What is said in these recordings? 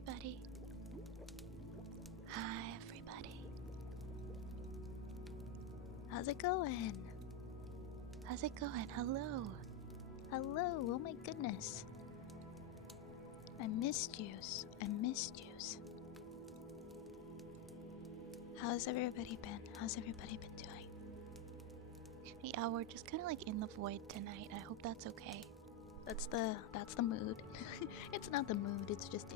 everybody. Hi, everybody. How's it going? How's it going? Hello. Hello. Oh my goodness. I missed yous. I missed yous. How's everybody been? How's everybody been doing? Yeah, we're just kind of like in the void tonight. I hope that's okay. That's the mood. It's not the mood. It's just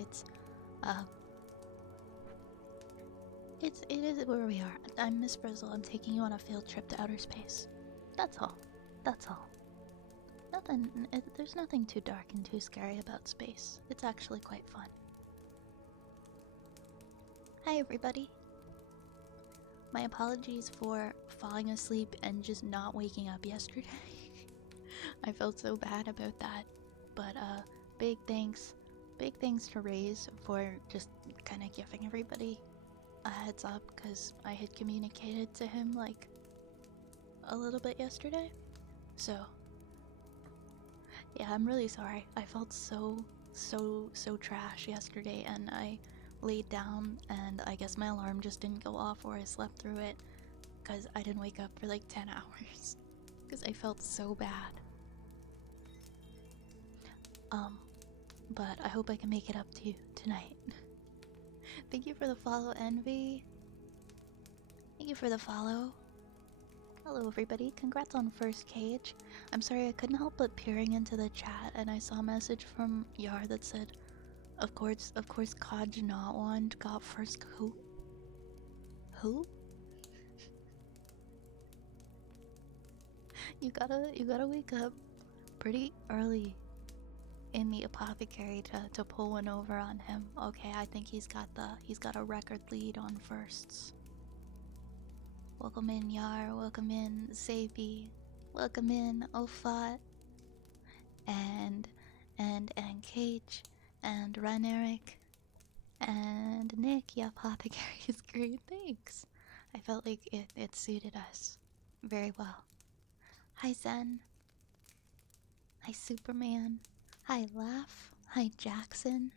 it is where we are. I'm Miss Frizzle. I'm taking you on a field trip to outer space. That's all. That's all. There's nothing too dark and too scary about space. It's actually quite fun. Hi everybody. My apologies for falling asleep and just not waking up yesterday. I felt so bad about that. But big thanks to Raze for just kind of giving everybody a heads up, because I had communicated to him like a little bit yesterday. So yeah, I'm really sorry. I felt so trash yesterday, and I laid down and I guess my alarm just didn't go off, or I slept through it because I didn't wake up for like 10 hours because I felt so bad. But I hope I can make it up to you tonight. Thank you for the follow, Envy. Thank you for the follow. Hello everybody, congrats on first cage. I'm sorry, I couldn't help but peering into the chat and I saw a message from Yar that said, of course Kaj not wand got first. Who? You gotta wake up pretty early in the apothecary to pull one over on him. Okay, I think he's got a record lead on firsts. Welcome in Yar, welcome in Sabi, welcome in Ofat, and Cage, and Raneric, and Nick. Yeah, apothecary is great, thanks. I felt like it suited us very well. Hi Zen. Hi Superman. Hi Laugh. Hi Jackson.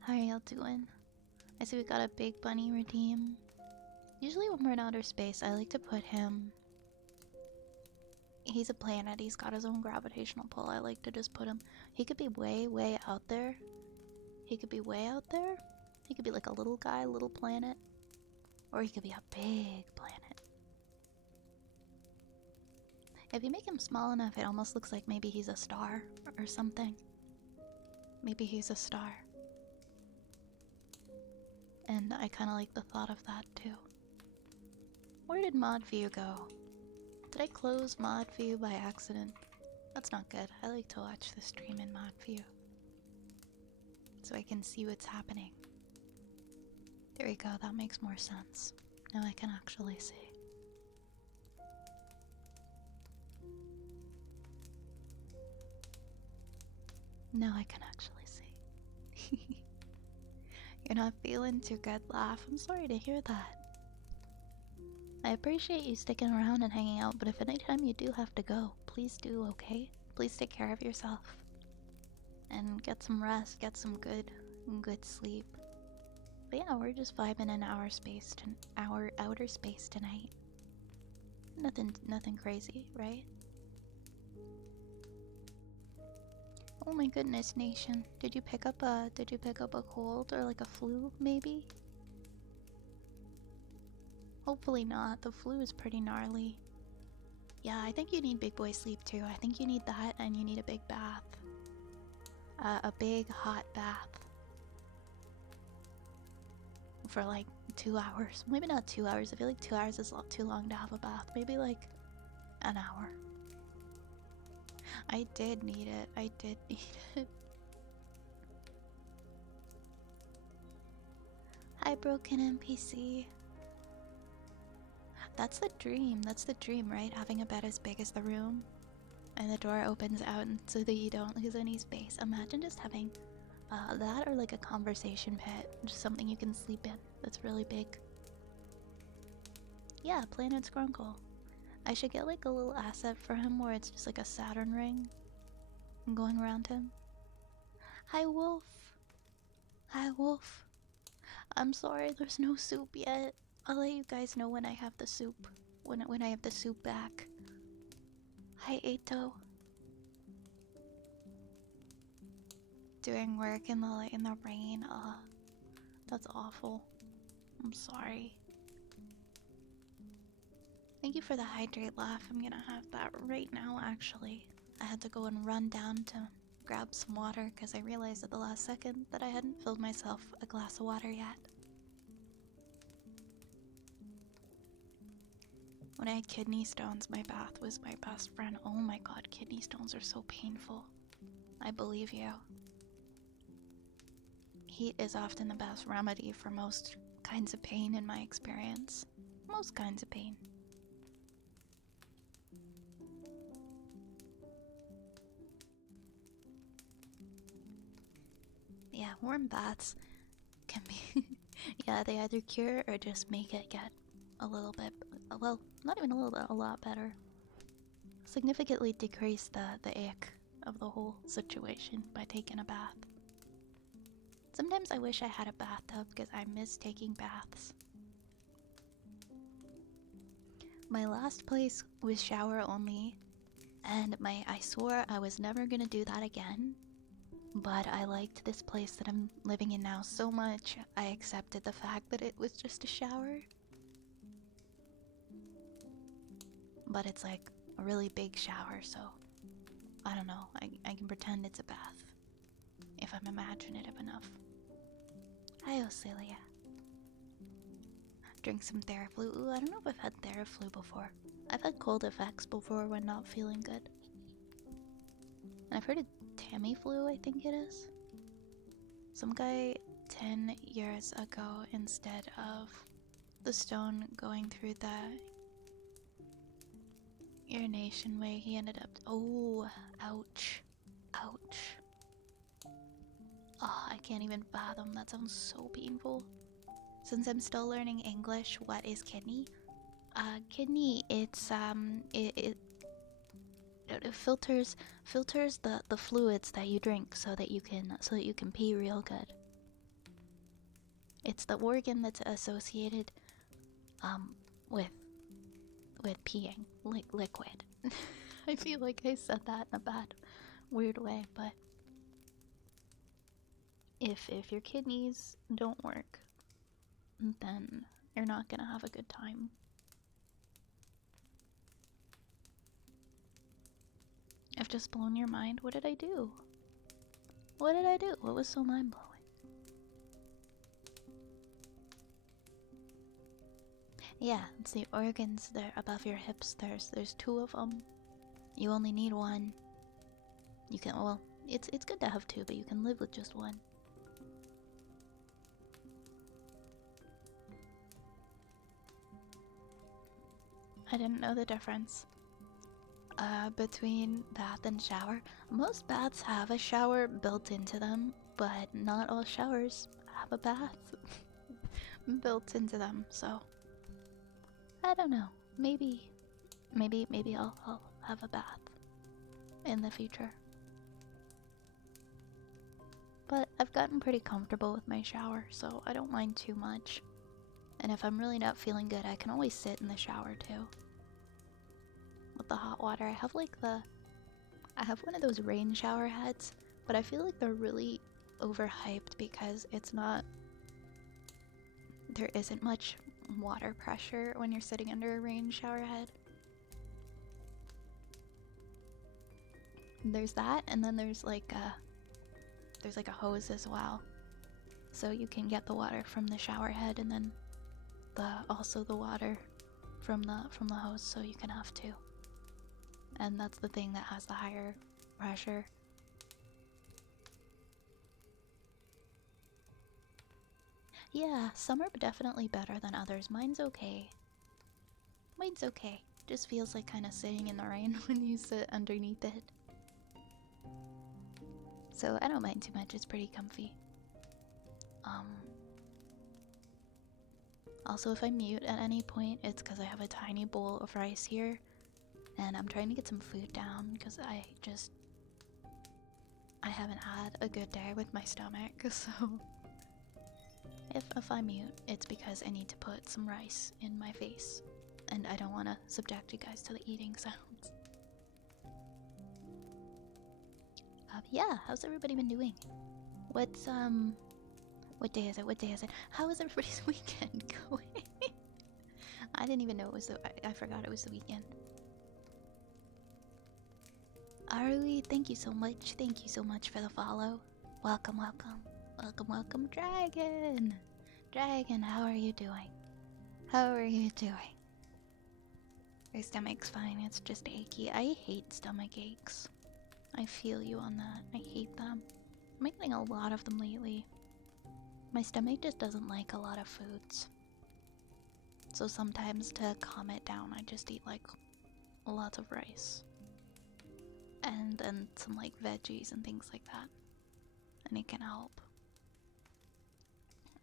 How are y'all doing? I see we got a big bunny redeem. Usually when we're in outer space, I like to put him... He's a planet, he's got his own gravitational pull. I like to just put him... He could be way out there. He could be way out there. He could be like a little guy, little planet. Or he could be a big planet. If you make him small enough, it almost looks like maybe he's a star or something. Maybe he's a star. And I kind of like the thought of that too. Where did mod view go? Did I close mod view by accident? That's not good. I like to watch the stream in mod view, so I can see what's happening. There we go, that makes more sense. Now I can actually see. Now I can actually see. You're not feeling too good, Laugh. I'm sorry to hear that. I appreciate you sticking around and hanging out, but if at any time you do have to go, please do, okay? Please take care of yourself. And get some rest, get some good sleep. But yeah, we're just vibing in our outer space tonight. Nothing crazy, right? Oh my goodness, Nation. Did you pick up a cold or like a flu maybe? Hopefully not. The flu is pretty gnarly. Yeah, I think you need big boy sleep too. I think you need that, and you need a big bath. A big hot bath. For like 2 hours. Maybe not 2 hours. I feel like 2 hours is too long to have a bath. Maybe like an hour. I did need it. I did need it. Hi, broken NPC. That's the dream. That's the dream, right? Having a bed as big as the room. And the door opens out so that you don't lose any space. Imagine just having that, or like a conversation pit. Just something you can sleep in that's really big. Yeah, Planet Scrunkle. I should get like a little asset for him where it's just like a Saturn ring going around him. Hi, Wolf. Hi, Wolf. I'm sorry, there's no soup yet. I'll let you guys know when I have the soup. When I have the soup back. Hi, Ato. Doing work in the rain. That's awful. I'm sorry. Thank you for the hydrate laugh. I'm gonna have that right now, actually. I had to go and run down to grab some water because I realized at the last second that I hadn't filled myself a glass of water yet. When I had kidney stones, my bath was my best friend. Oh my god, kidney stones are so painful. I believe you. Heat is often the best remedy for most kinds of pain in my experience. Most kinds of pain. Yeah, warm baths can be... yeah, they either cure or just make it get a little bit... well, not even a little bit, a lot better. Significantly decrease the ick of the whole situation by taking a bath. Sometimes I wish I had a bathtub because I miss taking baths. My last place was shower only, and I swore I was never gonna do that again. But I liked this place that I'm living in now so much, I accepted the fact that it was just a shower. But it's like a really big shower, so I don't know. I can pretend it's a bath if I'm imaginative enough. Hi, Ocelia. Drink some Theraflu. Ooh, I don't know if I've had Theraflu before. I've had cold effects before when not feeling good. And I've heard of Tamiflu, I think it is. Some guy 10 years ago, instead of the stone going through the urination way, he ended up... Oh, ouch. Ouch. Oh, I can't even fathom. That sounds so painful. Since I'm still learning English, what is kidney? Kidney, it's it filters the fluids that you drink so that you can pee real good. It's the organ that's associated with peeing, like liquid. I feel like I said that in a bad, weird way, but if your kidneys don't work, then you're not gonna have a good time. I've just blown your mind. What did I do? What did I do? What was so mind-blowing? Yeah, it's the organs there above your hips. There's two of them. You only need one. You can, well, it's good to have two, but you can live with just one. I didn't know the difference between bath and shower. Most baths have a shower built into them, but not all showers have a bath built into them, so I don't know. Maybe I'll have a bath in the future. But I've gotten pretty comfortable with my shower, so I don't mind too much. And if I'm really not feeling good, I can always sit in the shower too. With the hot water, I have one of those rain shower heads, but I feel like they're really overhyped because there isn't much water pressure when you're sitting under a rain shower head. There's that, and then there's like a hose as well, so you can get the water from the shower head, and then also the water from the hose, so you can have two. And that's the thing that has the higher pressure. Yeah, some are definitely better than others. Mine's okay. Mine's okay. Just feels like kind of sitting in the rain when you sit underneath it. So I don't mind too much. It's pretty comfy. Also, if I mute at any point, it's because I have a tiny bowl of rice here, and I'm trying to get some food down because I haven't had a good day with my stomach, so If I mute, it's because I need to put some rice in my face, and I don't want to subject you guys to the eating sounds. Yeah, how's everybody been doing? What's what day is it? What day is it? How is everybody's weekend going? I didn't even know it was I forgot it was the weekend. Arui, thank you so much. Thank you so much for the follow. Welcome, welcome. Welcome, welcome, Dragon. Dragon, how are you doing? How are you doing? Your stomach's fine, it's just achy. I hate stomach aches. I feel you on that. I hate them. I'm getting a lot of them lately. My stomach just doesn't like a lot of foods. So sometimes to calm it down, I just eat like lots of rice. And then some like veggies and things like that. And it can help.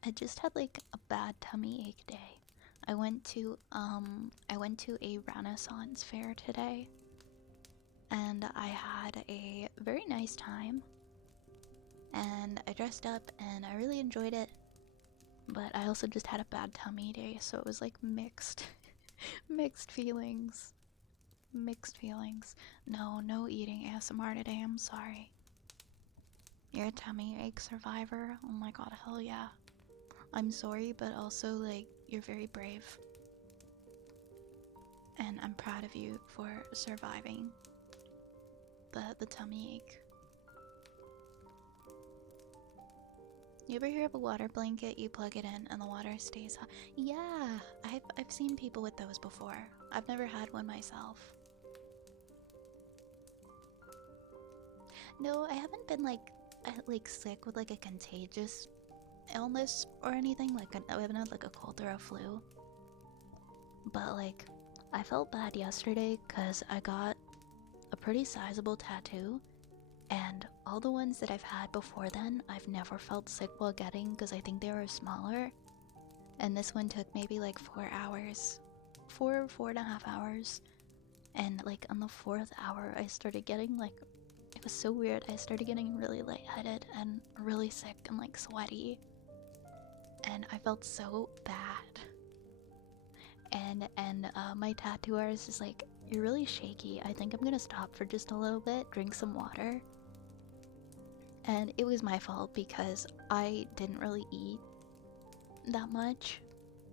I just had like a bad tummy ache day. I went to a Renaissance fair today. And I had a very nice time. And I dressed up and I really enjoyed it. But I also just had a bad tummy day, so it was like mixed mixed feelings. Mixed feelings. No eating ASMR today, I'm sorry. You're a tummy ache survivor? Oh my god, hell yeah. I'm sorry, but also, like, you're very brave. And I'm proud of you for surviving the tummy ache. You ever hear of a water blanket? You plug it in and the water stays hot. Yeah, I've seen people with those before. I've never had one myself. No, I haven't been like sick with like a contagious illness or anything. Like I haven't had like a cold or a flu. But like, I felt bad yesterday because I got a pretty sizable tattoo. And all the ones that I've had before then, I've never felt sick while getting because I think they were smaller. And this one took maybe like 4 hours. 4.5 hours. And like on the 4th hour, I started getting like, it was so weird. I started getting really lightheaded and really sick and like sweaty. And I felt so bad. And my tattoo artist is like, you're really shaky. I think I'm gonna stop for just a little bit, drink some water. And it was my fault because I didn't really eat that much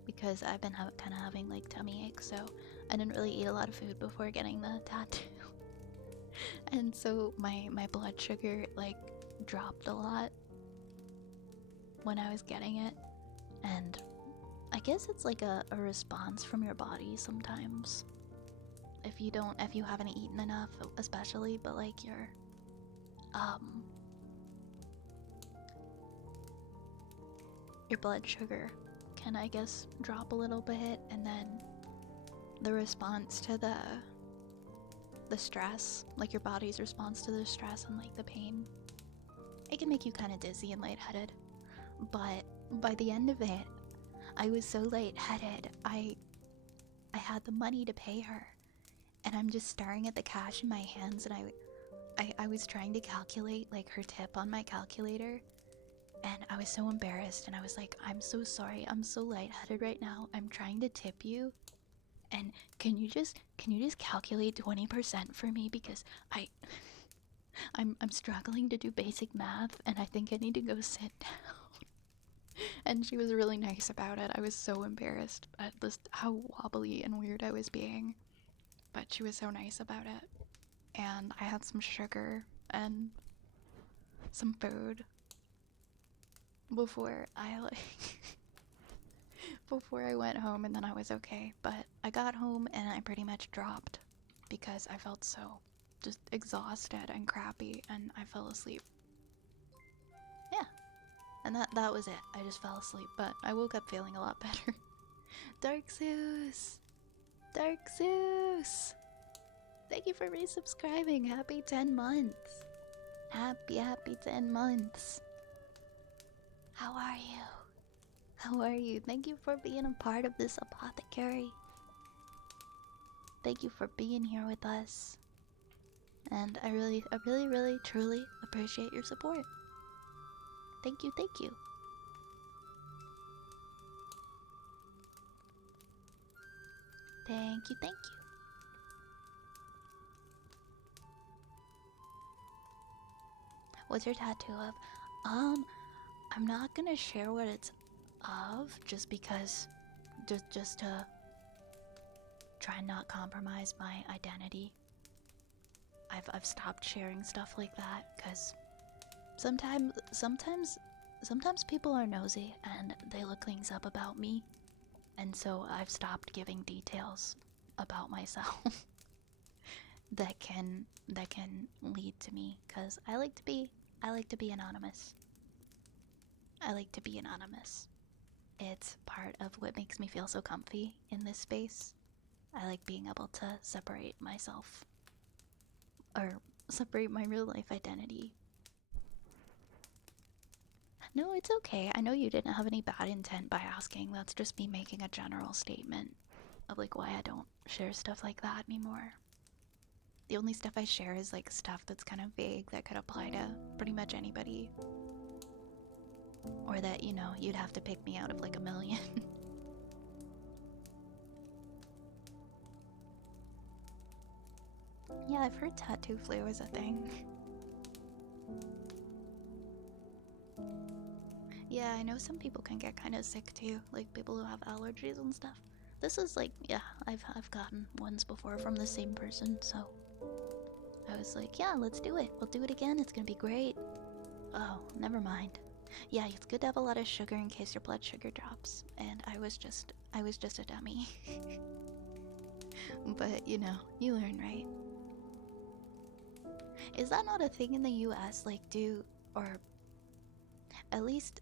because I've been kind of having like tummy aches, so I didn't really eat a lot of food before getting the tattoo. And so my blood sugar like dropped a lot when I was getting it. And I guess it's like a response from your body sometimes. If you haven't eaten enough, especially, but like your blood sugar can, I guess, drop a little bit, and then the response to the stress, like your body's response to the stress and like the pain, it can make you kind of dizzy and lightheaded. But by the end of it, I was so lightheaded, I had the money to pay her, and I'm just staring at the cash in my hands, and I was trying to calculate like her tip on my calculator. And I was so embarrassed, and I was like, I'm so sorry, I'm so lightheaded right now, I'm trying to tip you, and can you just calculate 20% for me, because I'm struggling to do basic math, and I think I need to go sit down. And she was really nice about it. I was so embarrassed at just how wobbly and weird I was being, but she was so nice about it. And I had some sugar and some food before I went home, and then I was okay. But I got home and I pretty much dropped because I felt so just exhausted and crappy, and I fell asleep. Yeah, and that was it. I just fell asleep, but I woke up feeling a lot better. Dark Zeus, thank you for resubscribing. Happy 10 months. Happy 10 months. How are you? How are you? Thank you for being a part of this apothecary. Thank you for being here with us. And I really, truly appreciate your support. Thank you, thank you. Thank you, thank you. What's your tattoo of? I'm not gonna share what it's of, just because, just to try and not compromise my identity. I've stopped sharing stuff like that because sometimes people are nosy and they look things up about me, and so I've stopped giving details about myself that can lead to me, because I like to be anonymous. I like to be anonymous. It's part of what makes me feel so comfy in this space. I like being able to separate myself, or separate my real life identity. No, it's okay. I know you didn't have any bad intent by asking. That's just me making a general statement of like why I don't share stuff like that anymore. The only stuff I share is like stuff that's kind of vague that could apply to pretty much anybody. Or that, you know, you'd have to pick me out of like a million. Yeah, I've heard tattoo flu is a thing. Yeah, I know some people can get kind of sick too, like people who have allergies and stuff. This is like, yeah, I've gotten ones before from the same person, so I was like, yeah, let's do it. We'll do it again. It's gonna be great. Oh, never mind. Yeah, it's good to have a lot of sugar in case your blood sugar drops. And I was just a dummy. But, you know, you learn, right? Is that not a thing in the US? Like, or at least,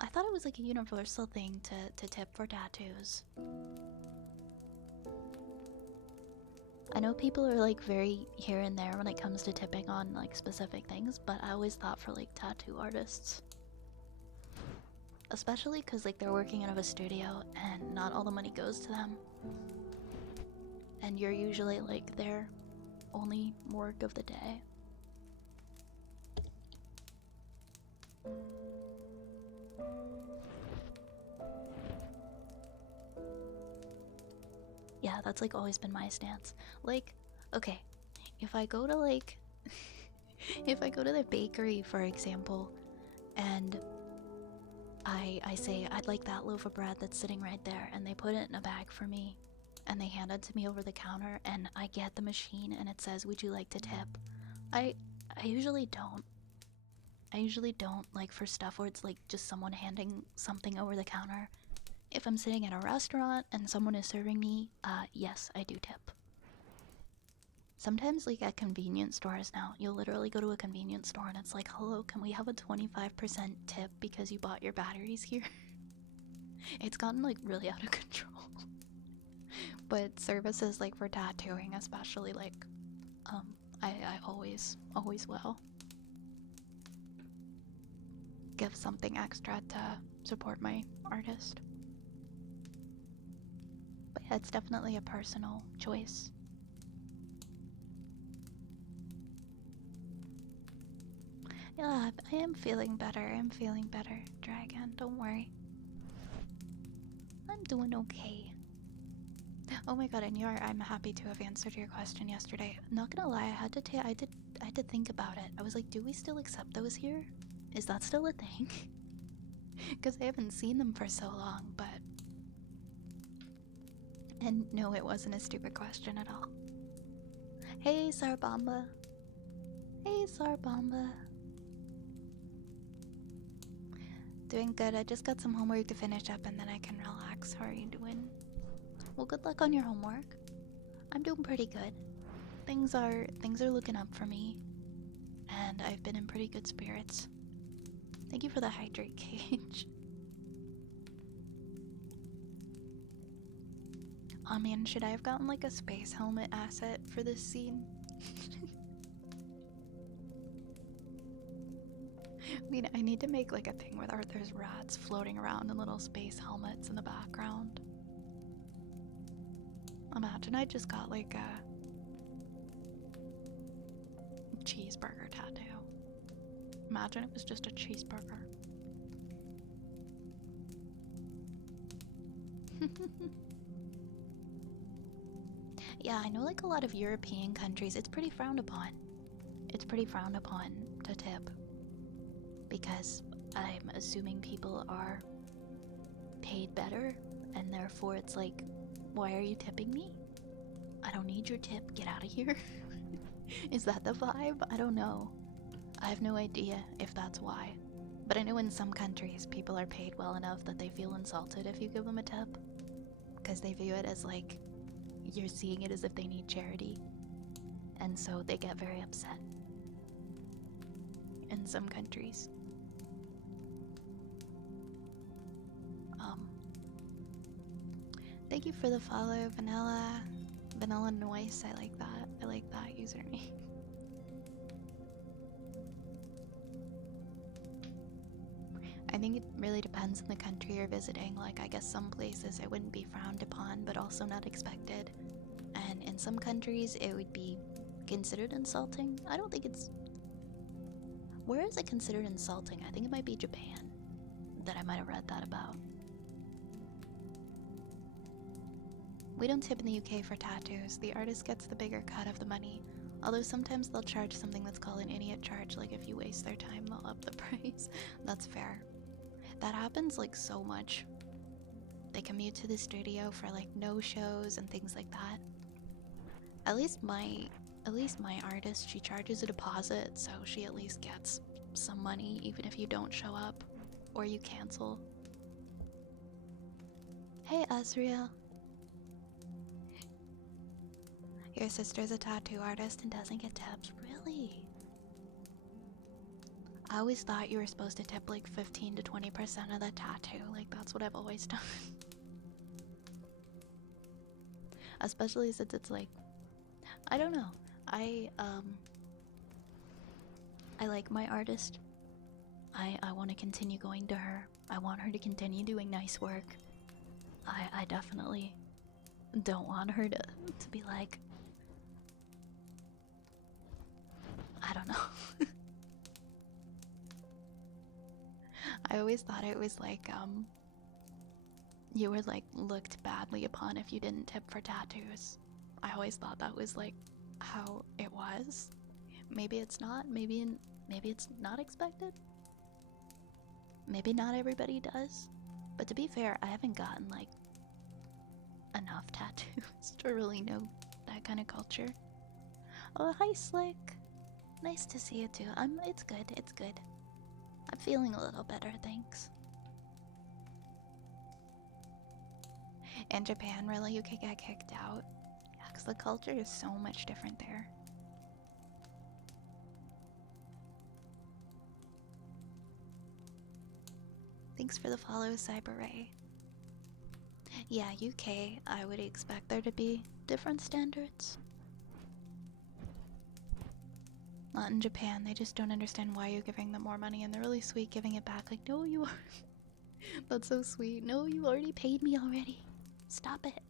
I thought it was like a universal thing to tip for tattoos. I know people are like very here and there when it comes to tipping on like specific things, but I always thought for like tattoo artists. Especially because like they're working out of a studio and not all the money goes to them. And you're usually like their only work of the day. Yeah, that's like always been my stance. Like, okay, if I go to like if I go to the bakery, for example, and I say I'd like that loaf of bread that's sitting right there, and they put it in a bag for me, and they hand it to me over the counter, and I get the machine and it says, "Would you like to tip?" I usually don't. I usually don't, like for stuff where it's like just someone handing something over the counter. If I'm sitting at a restaurant and someone is serving me, yes, I do tip. Sometimes, like at convenience stores now, you'll literally go to a convenience store and it's like, hello, can we have a 25% tip because you bought your batteries here? It's gotten like really out of control. But services like for tattooing, especially, like, I always will give something extra to support my artist. But yeah, it's definitely a personal choice. Yeah, I am feeling better. I'm feeling better, Dragon. Don't worry. I'm doing okay. Oh my god, and I'm happy to have answered your question yesterday. Not gonna lie, I had to think about it. I was like, do we still accept those here? Is that still a thing? Because I haven't seen them for so long, but... And no, it wasn't a stupid question at all. Hey, Sarbamba. Hey, Sarbamba. Doing good. I just got some homework to finish up and then I can relax. How are you doing? Well, good luck on your homework. I'm doing pretty good. Things are looking up for me, and I've been in pretty good spirits. Thank you for the hydrate cage. Oh man, should I have gotten like a space helmet asset for this scene? I mean, I need to make like a thing where there's rats floating around in little space helmets in the background. Imagine I just got like a cheeseburger tattoo. Imagine it was just a cheeseburger. Yeah, I know like a lot of European countries, it's pretty frowned upon. It's pretty frowned upon to tip. Because I'm assuming people are paid better, and therefore it's like, why are you tipping me? I don't need your tip, get out of here. Is that the vibe? I don't know. I have no idea if that's why. But I know in some countries people are paid well enough that they feel insulted if you give them a tip. Because they view it as like, you're seeing it as if they need charity. And so they get very upset. In some countries. Thank you for the follow, Vanilla Noise. I like that. I like that username. I think it really depends on the country you're visiting. Like, I guess some places it wouldn't be frowned upon, but also not expected. And in some countries, it would be considered insulting. I don't think it's... Where is it considered insulting? I think it might be Japan that I might have read that about. We don't tip in the UK for tattoos. The artist gets the bigger cut of the money. Although sometimes they'll charge something that's called an idiot charge, like if you waste their time, they'll up the price. That's fair. That happens like so much. They commute to the studio for like no shows and things like that. At least my artist, she charges a deposit, so she at least gets some money even if you don't show up or you cancel. Hey Azriel. Your sister's a tattoo artist and doesn't get tips? Really? I always thought you were supposed to tip like 15 to 20% of the tattoo. Like, that's what I've always done. Especially since it's like, I don't know. I like my artist. I want to continue going to her. I want her to continue doing nice work. I definitely don't want her to be like, I don't know. I always thought it was like, you were like looked badly upon if you didn't tip for tattoos. I always thought that was like how it was. Maybe it's not. Maybe it's not expected. Maybe not everybody does. But to be fair, I haven't gotten like enough tattoos to really know that kind of culture. Oh, hi Slick. Nice to see you too. It's good. It's good. I'm feeling a little better, thanks. In Japan, really, you could get kicked out. Yeah, because the culture is so much different there. Thanks for the follow, CyberRay. Yeah, UK, I would expect there to be different standards. Not in Japan, they just don't understand why you're giving them more money, and they're really sweet giving it back. Like, no, you are. That's so sweet. No, you already paid me already. Stop it.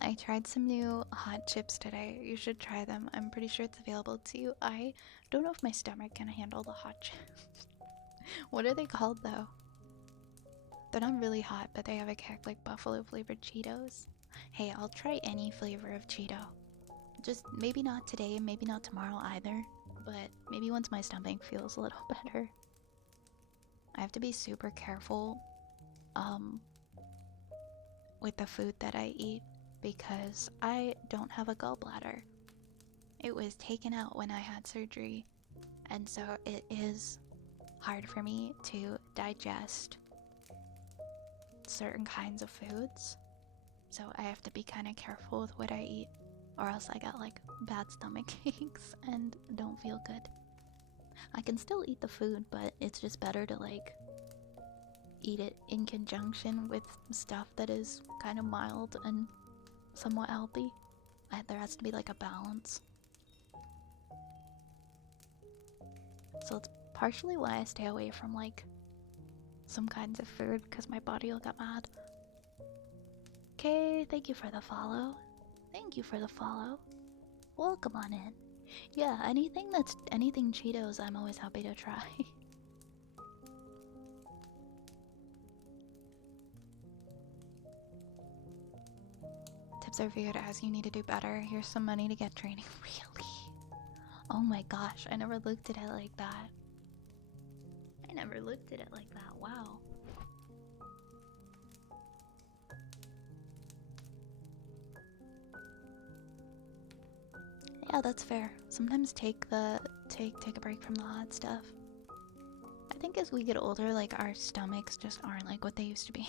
I tried some new hot chips today. You should try them. I'm pretty sure it's available to you. I don't know if my stomach can handle the hot chips. What are they called though? They're not really hot, but they have a kick like buffalo flavored Cheetos. Hey, I'll try any flavor of Cheeto. Just maybe not today and maybe not tomorrow either, but maybe once my stomach feels a little better. I have to be super careful with the food that I eat because I don't have a gallbladder. It was taken out when I had surgery, and so it is hard for me to digest certain kinds of foods. So I have to be kind of careful with what I eat, or else I get like bad stomach aches and don't feel good. I can still eat the food, but it's just better to like eat it in conjunction with stuff that is kind of mild and somewhat healthy. There has to be like a balance. So it's partially why I stay away from like some kinds of food, because my body will get mad. Okay, thank you for the follow. Thank you for the follow. Welcome on in. Yeah, anything Cheetos, I'm always happy to try. Tips are for you as you need to do better. Here's some money to get training. Really? Oh my gosh, I never looked at it like that. I never looked at it like that. Wow. Yeah, that's fair. Sometimes take a break from the hot stuff. I think as we get older, like our stomachs just aren't like what they used to be.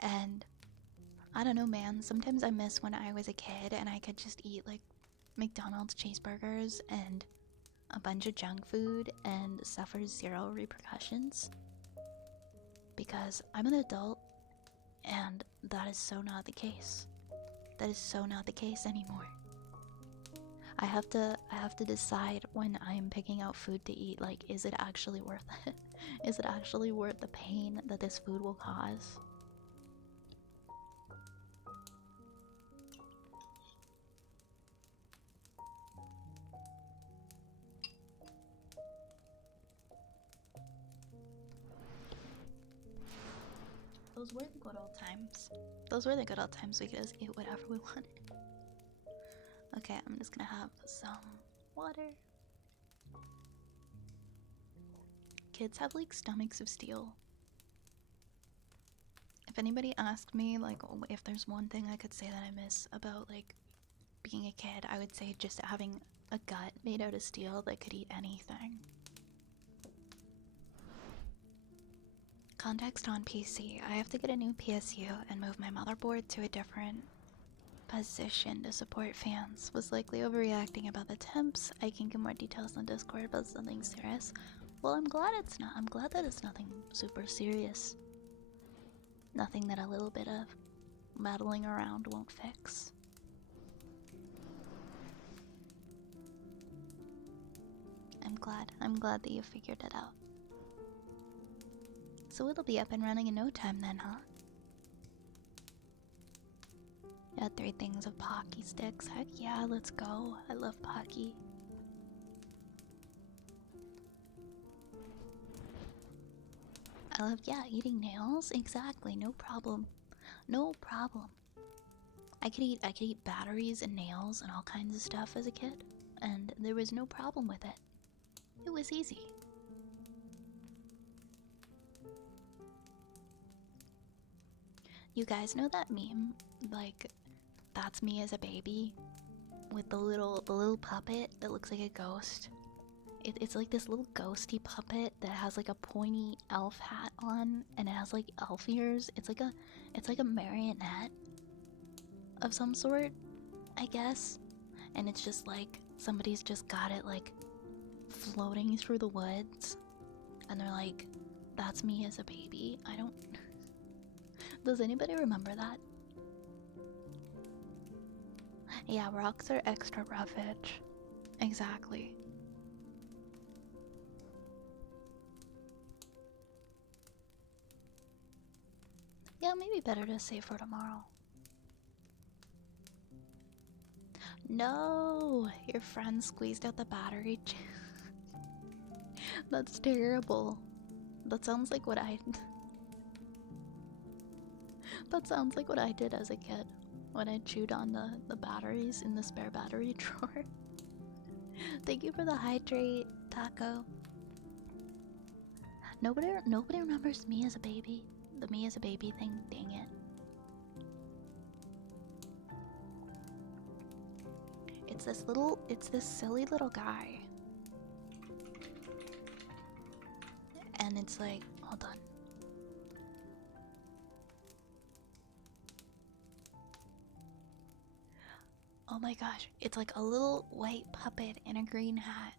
And I don't know, man. Sometimes I miss when I was a kid and I could just eat like McDonald's cheeseburgers and a bunch of junk food and suffer zero repercussions. Because I'm an adult and that is so not the case. That is so not the case anymore. I have to decide when I am picking out food to eat, like, is it actually worth it? Is it actually worth the pain that this food will cause? Those were the good old times. Those were the good old times we could just eat whatever we wanted. Okay, I'm just gonna have some water. Kids have like stomachs of steel. If anybody asked me like if there's one thing I could say that I miss about like being a kid, I would say just having a gut made out of steel that could eat anything. Context on PC. I have to get a new PSU and move my motherboard to a different position to support fans. Was likely overreacting about the temps. I can get more details on Discord about something serious. Well, I'm glad it's not. I'm glad that it's nothing super serious. Nothing that a little bit of meddling around won't fix. I'm glad. I'm glad that you figured it out. So it'll be up and running in no time then, huh? Yeah, 3 things of Pocky sticks. Heck yeah, let's go. I love Pocky. I love, yeah, eating nails. Exactly, no problem. No problem. I could eat batteries and nails and all kinds of stuff as a kid, and there was no problem with it. It was easy. You guys know that meme? Like, that's me as a baby with the little puppet that looks like a ghost. It's like this little ghosty puppet that has like a pointy elf hat on and it has like elf ears. It's like a marionette of some sort, I guess. And it's just like somebody's just got it like floating through the woods and they're like, that's me as a baby. I don't Does anybody remember that? Yeah, rocks are extra roughage. Exactly. Yeah, maybe better to save for tomorrow. No! Your friend squeezed out the battery. That's terrible. That sounds like what I... That sounds like what I did as a kid. When I chewed on the batteries in the spare battery drawer. Thank you for the hydrate, Taco. Nobody remembers me as a baby. The me as a baby thing, dang it. It's this silly little guy. And it's like, hold on. Oh my gosh, it's like a little white puppet in a green hat.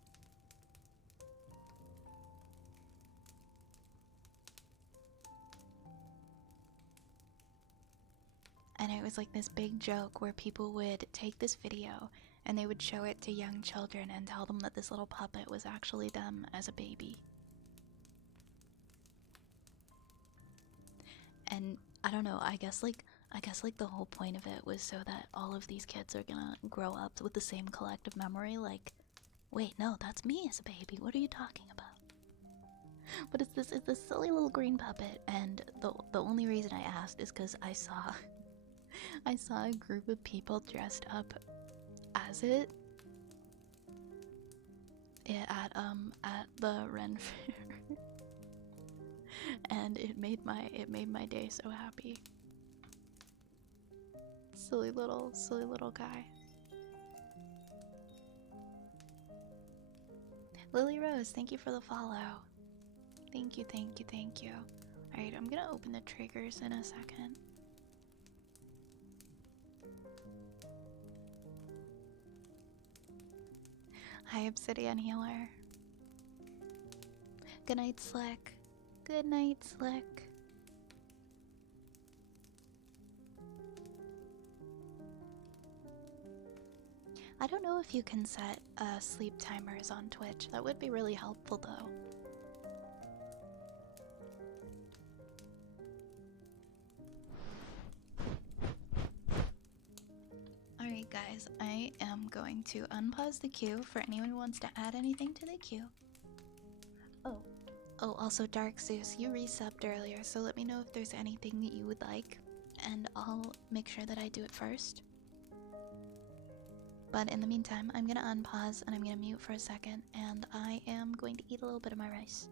And it was like this big joke where people would take this video and they would show it to young children and tell them that this little puppet was actually them as a baby. And I don't know, I guess like I guess like the whole point of it was so that all of these kids are gonna grow up with the same collective memory. Like, wait, no, that's me as a baby. What are you talking about? But it's this silly little green puppet, and the only reason I asked is because I saw I saw a group of people dressed up as it at the Ren Fair, and it made my day so happy. Silly little guy. Lily Rose, thank you for the follow. Thank you, thank you, thank you. Alright, I'm gonna open the triggers in a second. Hi, Obsidian Healer. Good night, Slick. Good night, Slick. I don't know if you can set sleep timers on Twitch. That would be really helpful, though. Alright, guys, I am going to unpause the queue for anyone who wants to add anything to the queue. Oh, also, Dark Zeus, you resubbed earlier, so let me know if there's anything that you would like, and I'll make sure that I do it first. But in the meantime, I'm gonna unpause and I'm gonna mute for a second, and I am going to eat a little bit of my rice.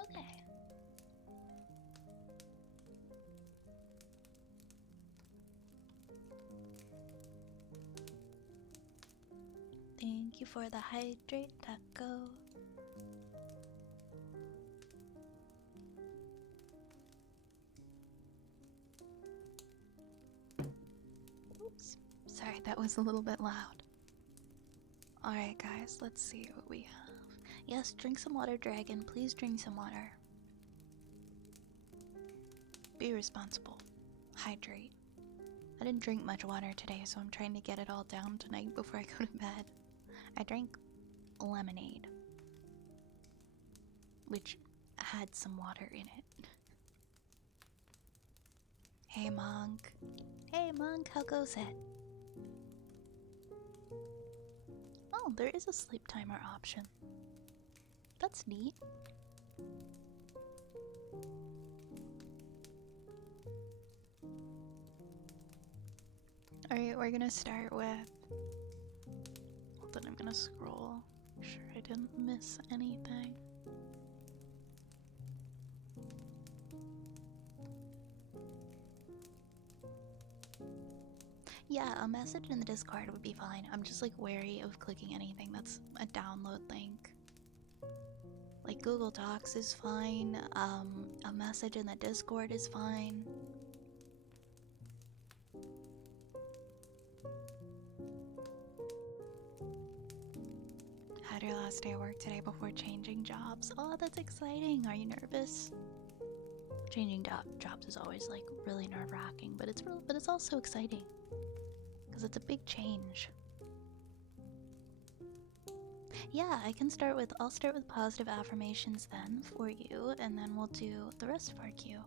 Okay. Thank you for the hydrate taco. Oops. Sorry, that was a little bit loud. Alright, guys, let's see what we have. Yes, drink some water, Dragon. Please drink some water. Be responsible. Hydrate. I didn't drink much water today, so I'm trying to get it all down tonight before I go to bed. I drank lemonade, which had some water in it. Hey, Monk. Hey, Monk, how goes it? Oh, there is a sleep timer option. That's neat. Alright, we're gonna start with... Hold on, I'm gonna scroll. Make sure I didn't miss anything. Yeah, a message in the Discord would be fine. I'm just like wary of clicking anything that's a download link. Like Google Docs is fine, a message in the Discord is fine. Had your last day of work today before changing jobs. Oh, that's exciting. Are you nervous? Changing jobs is always like really nerve-wracking, but it's also exciting because it's a big change. Yeah, I'll start with positive affirmations then for you, and then we'll do the rest of our queue.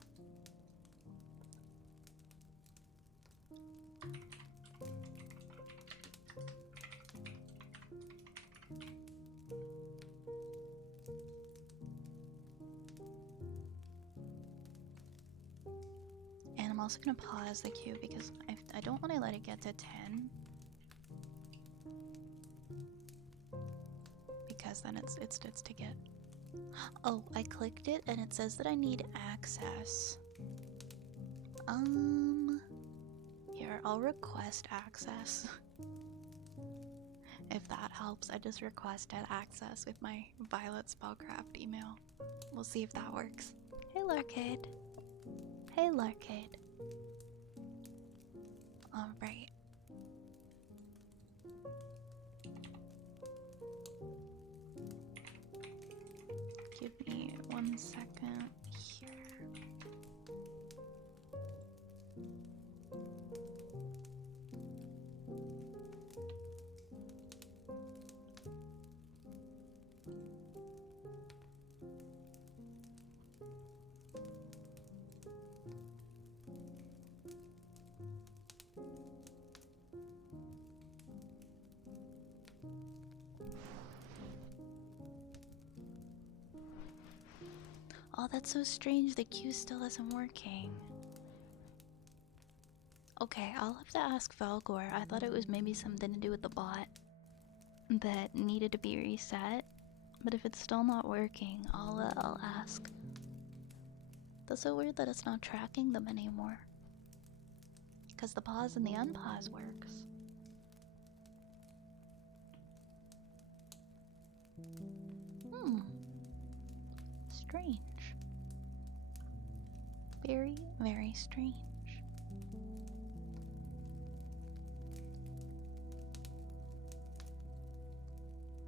And I'm also gonna pause the queue because I don't want to let it get to 10. Because then it starts to get... Oh, I clicked it and it says that I need access. Here, I'll request access. if that helps. I just requested access with my Violet Spellcraft email. We'll see if that works. Hey, Larcade. Hey, Larcade. Alright. Give me 1 second here. Oh, that's so strange. The queue still isn't working. Okay, I'll have to ask Valgor. I thought it was maybe something to do with the bot that needed to be reset. But if it's still not working, I'll ask. That's so weird that it's not tracking them anymore. Because the pause and the unpause works. Strange. Very, very strange.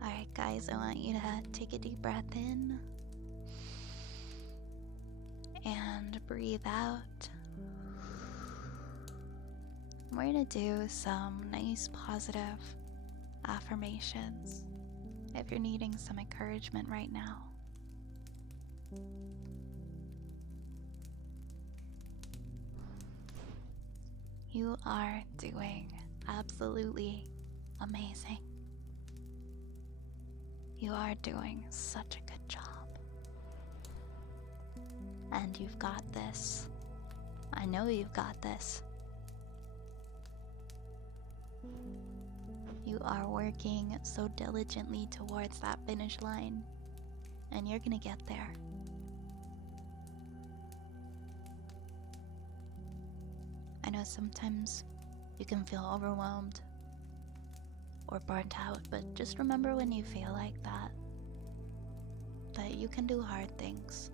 Alright guys, I want you to take a deep breath in and breathe out. We're gonna do some nice positive affirmations if you're needing some encouragement right now. You are doing absolutely amazing. You are doing such a good job. And you've got this. I know you've got this. You are working so diligently towards that finish line, and you're gonna get there. I know sometimes you can feel overwhelmed or burnt out, but just remember when you feel like that you can do hard things.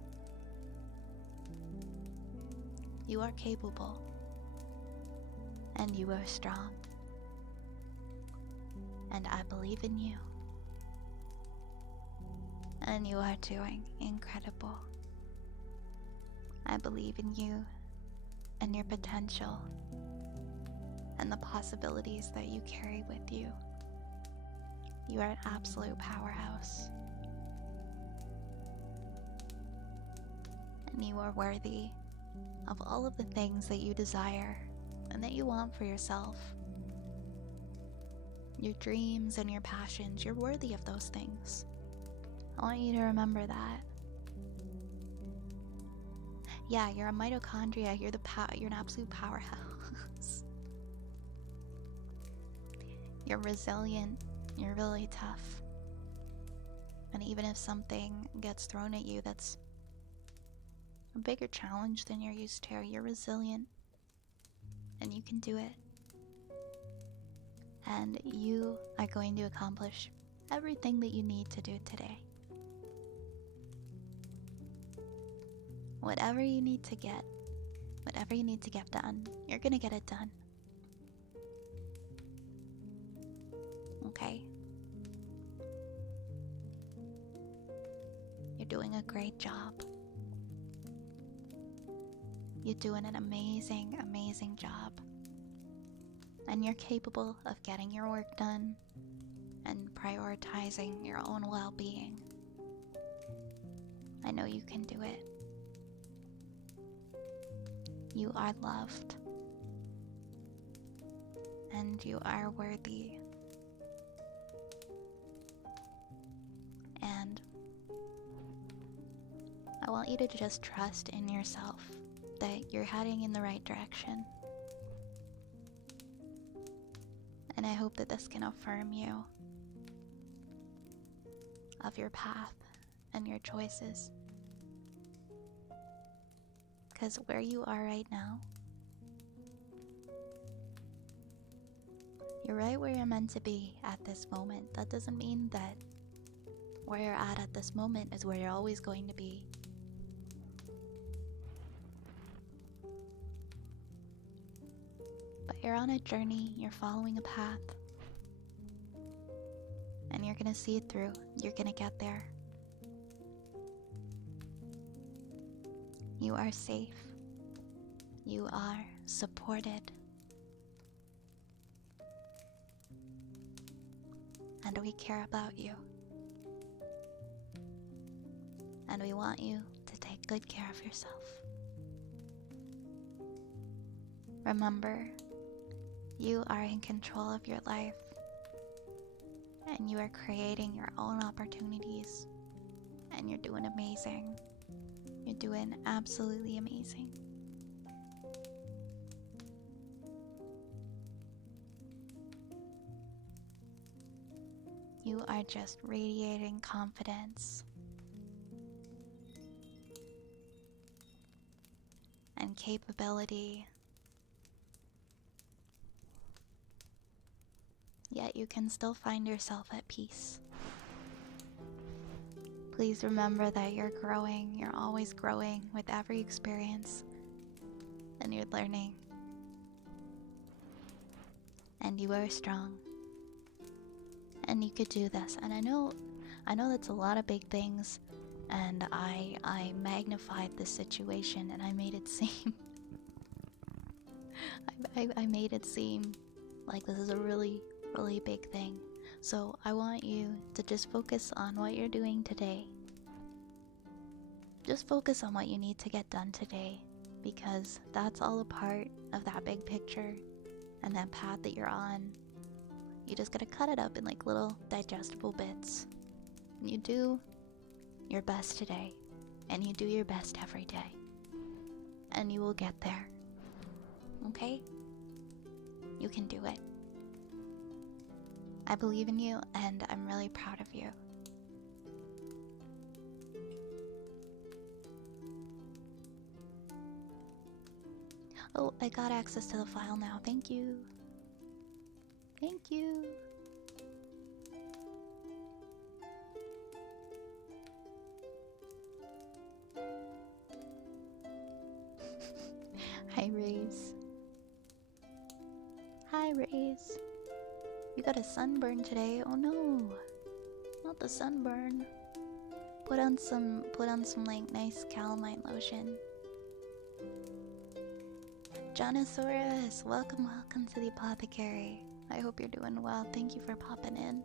You are capable, and you are strong, and I believe in you, and you are doing incredible. I believe in you and your potential and the possibilities that you carry with you. You are an absolute powerhouse. And you are worthy of all of the things that you desire and that you want for yourself. Your dreams and your passions, you're worthy of those things. I want you to remember that. Yeah, you're a mitochondria, you're an absolute powerhouse. You're resilient, you're really tough. And even if something gets thrown at you that's a bigger challenge than you're used to, you're resilient. And you can do it. And you are going to accomplish everything that you need to do today. Whatever you need to get done, you're gonna get it done. Okay? You're doing a great job. You're doing an amazing, amazing job. And you're capable of getting your work done and prioritizing your own well-being. I know you can do it. You are loved. And you are worthy. And I want you to just trust in yourself that you're heading in the right direction. And I hope that this can affirm you of your path and your choices. Because where you are right now, You're right where you're meant to be at this moment. That doesn't mean that where you're at this moment is where you're always going to be. But you're on a journey, you're following a path, and you're gonna see it through. You're gonna get there. You are safe. You are supported. And we care about you. And we want you to take good care of yourself. Remember, you are in control of your life. And you are creating your own opportunities. And you're doing amazing. You're doing absolutely amazing. You are just radiating confidence and capability. Yet you can still find yourself at peace. Please remember that you're growing. You're always growing with every experience. And you're learning. And you are strong. And you could do this. And I know that's a lot of big things. And I magnified this situation and I made it seem I made it seem like this is a really, really big thing. So I want you to just focus on what you're doing today. Just focus on what you need to get done today, because that's all a part of that big picture and that path that you're on. You just gotta cut it up in like little digestible bits. And you do your best today, and you do your best every day, and you will get there. Okay? You can do it. I believe in you, and I'm really proud of you. Oh, I got access to the file now. Thank you. Thank you. Hi, Raze. Hi, Raze. You got a sunburn today. Oh no, not the sunburn. Put on some like nice calamine lotion. Jonosaurus, welcome to the apothecary. I hope you're doing well. Thank you for popping in.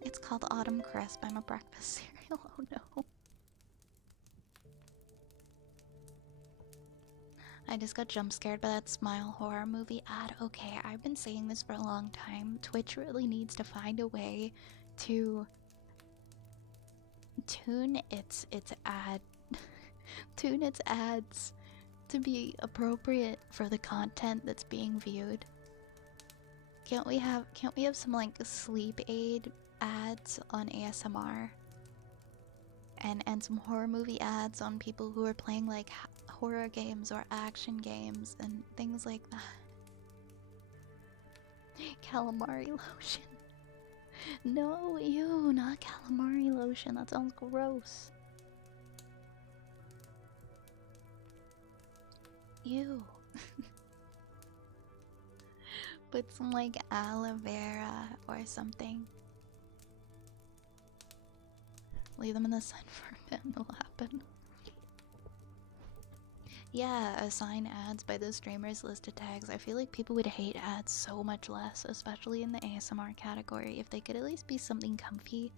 It's called Autumn Crisp. I'm a breakfast cereal. Oh no. I just got jump scared by that Smile horror movie ad. Okay, I've been saying this for a long time. Twitch really needs to find a way to tune its ads to be appropriate for the content that's being viewed. Can't we have some like sleep aid ads on ASMR? And some horror movie ads on people who are playing like horror games or action games and things like that. Calamari lotion. No, ew, not calamari lotion. That sounds gross. Ew. Put some like aloe vera or something. Leave them in the sun for a bit and it'll happen. Yeah, assign ads by the streamer's listed tags. I feel like people would hate ads so much less, especially in the ASMR category, if they could at least be something comfy.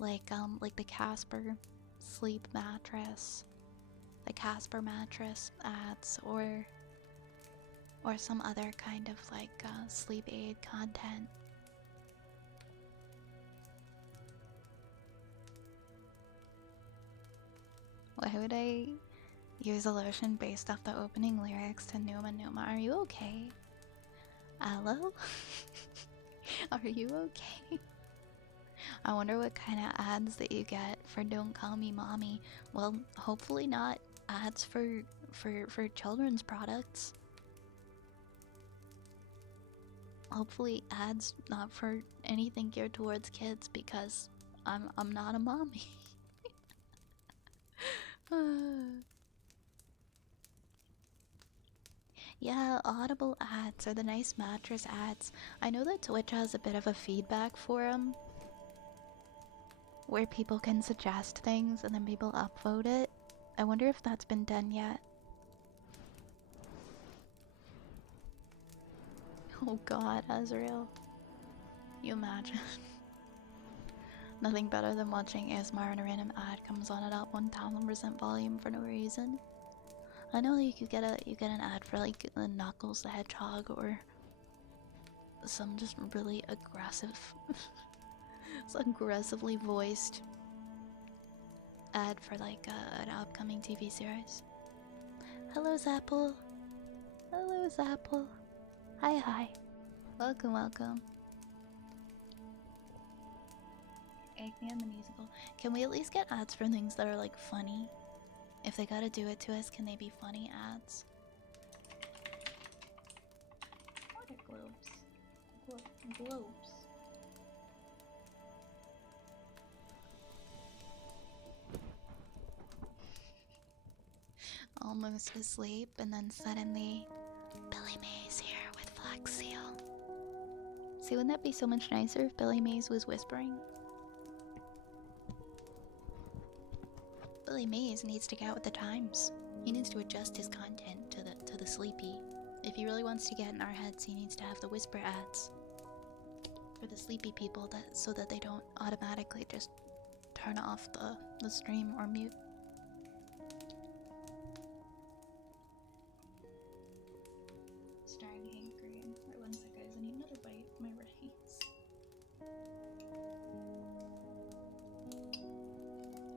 Like the Casper sleep mattress, the Casper mattress ads, or some other kind of like sleep aid content. Why would I use a lotion based off the opening lyrics to Numa Numa? Are you okay? Aloe? Are you okay? I wonder what kind of ads that you get for Don't Call Me Mommy. Well, hopefully not ads for for children's products. Hopefully ads not for anything geared towards kids because I'm not a mommy. Yeah, Audible ads or the nice mattress ads. I know that Twitch has a bit of a feedback forum where people can suggest things and then people upvote it. I wonder if that's been done yet. Oh god, Azrael. You imagine? Nothing better than watching ASMR and a random ad comes on at 1000% volume for no reason. I know you could get an ad for like the Knuckles the Hedgehog or some just really aggressive, aggressively voiced ad for like an upcoming TV series. Hello Zapple. Hello Zapple. Hi. Welcome, welcome. Eggman the musical. Can we at least get ads for things that are like funny? If they gotta do it to us, can they be funny ads? What are globes? Globes. Almost asleep, and then suddenly, Billy Mays here with Flex Seal. See, wouldn't that be so much nicer if Billy Mays was whispering? Billy Mays needs to get with the times. He needs to adjust his content to the sleepy. If he really wants to get in our heads, he needs to have the whisper ads for the sleepy people, so that they don't automatically just turn off the stream or mute. Starting hangry. Wait 1 sec, guys. I need another bite of my rice.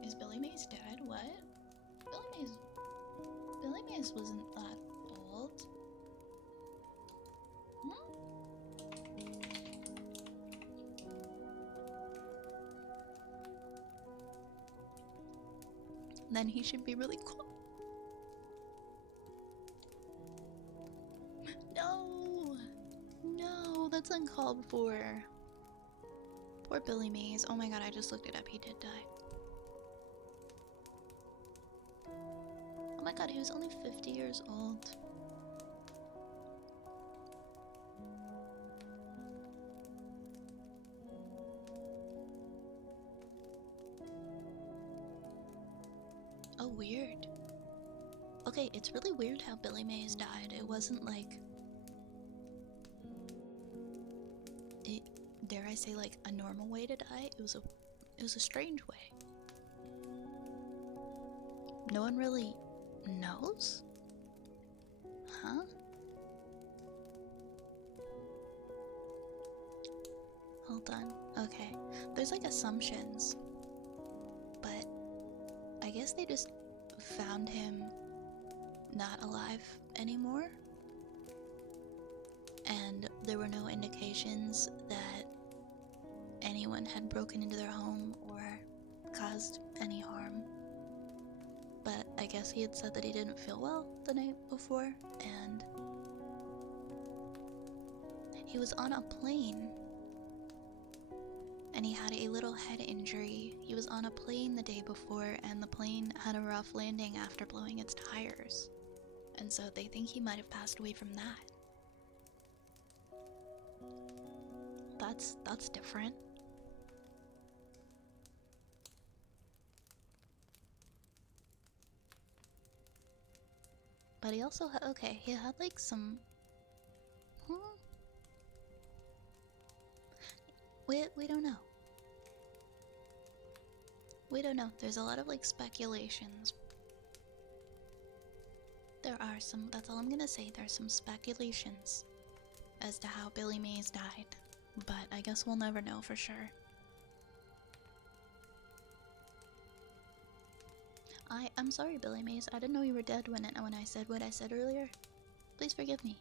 Is Billy Mays dead? What? Billy Mays wasn't that old. Then he should be really cool. No, that's uncalled for. Poor Billy Mays. Oh my god, I just looked it up. He did die. Oh my god, he was only 50 years old. Oh, weird. Okay, it's really weird how Billy Mays died. It wasn't like... dare I say, like, a normal way to die? It was a strange way. No one really knows? Huh? Hold on. Okay. There's like assumptions. But I guess they just found him not alive anymore. And there were no indications that anyone had broken into their home or caused any harm. But I guess he had said that he didn't feel well the night before, and he was on a plane, and he had a little head injury. He was on a plane the day before, and the plane had a rough landing after blowing its tires, and so they think he might have passed away from that. That's different. But he also had, okay, he had like some... We don't know. We don't know. There's a lot of like speculations. There are some, that's all I'm gonna say, there's some speculations as to how Billy Mays died. But I guess we'll never know for sure. I'm sorry, Billy Mays. I didn't know you were dead when I said what I said earlier. Please forgive me.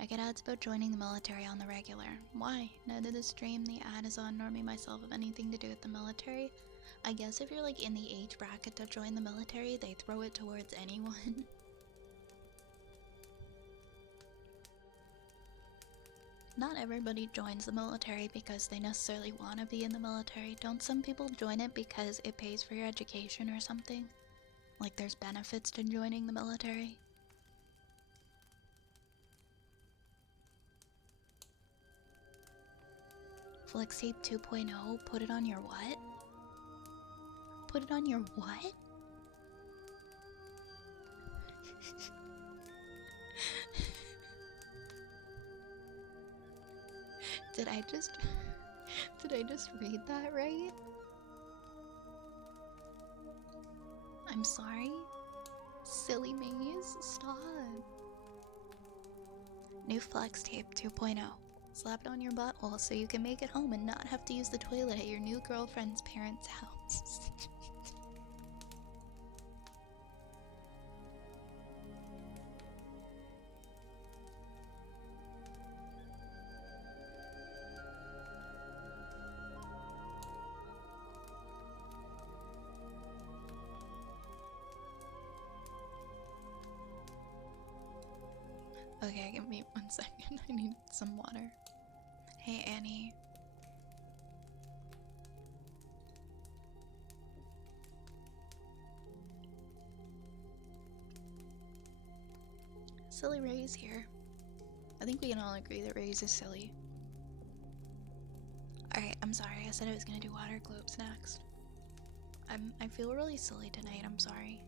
I get ads about joining the military on the regular. Why? Neither the stream the ad is on nor me myself have anything to do with the military. I guess if you're like in the age bracket to join the military, they throw it towards anyone. Not everybody joins the military because they necessarily want to be in the military. Don't some people join it because it pays for your education or something? Like there's benefits to joining the military? Flex Tape 2.0, put it on your what? Put it on your what? Did I just read that right? I'm sorry. Silly Maze, stop. New Flex Tape 2.0. Slap it on your butthole so you can make it home and not have to use the toilet at your new girlfriend's parents' house. Okay, give me 1 second. I need some water. Hey, Annie. Silly Ray's here. I think we can all agree that Ray's is silly. Alright, I'm sorry. I said I was gonna do water globes next. I feel really silly tonight. I'm sorry.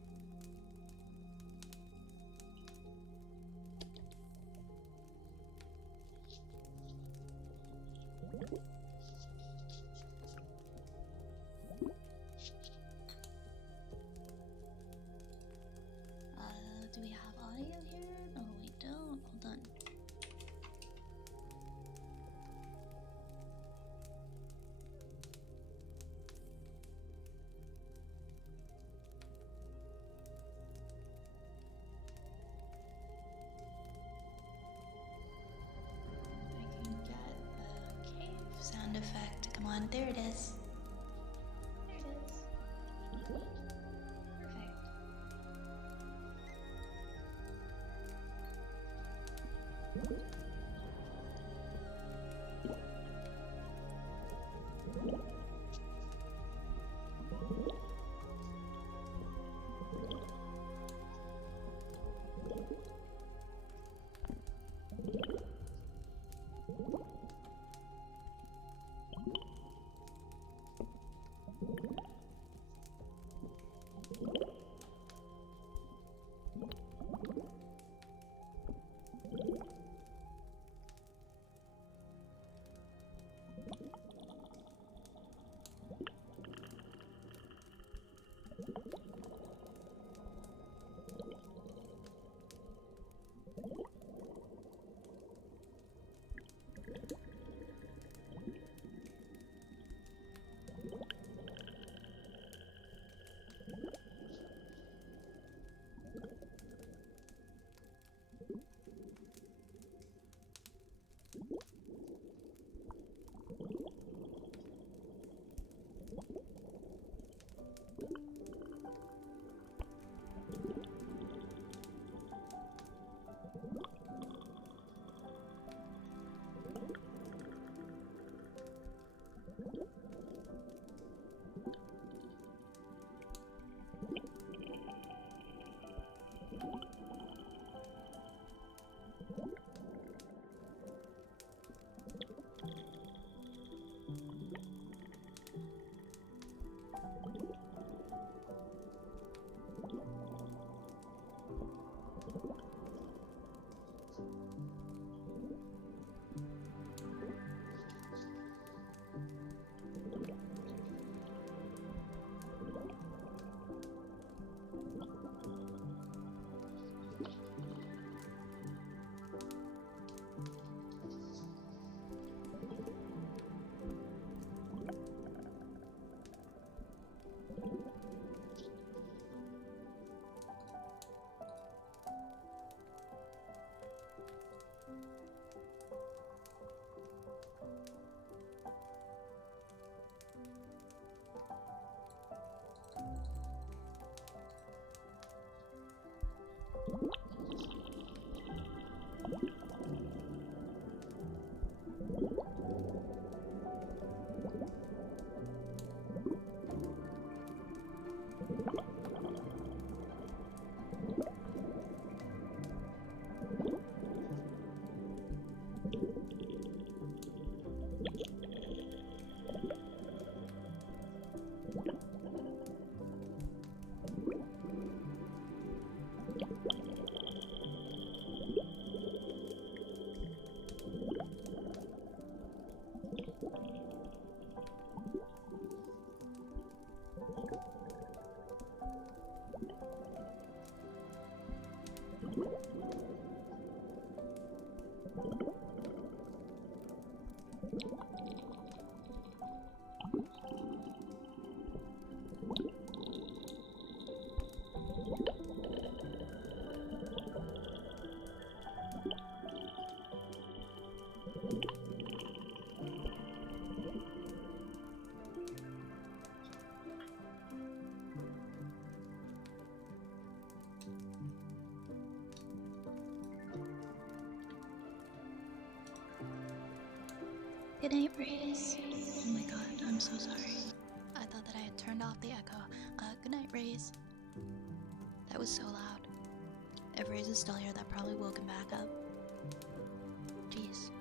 Do we have audio here? No, we don't. Hold on. I can get the cave sound effect. Come on, there it is. There it is. Perfect. Good night, Raze. Oh my god, I'm so sorry. I thought that I had turned off the echo. Good night, Raze. That was so loud. If Raze is still here, that probably woke him back up. Jeez.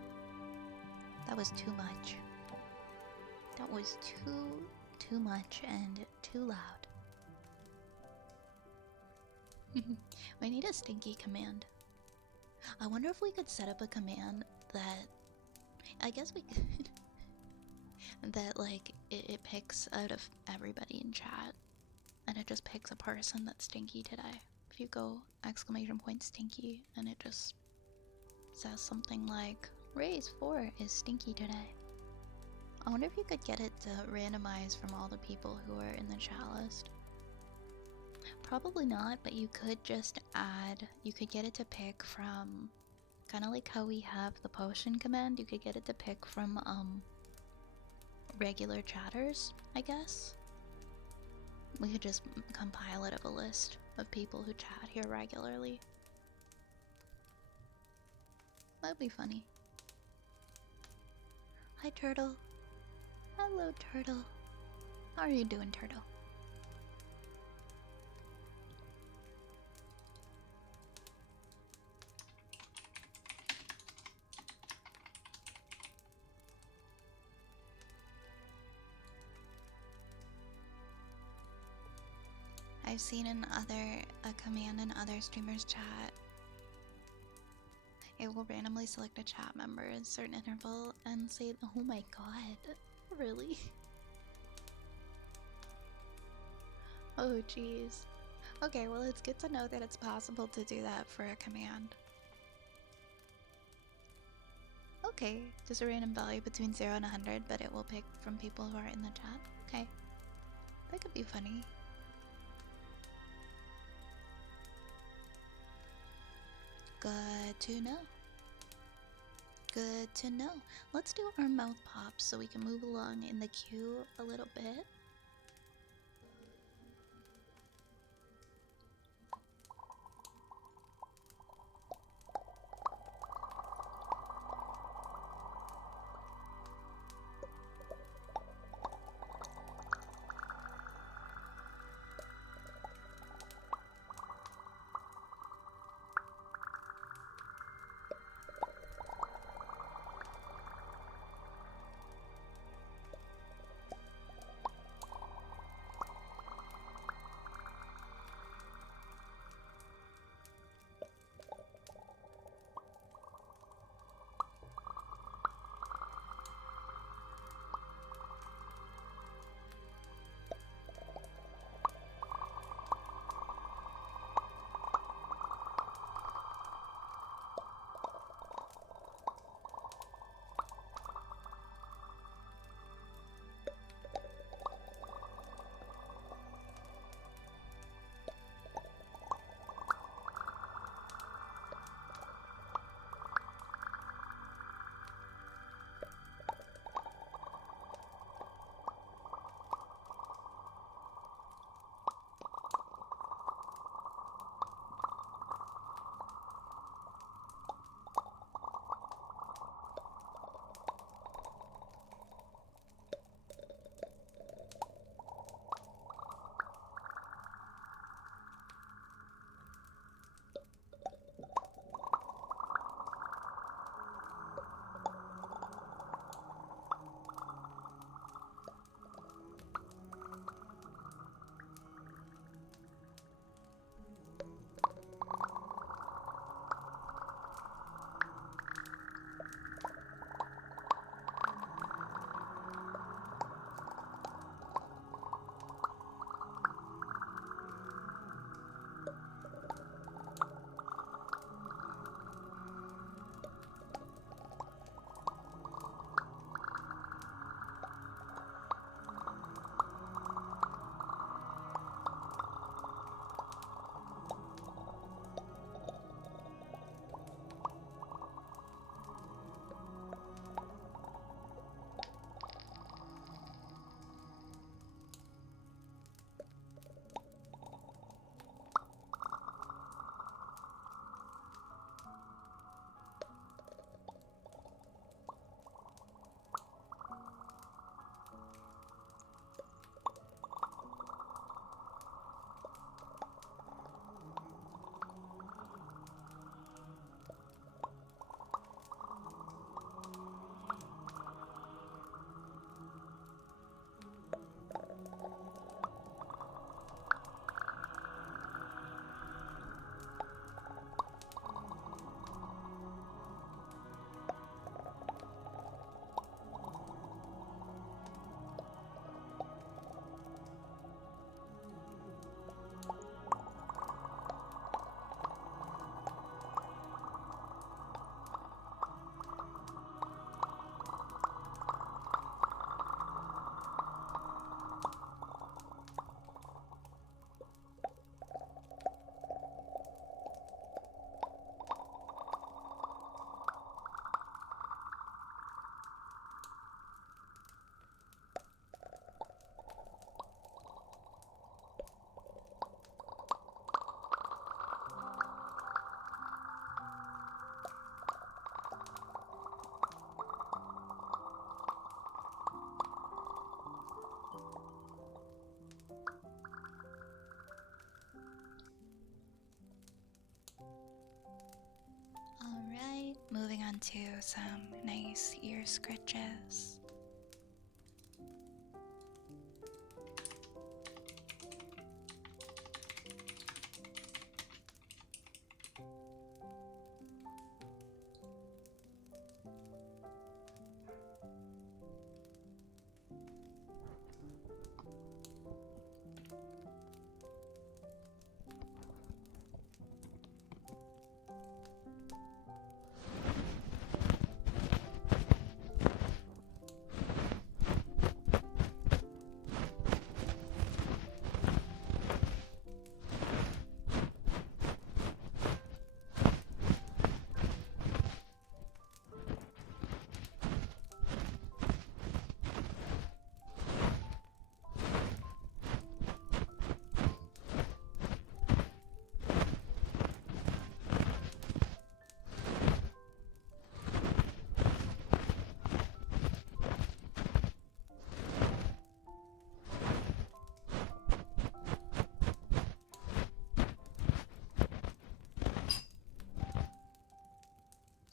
That was too much. That was too much and too loud. We need a stinky command. I wonder if we could set up a command that... I guess we could... that, like, it picks out of everybody in chat. And it just picks a person that's stinky today. If you go !stinky and it just says something like, Raise 4 is stinky today. I wonder if you could get it to randomize from all the people who are in the chat list. Probably not, but you could just add, you could get it to pick from, kind of like how we have the potion command, you could get it to pick from regular chatters, I guess. We could just compile it of a list of people who chat here regularly. That'd be funny. Hi, Turtle. Hello, Turtle. How are you doing, Turtle? I've seen a command in other streamers' chat. It will randomly select a chat member at a certain interval and say, oh my god, really? Oh jeez. Okay, well it's good to know that it's possible to do that for a command. Okay, just a random value between 0 and 100, but it will pick from people who are in the chat. Okay. That could be funny. Good to know. Good to know. Let's do our mouth pops so we can move along in the queue a little bit. into some nice ear scratches.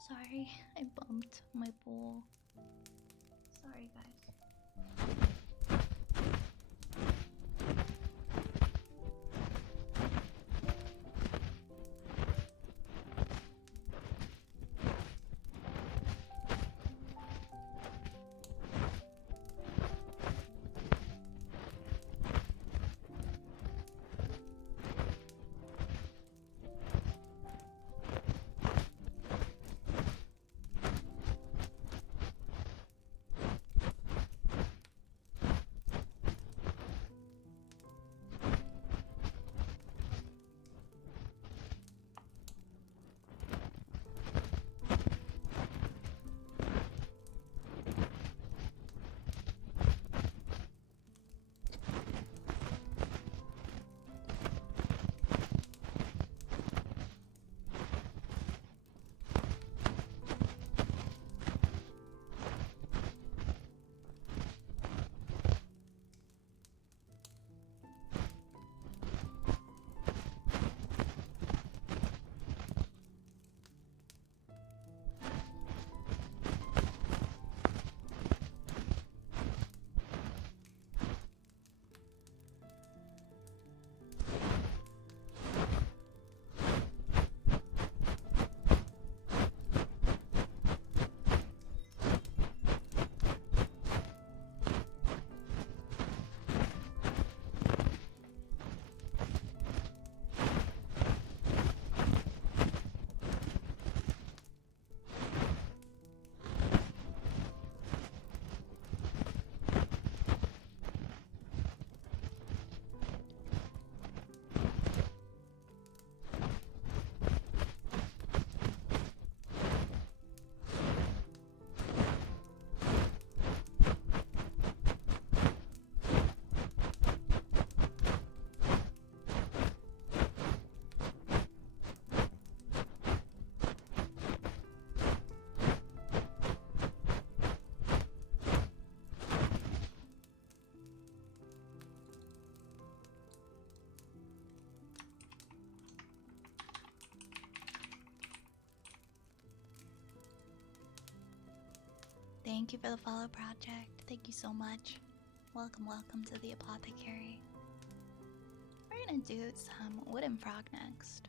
Sorry, I bumped my bowl. Sorry, guys. Thank you for the follow, Project. Thank you so much. Welcome, welcome to the apothecary. We're gonna do some wooden frog next.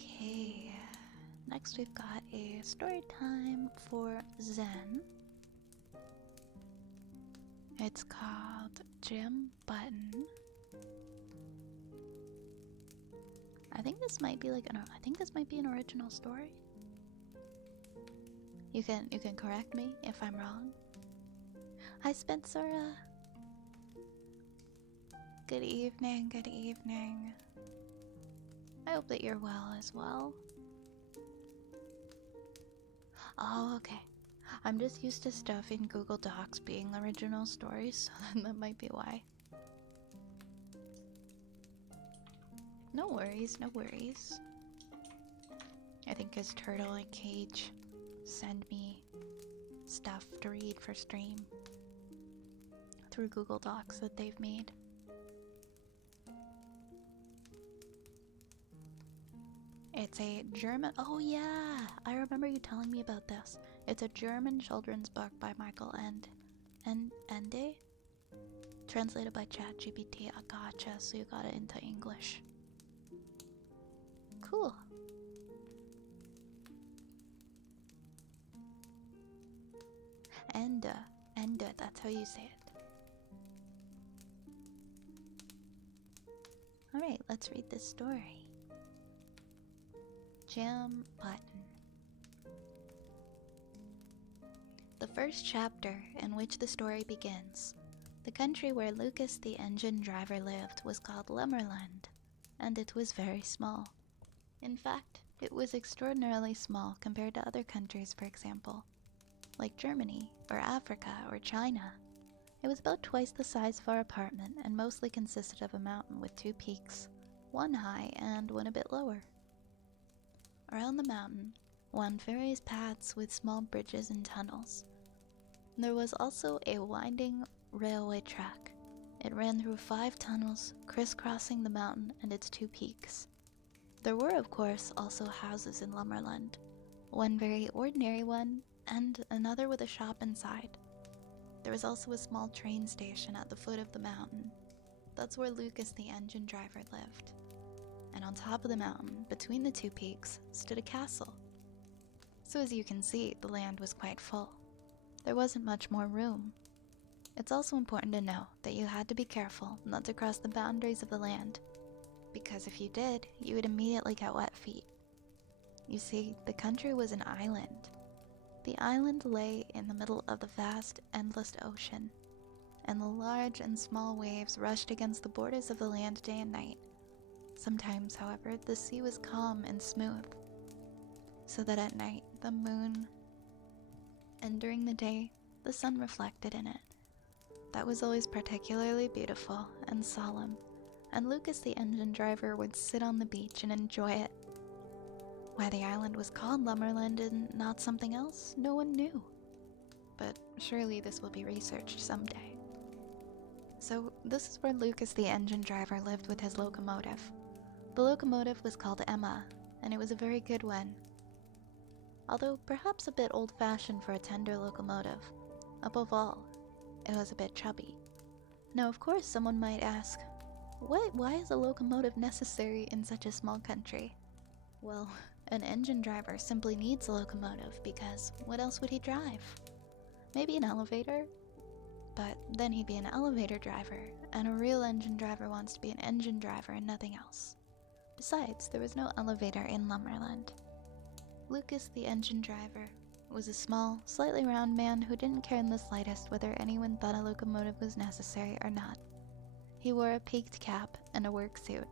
Okay. Next, we've got a story time for Zen. It's called Jim Button. I think this might be an original story. You can correct me if I'm wrong. Hi Spencer. Good evening, good evening. I hope that you're well as well. Oh, okay. I'm just used to stuff in Google Docs being original stories, so that might be why. No worries, no worries. I think his Turtle and Cage send me stuff to read for stream through Google Docs that they've made. It's a German. Oh, yeah! I remember you telling me about this. It's a German children's book by Michael Ende? Translated by ChatGPT. I gotcha, so you got it into English. Cool. Ende, that's how you say it. Alright, let's read this story. Jim Button. The first chapter in which the story begins. The country where Lucas the engine driver lived was called Lemmerland, and it was very small. In fact, it was extraordinarily small compared to other countries, for example, like Germany, or Africa, or China. It was about twice the size of our apartment and mostly consisted of a mountain with two peaks, one high and one a bit lower. Around the mountain wound various paths with small bridges and tunnels. There was also a winding railway track. It ran through 5 tunnels, crisscrossing the mountain and its 2 peaks. There were, of course, also houses in Lumberland, one very ordinary one, and another with a shop inside. There was also a small train station at the foot of the mountain. That's where Lucas the engine driver lived. And on top of the mountain, between the 2 peaks, stood a castle. So as you can see, the land was quite full. There wasn't much more room. It's also important to know that you had to be careful not to cross the boundaries of the land, because if you did, you would immediately get wet feet. You see, the country was an island. The island lay in the middle of the vast, endless ocean, and the large and small waves rushed against the borders of the land day and night. Sometimes, however, the sea was calm and smooth, so that at night the moon, and during the day the sun reflected in it. That was always particularly beautiful and solemn, and Lucas the engine driver would sit on the beach and enjoy it. Why the island was called Lumberland and not something else, no one knew. But surely this will be researched someday. So this is where Lucas the engine driver lived with his locomotive. The locomotive was called Emma, and it was a very good one. Although perhaps a bit old-fashioned for a tender locomotive. Above all, it was a bit chubby. Now of course someone might ask, why is a locomotive necessary in such a small country? Well, an engine driver simply needs a locomotive because what else would he drive? Maybe an elevator? But then he'd be an elevator driver, and a real engine driver wants to be an engine driver and nothing else. Besides, there was no elevator in Lumberland. Lucas, the engine driver, was a small, slightly round man who didn't care in the slightest whether anyone thought a locomotive was necessary or not. He wore a peaked cap and a work suit.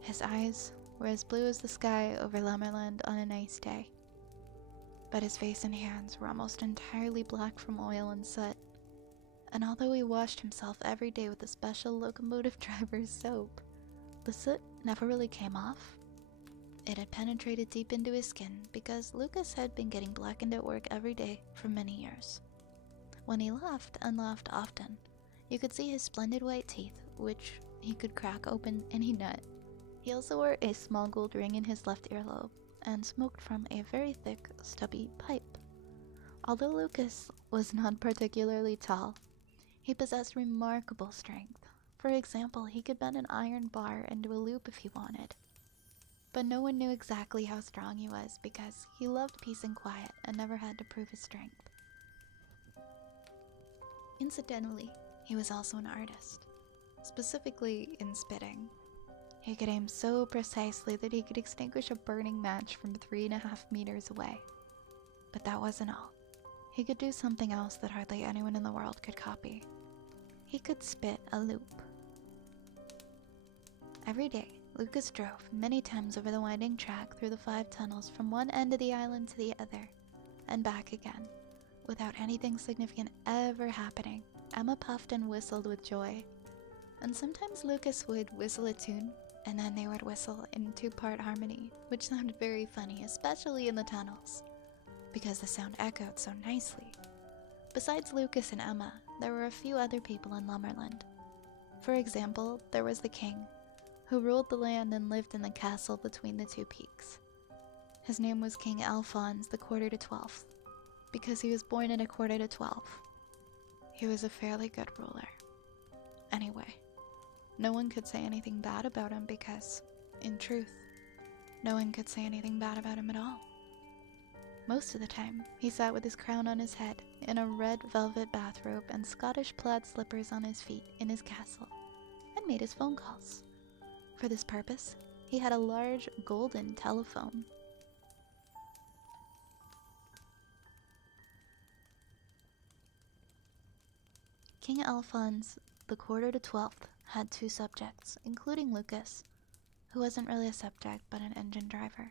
His eyes were as blue as the sky over Lumberland on a nice day. But his face and hands were almost entirely black from oil and soot. And although he washed himself every day with a special locomotive driver's soap, the soot never really came off. It had penetrated deep into his skin because Lucas had been getting blackened at work every day for many years. When he laughed, and laughed often, you could see his splendid white teeth, which he could crack open any nut. He also wore a small gold ring in his left earlobe, and smoked from a very thick, stubby pipe. Although Lucas was not particularly tall, he possessed remarkable strength. For example, he could bend an iron bar into a loop if he wanted. but no one knew exactly how strong he was because he loved peace and quiet and never had to prove his strength. Incidentally, he was also an artist, specifically in spitting. He could aim so precisely that he could extinguish a burning match from 3.5 meters away. But that wasn't all. He could do something else that hardly anyone in the world could copy. He could spit a loop. Every day, Lucas drove many times over the winding track through the 5 tunnels from one end of the island to the other, and back again. Without anything significant ever happening, Emma puffed and whistled with joy. And sometimes Lucas would whistle a tune, and then they would whistle in 2-part harmony, which sounded very funny, especially in the tunnels, because the sound echoed so nicely. Besides Lucas and Emma, there were a few other people in Lumberland. For example, there was the king, who ruled the land and lived in the castle between the 2 peaks. His name was King Alphonse the Quarter to 12th, because he was born in a quarter to 12. He was a fairly good ruler. Anyway, no one could say anything bad about him because, in truth, no one could say anything bad about him at all. Most of the time, he sat with his crown on his head, in a red velvet bathrobe and Scottish plaid slippers on his feet in his castle, and made his phone calls. For this purpose, he had a large golden telephone. King Alphonse the Quarter to 12th had 2 subjects, including Lucas, who wasn't really a subject but an engine driver.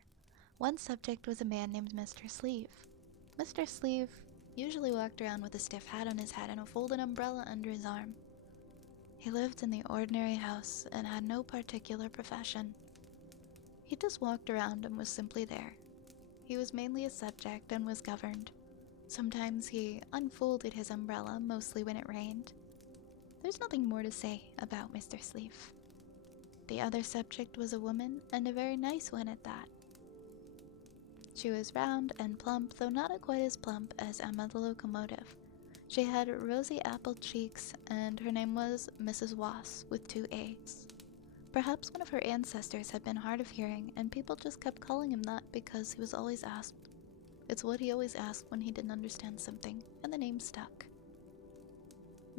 One subject was a man named Mr. Sleeve. Mr. Sleeve usually walked around with a stiff hat on his head and a folded umbrella under his arm. He lived in the ordinary house and had no particular profession. He just walked around and was simply there. He was mainly a subject and was governed. Sometimes he unfolded his umbrella, mostly when it rained. There's nothing more to say about Mr. Sleeve. The other subject was a woman, and a very nice one at that. She was round and plump, though not quite as plump as Emma the locomotive. She had rosy apple cheeks, and her name was Mrs. Wass, with 2 A's. Perhaps one of her ancestors had been hard of hearing, and people just kept calling him that because he was always asked. It's what he always asked when he didn't understand something, and the name stuck.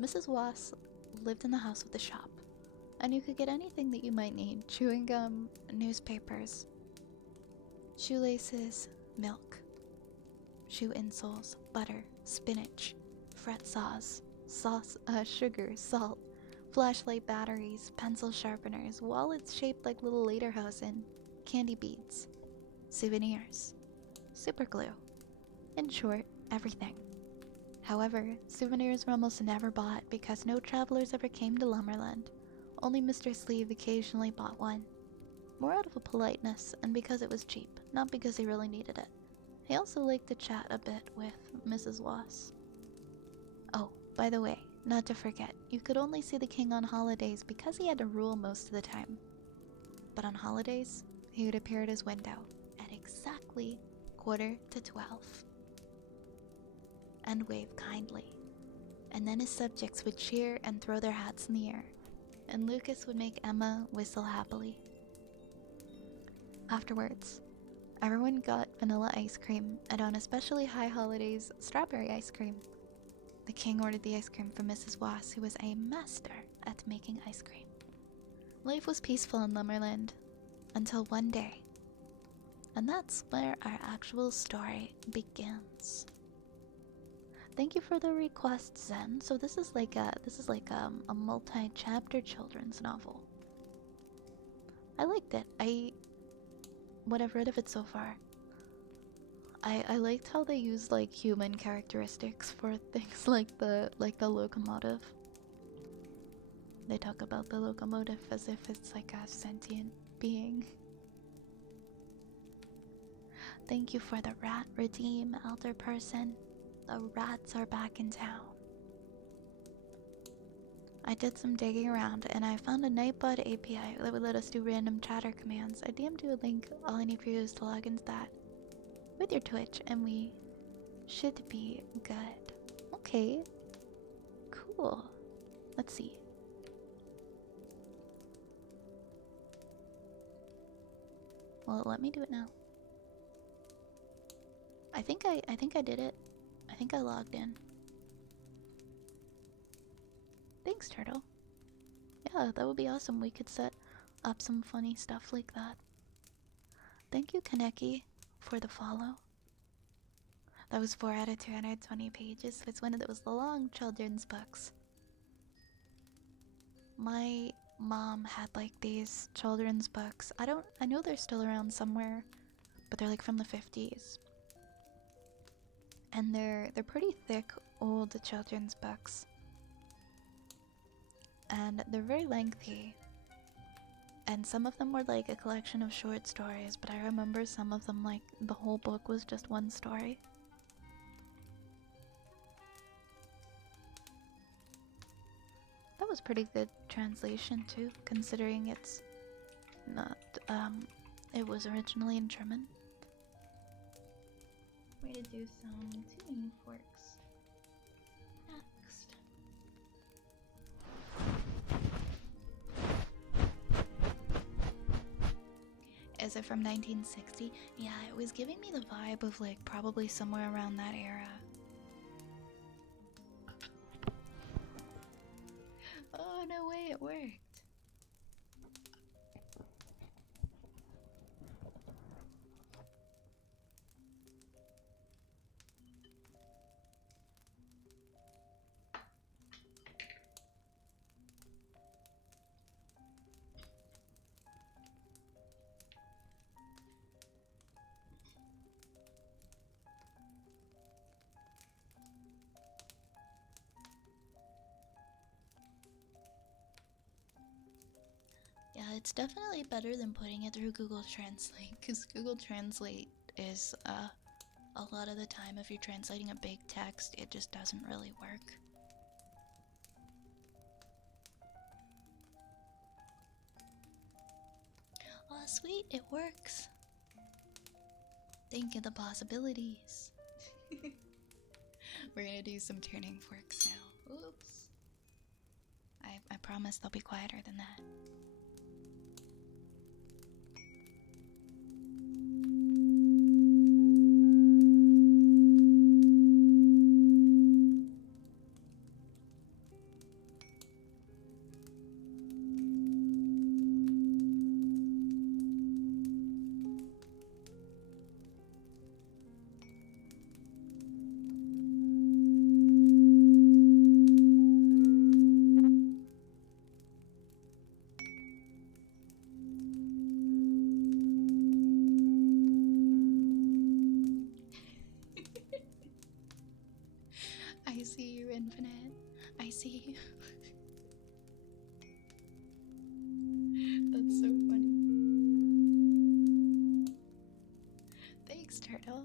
Mrs. Wass lived in the house with the shop, and you could get anything that you might need: chewing gum, newspapers, shoelaces, milk, shoe insoles, butter, spinach, fret saws, sugar, salt, flashlight batteries, pencil sharpeners, wallets shaped like little lederhosen, candy beads, souvenirs, super glue. In short, everything. However, souvenirs were almost never bought because no travelers ever came to Lumberland. Only Mr. Sleeve occasionally bought one. More out of a politeness and because it was cheap, not because he really needed it. He also liked to chat a bit with Mrs. Wass. Oh, by the way, not to forget, you could only see the king on holidays because he had to rule most of the time. But on holidays, he would appear at his window at exactly 11:45 and wave kindly. And then his subjects would cheer and throw their hats in the air, and Lucas would make Emma whistle happily. Afterwards, everyone got vanilla ice cream, and on especially high holidays, strawberry ice cream. The king ordered the ice cream from Mrs. Wass, who was a master at making ice cream. Life was peaceful in Lumberland until one day, and that's where our actual story begins. Thank you for the request, Zen. So this is like a multi-chapter children's novel. I liked it. What I've read of it so far, I liked how they used like human characteristics for things like the locomotive. They talk about the locomotive as if it's like a sentient being. Thank you for the rat redeem, elder person. The rats are back in town. I did some digging around and I found a Nightbot API that would let us do random chatter commands. I DM'd you a link. All I need for you is to log into that with your Twitch and we should be good. Okay. Cool. Let's see. Well, let me do it now. I think I did it. I think I logged in. Thanks, Turtle. Yeah, that would be awesome. We could set up some funny stuff like that. Thank you, Kaneki, for the follow. That was 4 out of 220 pages. It's one of those long children's books. My mom had like these children's books. I know they're still around somewhere, but they're like from the 50s. And they're pretty thick old children's books. And they're very lengthy. And some of them were like a collection of short stories, but I remember some of them like the whole book was just one story. That was pretty good translation too, considering it's not, it was originally in German. Way to do some tuning forks. Next. Is it from 1960? Yeah, it was giving me the vibe of like probably somewhere around that era. Oh, no way, it worked. Yeah, it's definitely better than putting it through Google Translate, because Google Translate is, a lot of the time if you're translating a big text, it just doesn't really work. Oh, sweet, it works. Think of the possibilities. We're gonna do some turning forks now. Oops. I promise they'll be quieter than that. I see you, Infinite. I see you. That's so funny. Thanks, Turtle.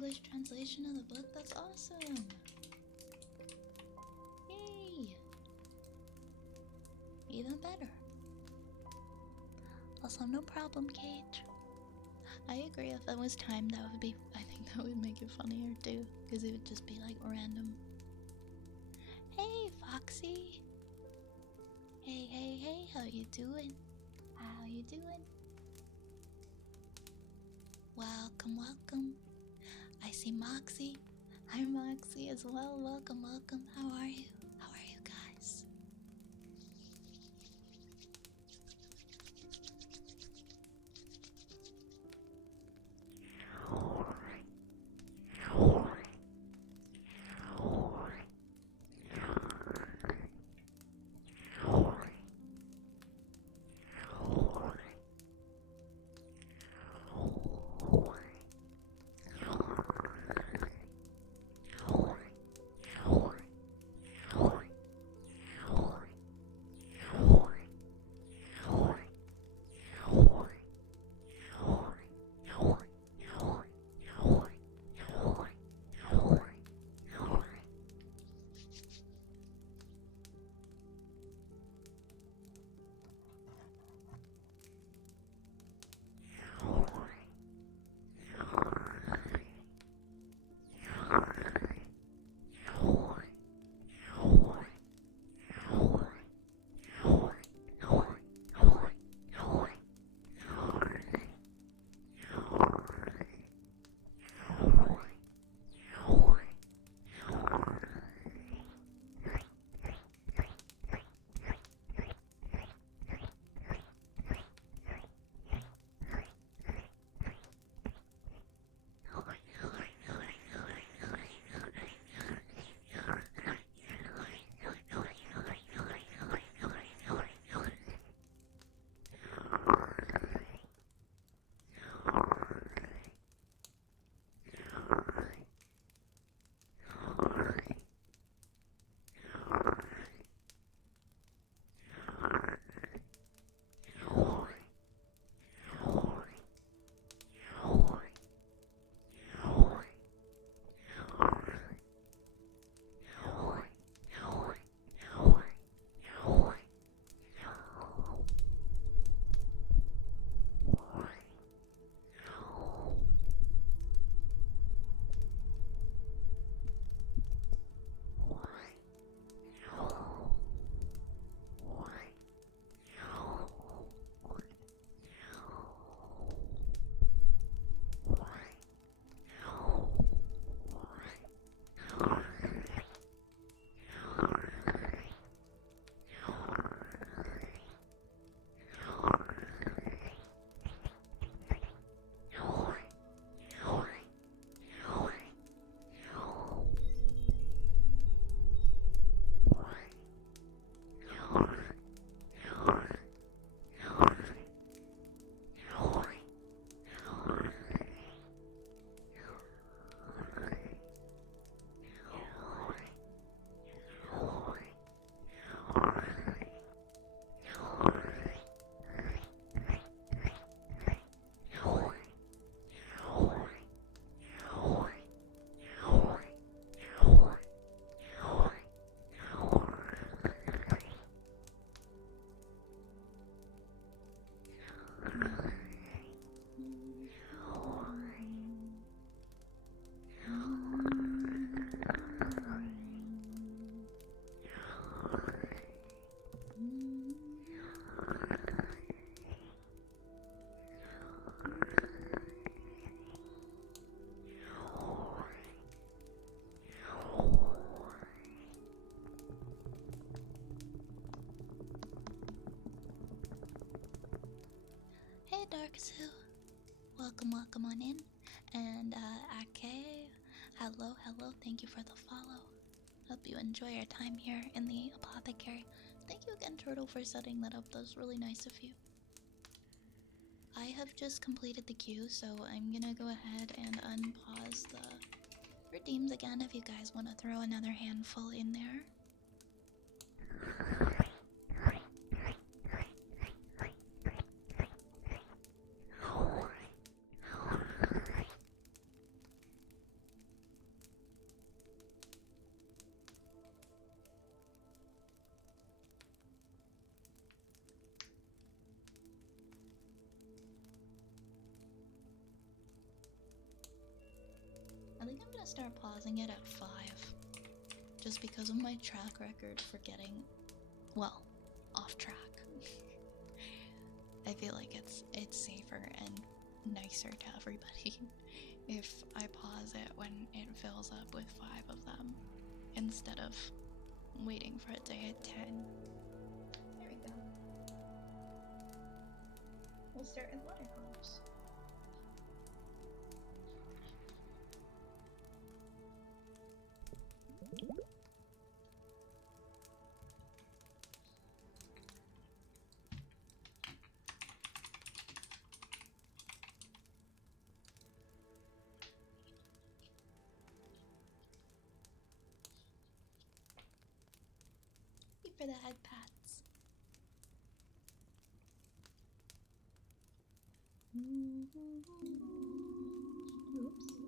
English translation of the book? That's awesome! Yay! Even better. Also, no problem, Cage. I agree, if it was timed, that would be. I think that would make it funnier too, because it would just be like random. Hey, Foxy! Hey, hey, hey, how you doing? How you doing? Welcome, welcome. I see Moxie. Hi, Moxie as well. Welcome, welcome. How are you? How are you guys? Hey, Dark Sue. Welcome, welcome on in. And, Ake, hello, hello. Thank you for the follow. Hope you enjoy your time here in the apothecary. Thank you again, Turtle, for setting that up. That was really nice of you. I have just completed the queue, so I'm gonna go ahead and unpause the redeems again if you guys want to throw another handful in there. gonna start pausing it at 5. Just because of my track record for getting, well, off track. I feel like it's safer and nicer to everybody if I pause it when it fills up with 5 of them instead of waiting for it to hit 10. There we go. We'll start in watercolors. For the head pats. Oops.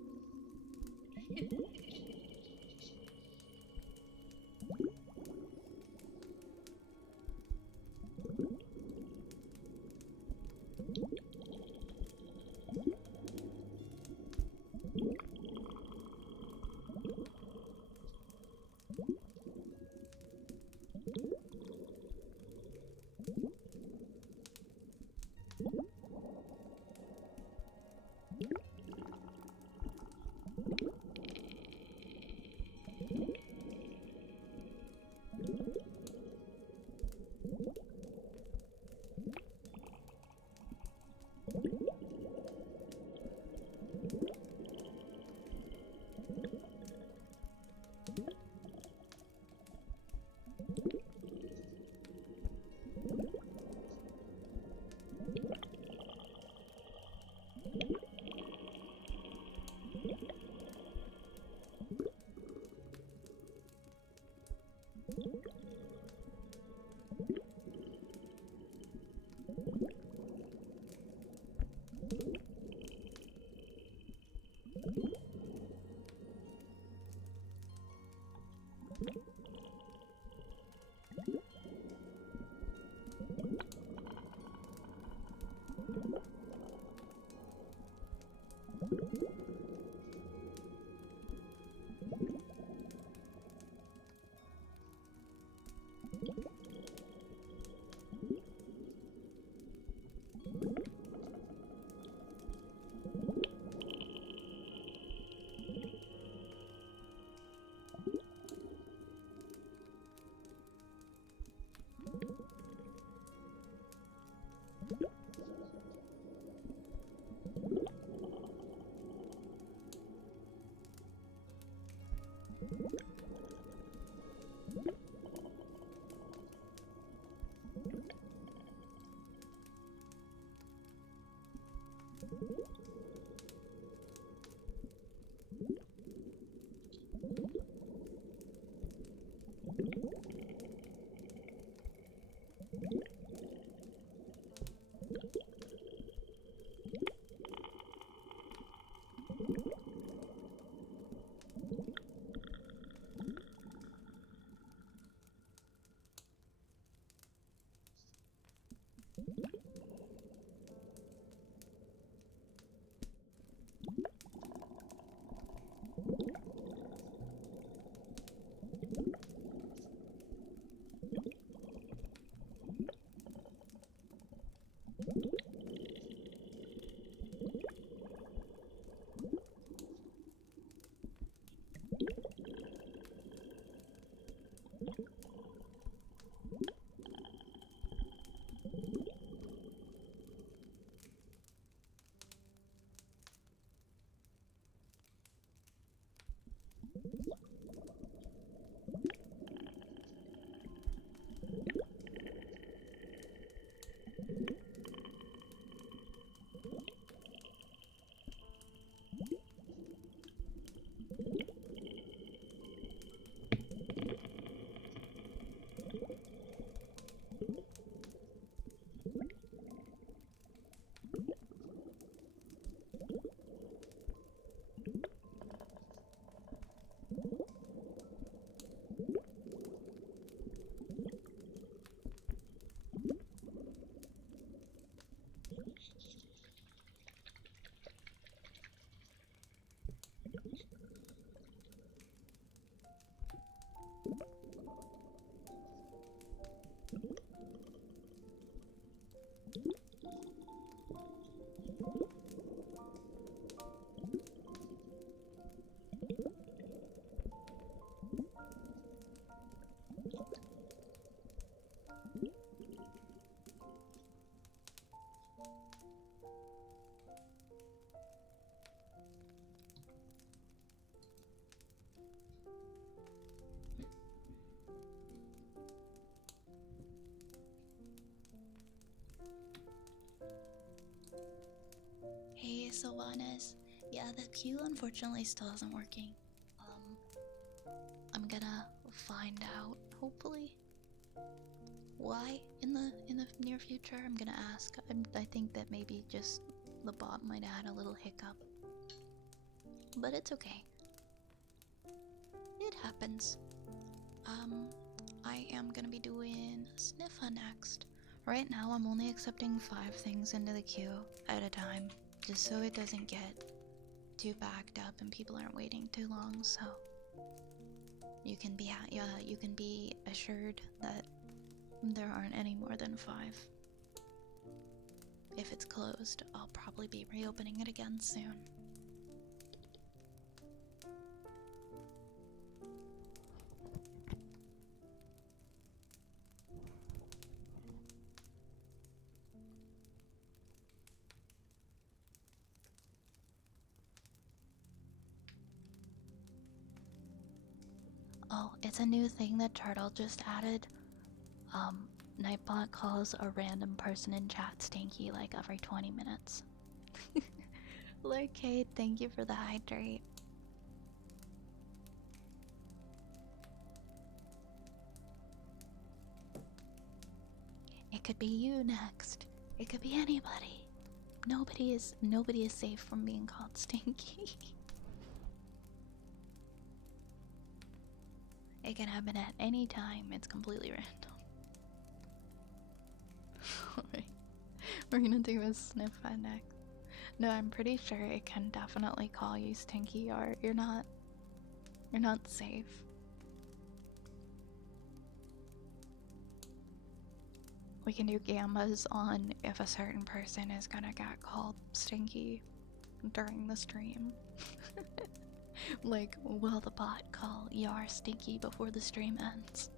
Sylvanas. Yeah, the queue unfortunately still isn't working. I'm gonna find out, hopefully, why in the near future. I'm gonna ask. I think that maybe just the bot might have had a little hiccup, but it's okay. It happens. I am gonna be doing Sniffa next. Right now, I'm only accepting 5 things into the queue at a time, just so it doesn't get too backed up and people aren't waiting too long. So you can be assured that there aren't any more than 5. If it's closed, I'll probably be reopening it again soon. Oh, it's a new thing that Turtle just added. Nightbot calls a random person in chat stinky like every 20 minutes. Lord Kate, thank you for the hydrate. It could be you next. It could be anybody. Nobody is safe from being called stinky. It can happen at any time. It's completely random. Alright. We're gonna do a sniff at next. No, I'm pretty sure it can definitely call you stinky or you're not safe. We can do gambas on if a certain person is gonna get called stinky during the stream. Like, will the bot call "You're stinky" before the stream ends?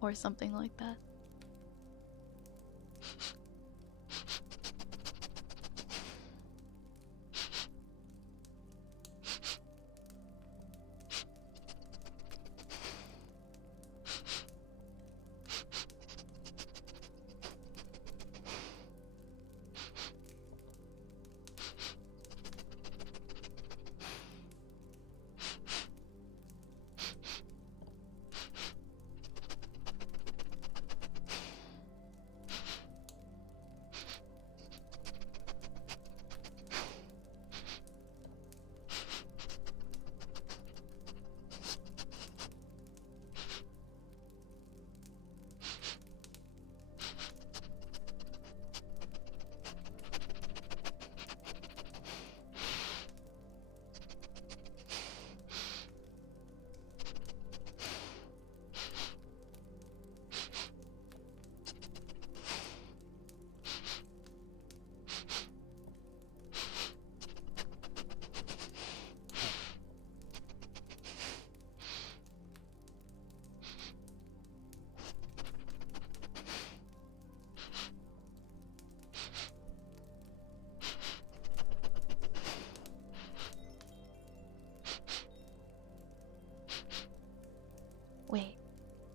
Or something like that.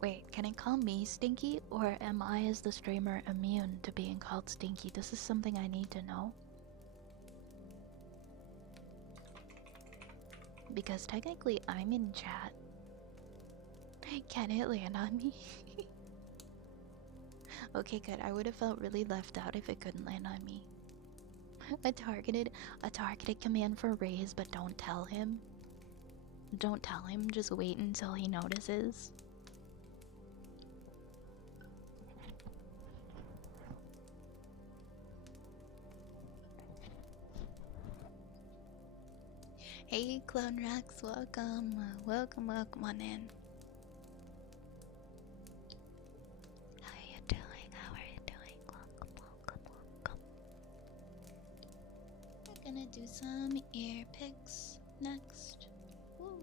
Wait, can it call me stinky, or am I as the streamer immune to being called stinky? This is something I need to know. Because technically I'm in chat. Can it land on me? Okay, good. I would have felt really left out if it couldn't land on me. A targeted command for Raise, but don't tell him. Don't tell him, just wait until he notices. Hey, Clone Rex, welcome. Welcome on in. How are you doing? Welcome. We're gonna do some ear picks next. Woo.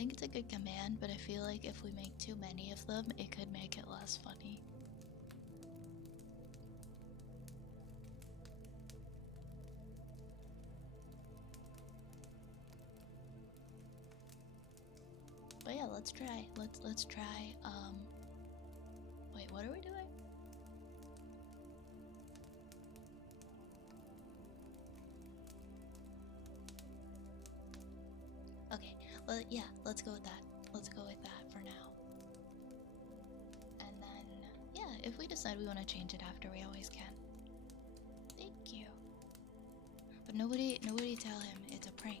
think it's a good command, but I feel like if we make too many of them, it could make it less funny. But yeah, let's try. Let's try. Wait, what are we doing? Okay, well, yeah, let's go with that. Let's go with that for now. And then, yeah, if we decide we want to change it after, we always can. Thank you. But nobody tell him it's a prank.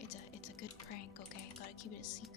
It's a good prank, okay? Gotta keep it a secret.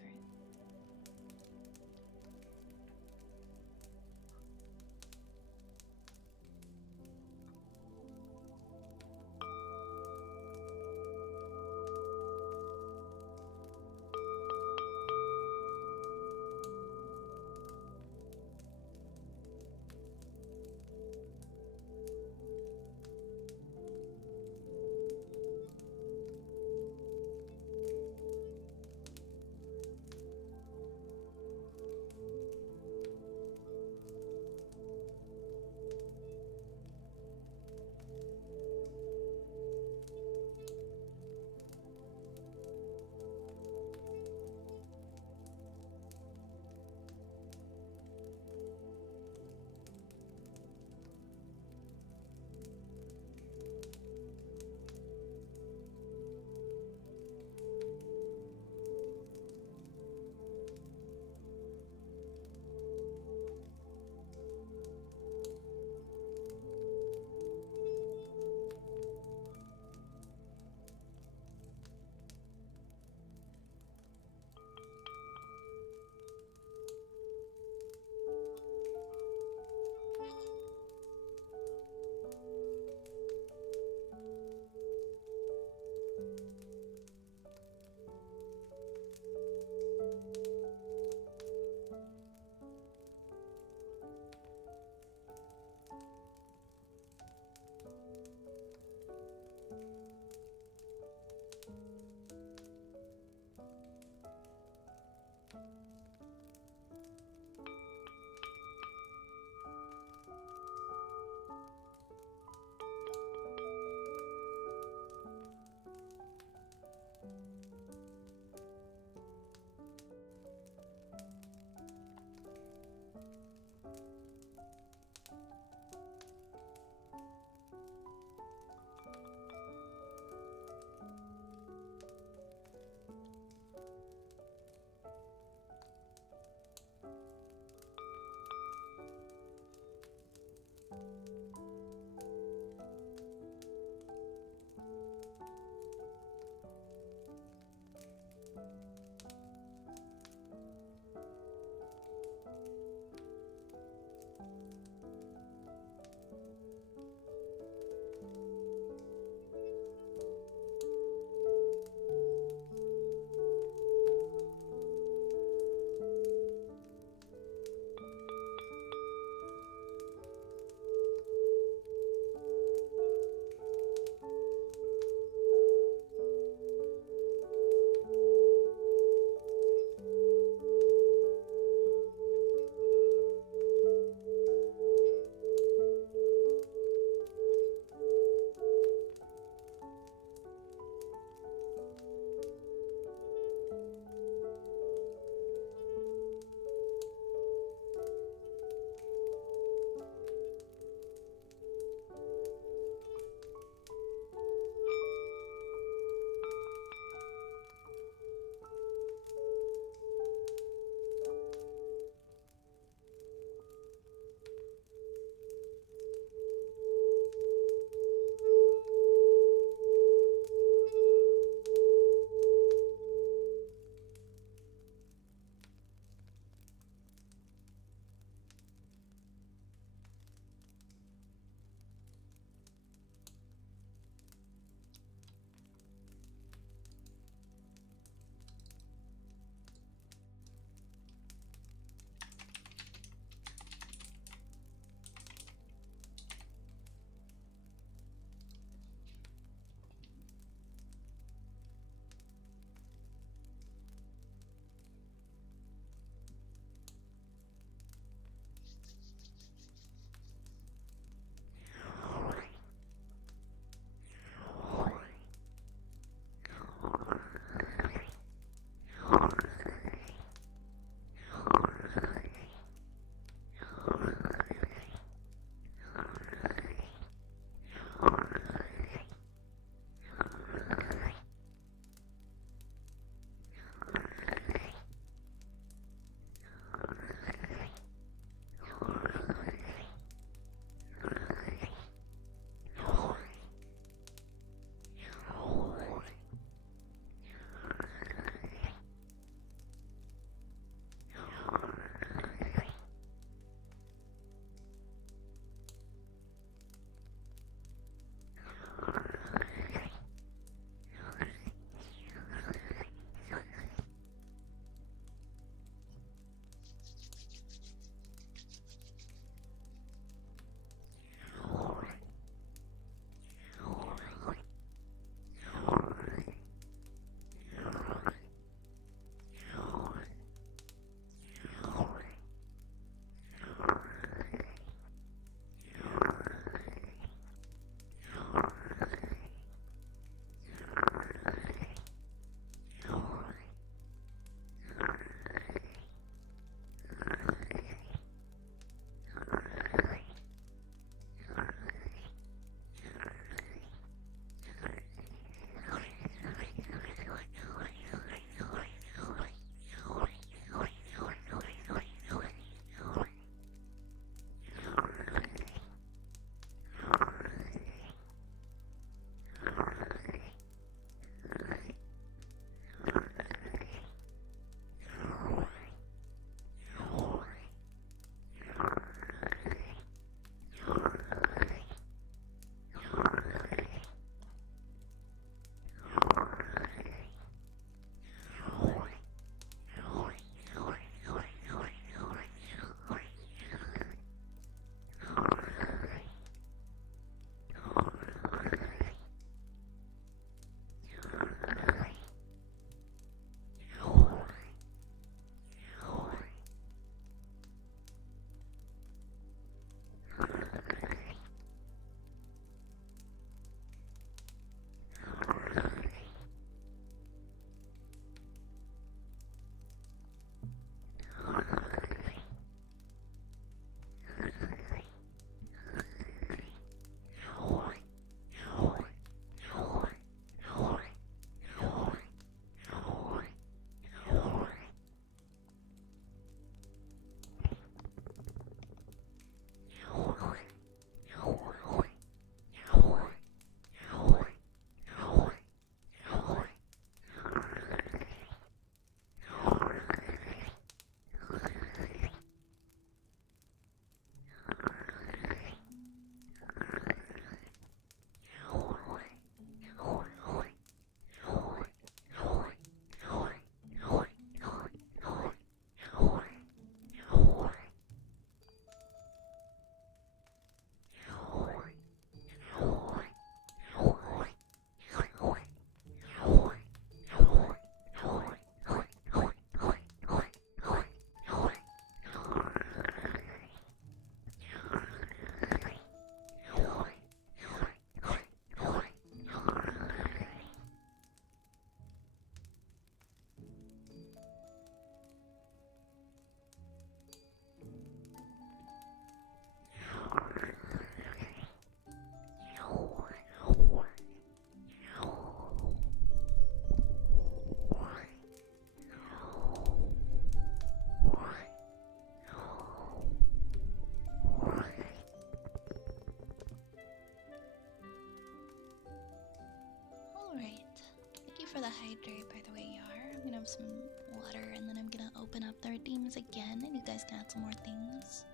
hydrate, by the way, Yar. I'm gonna have some water, and then I'm gonna open up the redeems again, and you guys can add some more things.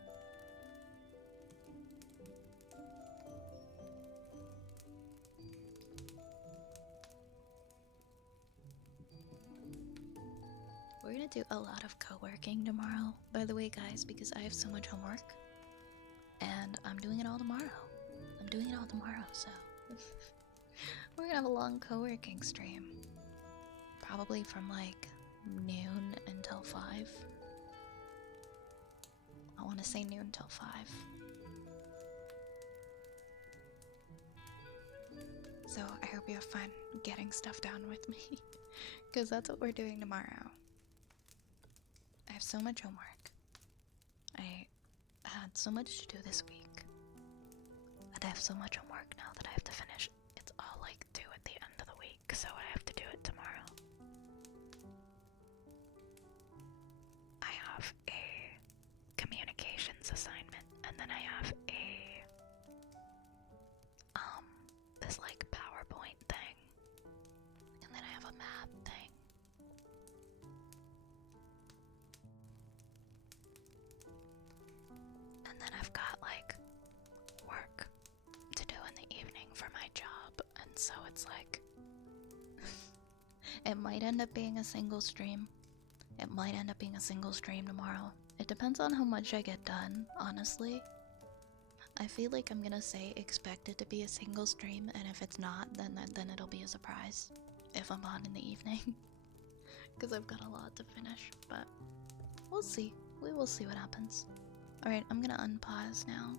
We're gonna do a lot of co-working tomorrow, by the way, guys, because I have so much homework. And I'm doing it all tomorrow. So we're gonna have a long co-working stream. Probably from like noon until 5. I wanna say noon till 5. So I hope you have fun getting stuff done with me. Because that's what we're doing tomorrow. I have so much homework. I had so much to do this week. And I have so much homework now that I have to finish. It's all like due at the end of the week, so I have to do it tomorrow. I have a communications assignment, and then I have a this like PowerPoint thing, and then I have a math thing. And then I've got like work to do in the evening for my job, and so it's like it might end up being a single stream. It might end up being a single stream tomorrow. It depends on how much I get done, honestly. I feel like I'm gonna say expect it to be a single stream, and if it's not, then it'll be a surprise if I'm on in the evening. Because I've got a lot to finish, but we'll see. We will see what happens. Alright, I'm gonna unpause now.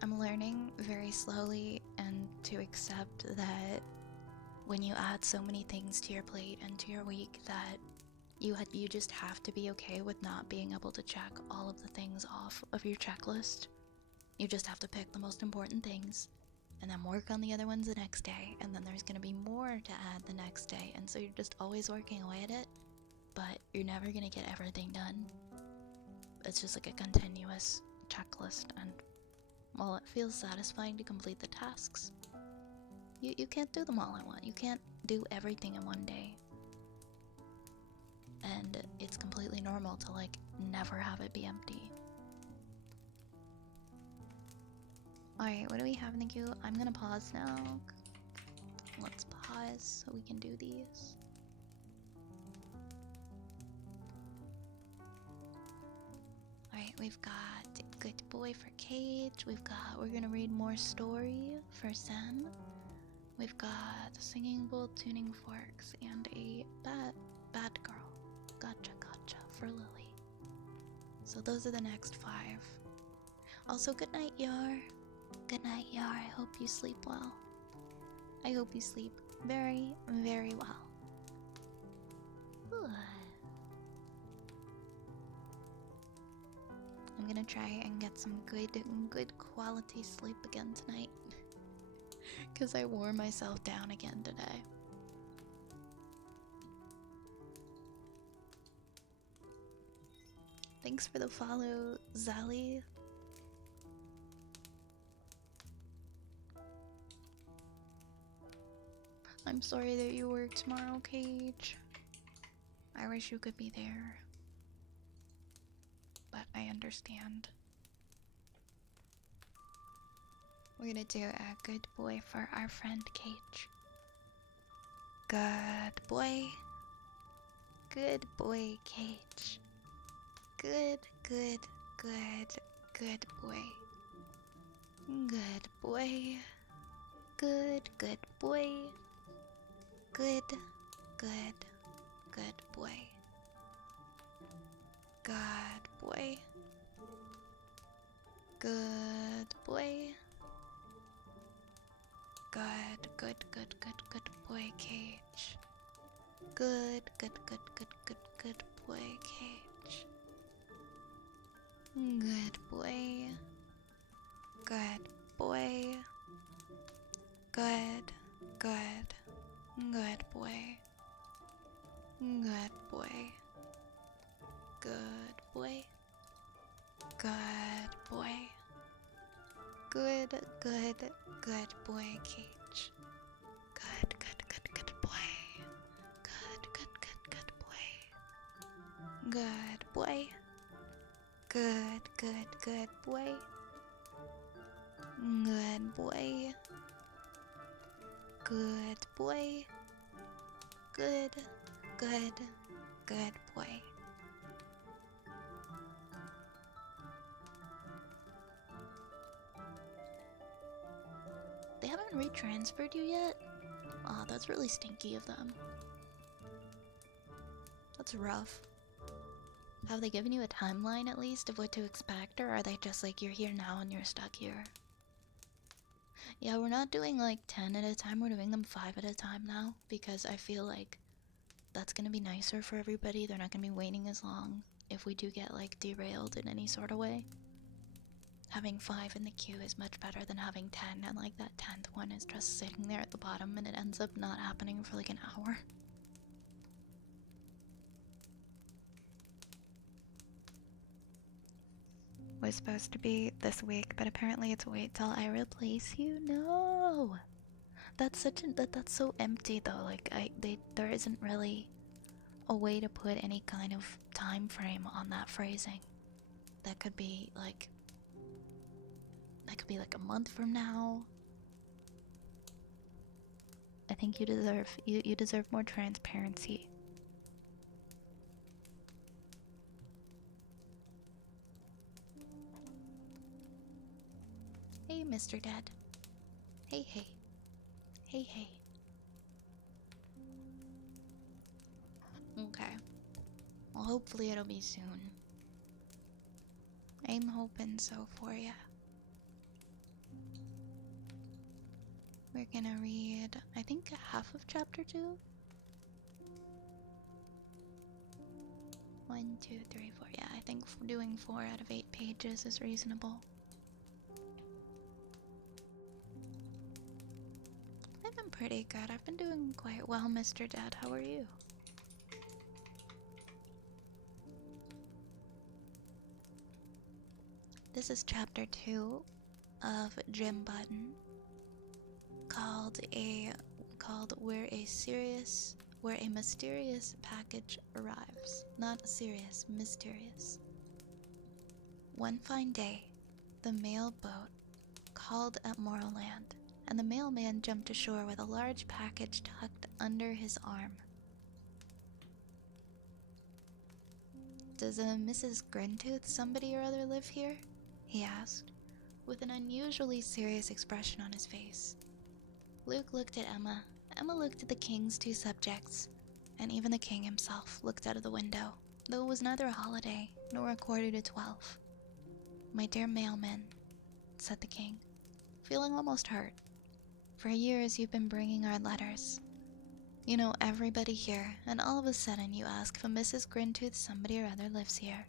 I'm learning very slowly and to accept that when you add so many things to your plate and to your week that you just have to be okay with not being able to check all of the things off of your checklist. You just have to pick the most important things and then work on the other ones the next day, and then there's gonna be more to add the next day, and so you're just always working away at it, but you're never gonna get everything done. It's just like a continuous checklist, and while it feels satisfying to complete the tasks, you can't do them all at once. You can't do everything in one day. And it's completely normal to like never have it be empty. Alright, what do we have in the queue? I'm gonna pause now. Let's pause so we can do these. Alright, we've got Good Boy for Cage. We're gonna read more story for Sen. We've got Singing Bowl, Tuning Forks, and a Bad Girl. Gotcha for Lily. So those are the next 5. Also, good night, Yar. Good night, Yar. I hope you sleep well. I hope you sleep very, very well. Ooh. I'm gonna try and get some good quality sleep again tonight. Because I wore myself down again today. Thanks for the follow, Zali. I'm sorry that you work tomorrow, Cage. I wish you could be there. But I understand. We're gonna do a good boy for our friend Cage. Good boy. Good boy, Cage. Good boy. Good boy. Good boy. Good boy. Good boy. Good boy. Good boy, Cage. Good boy, Cage. Good boy. Good boy. Good boy. Good boy. Good boy. Good, good boy, Cage. Good, good, good, good boy. Good, good, good, good boy. Good boy. Good, good, good boy. Good boy. Good boy. Good, good, good boy. They haven't retransferred you yet? Aw, that's really stinky of them. That's rough. Have they given you a timeline at least of what to expect, or are they just like, you're here now and you're stuck here? Yeah, we're not doing like 10 at a time, we're doing them 5 at a time now, because I feel like that's gonna be nicer for everybody. They're not gonna be waiting as long if we do get like derailed in any sort of way. Having 5 in the queue is much better than having 10, and like that 10th one is just sitting there at the bottom and it ends up not happening for like an hour. Was supposed to be this week, but apparently it's wait till I replace you. No, that's such an that's so empty though. Like there isn't really a way to put any kind of time frame on that phrasing. That could be like a month from now. I think you deserve more transparency. Hey, Mr. Dead. Hey, hey. Hey, hey. Okay. Well, hopefully it'll be soon. I'm hoping so for ya. We're gonna read, I think, half of chapter 2. 1, 2, 3, 4. Yeah, I think doing 4 out of 8 pages is reasonable. I've been pretty good. I've been doing quite well, Mr. Dad. How are you? This is chapter 2 of Jim Button, called where a mysterious package arrives. Not serious, mysterious. One fine day, the mail boat called at Morrowland, and the mailman jumped ashore with a large package tucked under his arm. Does a Mrs. Grintooth somebody or other live here? He asked, with an unusually serious expression on his face. Luke looked at Emma. Emma looked at the king's 2 subjects, and even the king himself looked out of the window, though it was neither a holiday nor a quarter to 12. My dear mailman, said the king, feeling almost hurt. For years you've been bringing our letters. You know everybody here, and all of a sudden you ask if a Mrs. Grintooth somebody or other lives here.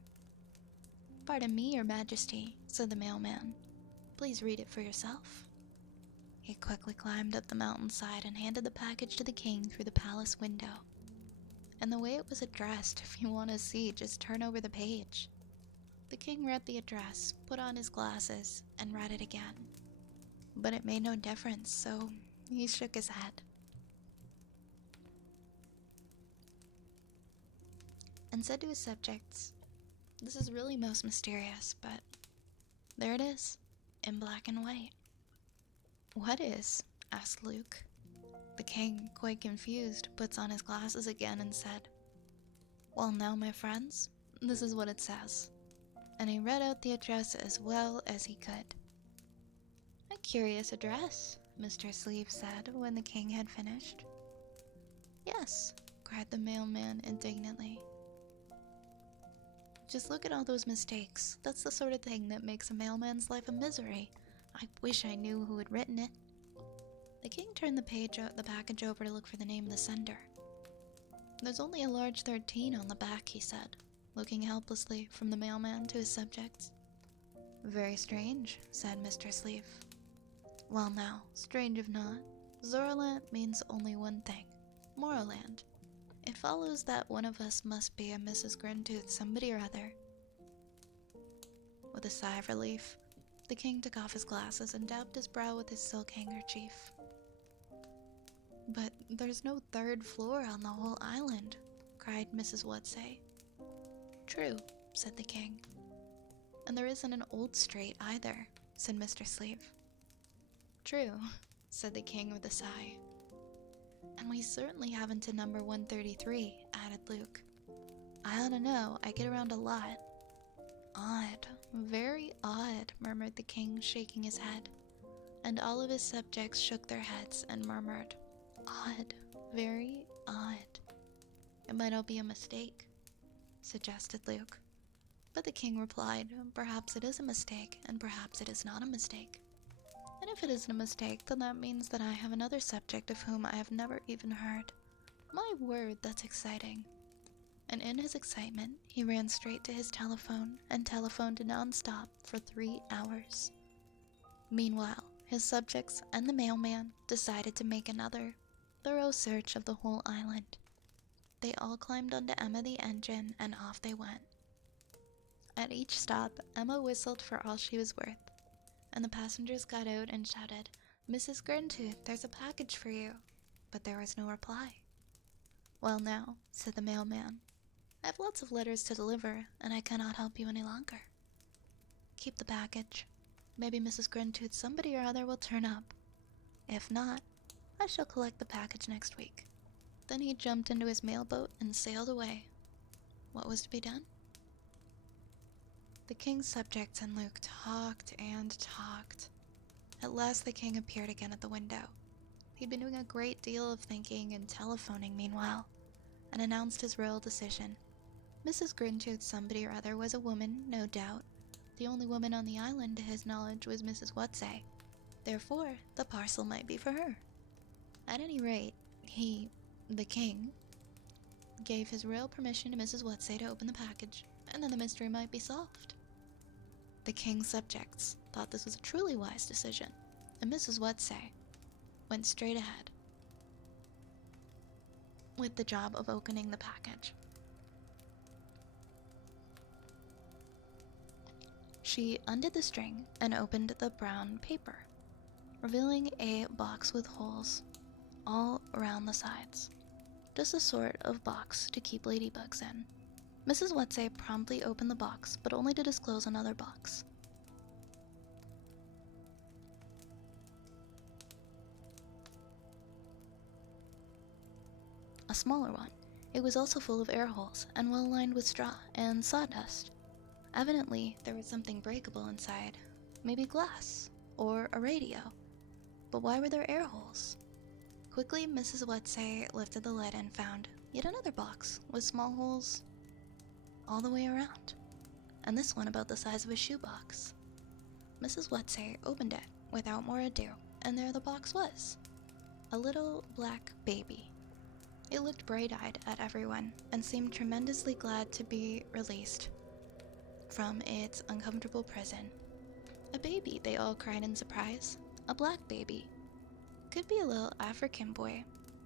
Pardon me, your majesty, said the mailman. Please read it for yourself. He quickly climbed up the mountainside and handed the package to the king through the palace window. And the way it was addressed, if you want to see, just turn over the page. The king read the address, put on his glasses, and read it again. But it made no difference, so he shook his head. And said to his subjects, "This is really most mysterious, but there it is, in black and white." "What is?" asked Luke. The king, quite confused, puts on his glasses again and said, "Well now, my friends, this is what it says." And he read out the address as well as he could. "A curious address," Mr. Sleeve said when the king had finished. "Yes," cried the mailman indignantly. "Just look at all those mistakes. That's the sort of thing that makes a mailman's life a misery. I wish I knew who had written it." The king turned the package over to look for the name of the sender. "There's only a large 13 on the back," he said, looking helplessly from the mailman to his subjects. "Very strange," said Mr. Sleeve. "Well now, strange if not, Zoraland means only one thing, Morrowland. It follows that one of us must be a Mrs. Grintooth somebody or other." With a sigh of relief, The king took off his glasses and dabbed his brow with his silk handkerchief. "But there's no third floor on the whole island," cried Mrs. Woodsay. "True," said the king. "And there isn't an old street either," said Mr. Sleeve. "True," said the king with a sigh. "And we certainly haven't to number 133, added Luke. "I ought to know, I get around a lot." "Odd, very odd," murmured the king, shaking his head. And all of his subjects shook their heads and murmured, "Odd, very odd." "It might all be a mistake," suggested Luke. But the king replied, "Perhaps it is a mistake, and perhaps it is not a mistake. And if it isn't a mistake, then that means that I have another subject of whom I have never even heard. My word, that's exciting." And in his excitement, he ran straight to his telephone and telephoned non-stop for 3 hours. Meanwhile, his subjects and the mailman decided to make another thorough search of the whole island. They all climbed onto Emma the engine, and off they went. At each stop, Emma whistled for all she was worth, and the passengers got out and shouted, "Mrs. Grintooth, there's a package for you." But there was no reply. "Well now," said the mailman, "I have lots of letters to deliver, and I cannot help you any longer. Keep the package. Maybe Mrs. Grintooth somebody or other will turn up. If not, I shall collect the package next week." Then he jumped into his mailboat and sailed away. What was to be done? The king's subjects and Luke talked and talked. At last the king appeared again at the window. He'd been doing a great deal of thinking and telephoning meanwhile, and announced his royal decision. Mrs. Grintooth somebody or other was a woman, no doubt. The only woman on the island, to his knowledge, was Mrs. Woodsay. Therefore, the parcel might be for her. At any rate, he, the king, gave his royal permission to Mrs. Woodsay to open the package, and then the mystery might be solved. The king's subjects thought this was a truly wise decision, and Mrs. Woodsay went straight ahead with the job of opening the package. She undid the string and opened the brown paper, revealing a box with holes all around the sides. Just a sort of box to keep ladybugs in. Mrs. Woodsay promptly opened the box, but only to disclose another box. A smaller one. It was also full of air holes and well lined with straw and sawdust. Evidently, there was something breakable inside. Maybe glass, or a radio. But why were there air holes? Quickly, Mrs. Woodsay lifted the lid and found yet another box with small holes all the way around, and this one about the size of a shoebox. Mrs. Woodsay opened it without more ado, and there the box was. A little black baby. It looked bright-eyed at everyone and seemed tremendously glad to be released from its uncomfortable prison. "A baby," they all cried in surprise. "A black baby. Could be a little African boy,"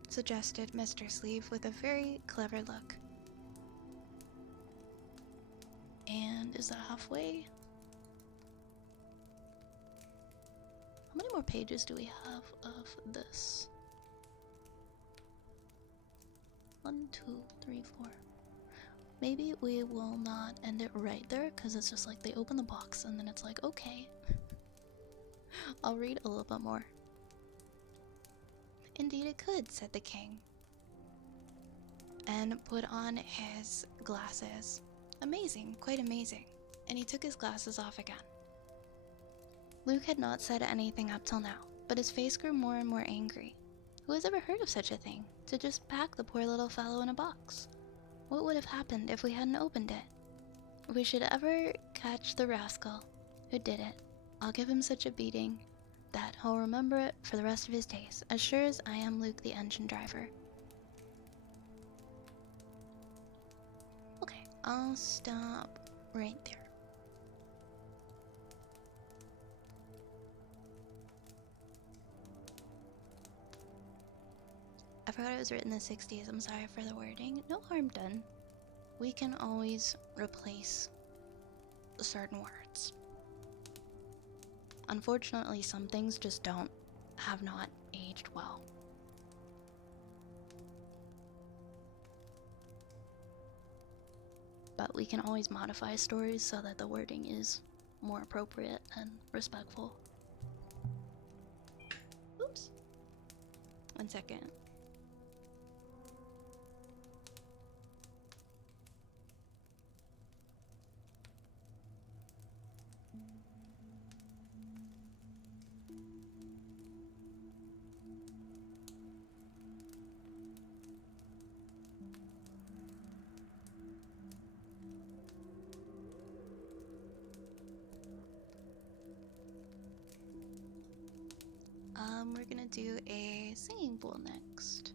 suggested Mr. Sleeve with a very clever look. And is that halfway? How many more pages do we have of this? 1, 2, 3, 4. Maybe we will not end it right there, because it's just like they open the box and then it's like, okay. I'll read a little bit more. "Indeed it could," said the king, and put on his glasses. Amazing, quite amazing. And he took his glasses off again. Luke had not said anything up till now, but his face grew more and more angry. Who has ever heard of such a thing? To just pack the poor little fellow in a box? What would have happened if we hadn't opened it? If we should ever catch the rascal who did it, I'll give him such a beating that he'll remember it for the rest of his days, as sure as I am Luke the engine driver. Okay, I'll stop right there. I forgot it was written in the 60s, I'm sorry for the wording. No harm done. We can always replace certain words. Unfortunately, some things just have not aged well. But we can always modify stories so that the wording is more appropriate and respectful. Oops. 1 second. We're gonna do a singing bowl next.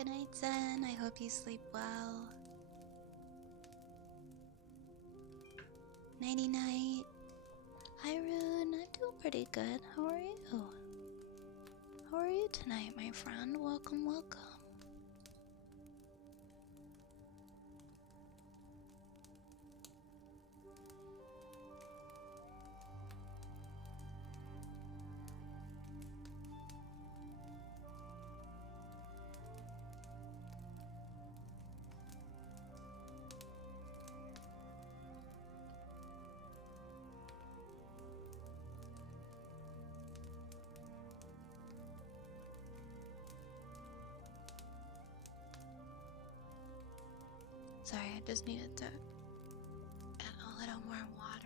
Good night, Zen. I hope you sleep well. Nighty night. Hi, Rune. I'm doing pretty good. How are you? How are you tonight, my friend? Welcome, welcome. Sorry, I just needed to add a little more water.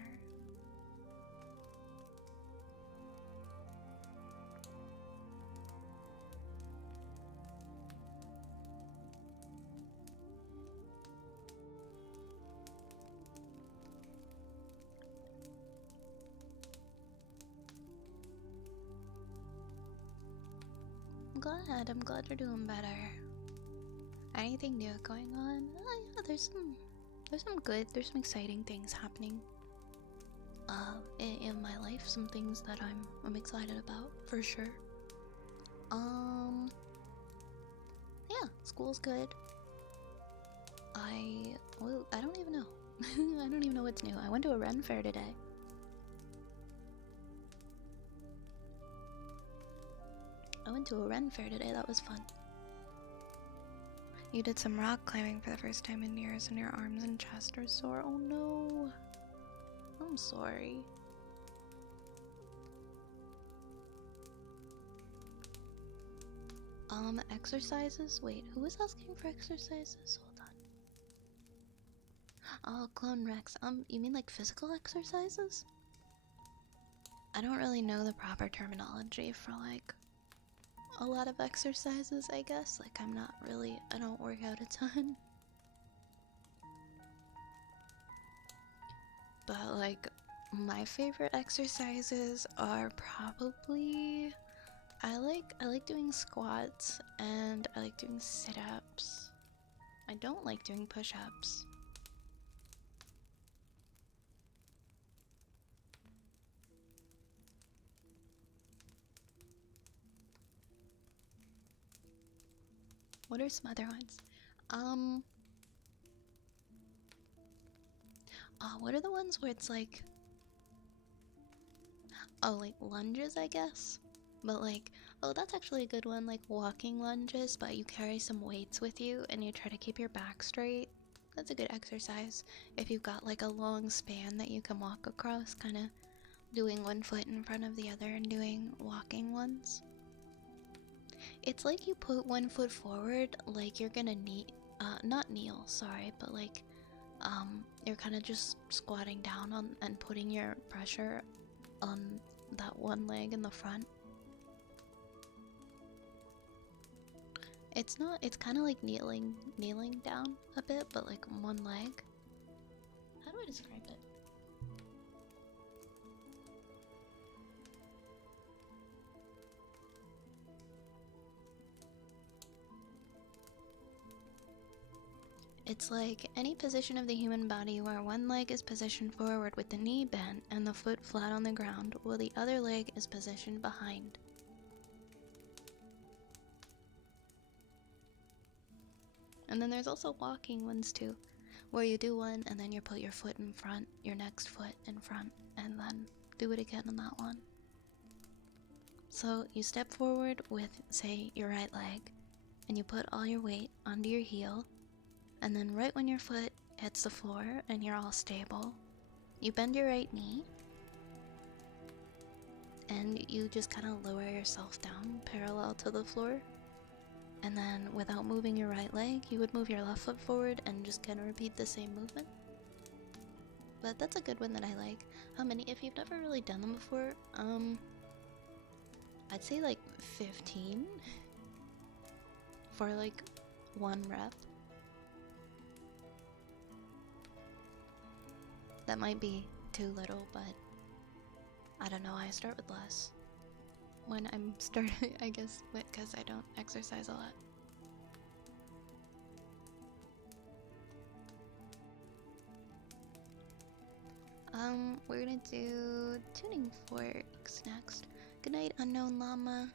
I'm glad you're doing better. Anything new going on? Yeah, there's some exciting things happening. In my life, some things that I'm excited about for sure. Yeah, school's good. I don't even know. I don't even know what's new. I went to a Ren fair today. That was fun. You did some rock climbing for the first time in years and your arms and chest are sore. Oh no. I'm sorry. Exercises? Wait, who was asking for exercises? Hold on. Oh, Clone Rex. You mean like physical exercises? I don't really know the proper terminology for like a lot of exercises, I guess. Like I don't work out a ton. But like my favorite exercises are probably I like doing squats and I like doing sit-ups. I don't like doing push-ups. What are some other ones? What are the ones where it's like, oh, like lunges, I guess? But like, oh, that's actually a good one, like walking lunges, but you carry some weights with you and you try to keep your back straight. That's a good exercise. If you've got like a long span that you can walk across, kind of doing one foot in front of the other and doing walking ones. It's like you put one foot forward, like you're gonna not kneel, sorry, but like, you're kind of just squatting down on and putting your pressure on that one leg in the front. It's kind of like kneeling down a bit, but like one leg. How do I describe it? It's like any position of the human body where one leg is positioned forward with the knee bent and the foot flat on the ground, while the other leg is positioned behind. And then there's also walking ones too, where you do one and then you put your foot in front, your next foot in front, and then do it again on that one. So you step forward with, say, your right leg, and you put all your weight onto your heel, and then right when your foot hits the floor and you're all stable, you bend your right knee, and you just kind of lower yourself down parallel to the floor. And then without moving your right leg, you would move your left foot forward and just kind of repeat the same movement. But that's a good one that I like. How many? If you've never really done them before, I'd say like 15 for like one rep. That might be too little, but I don't know, I start with less when I'm starting, I guess, because I don't exercise a lot. We're gonna do tuning forks next. Good night, unknown llama.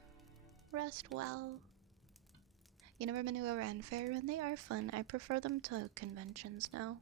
Rest well. You never been to a Ren fair? And they are fun. I prefer them to conventions now.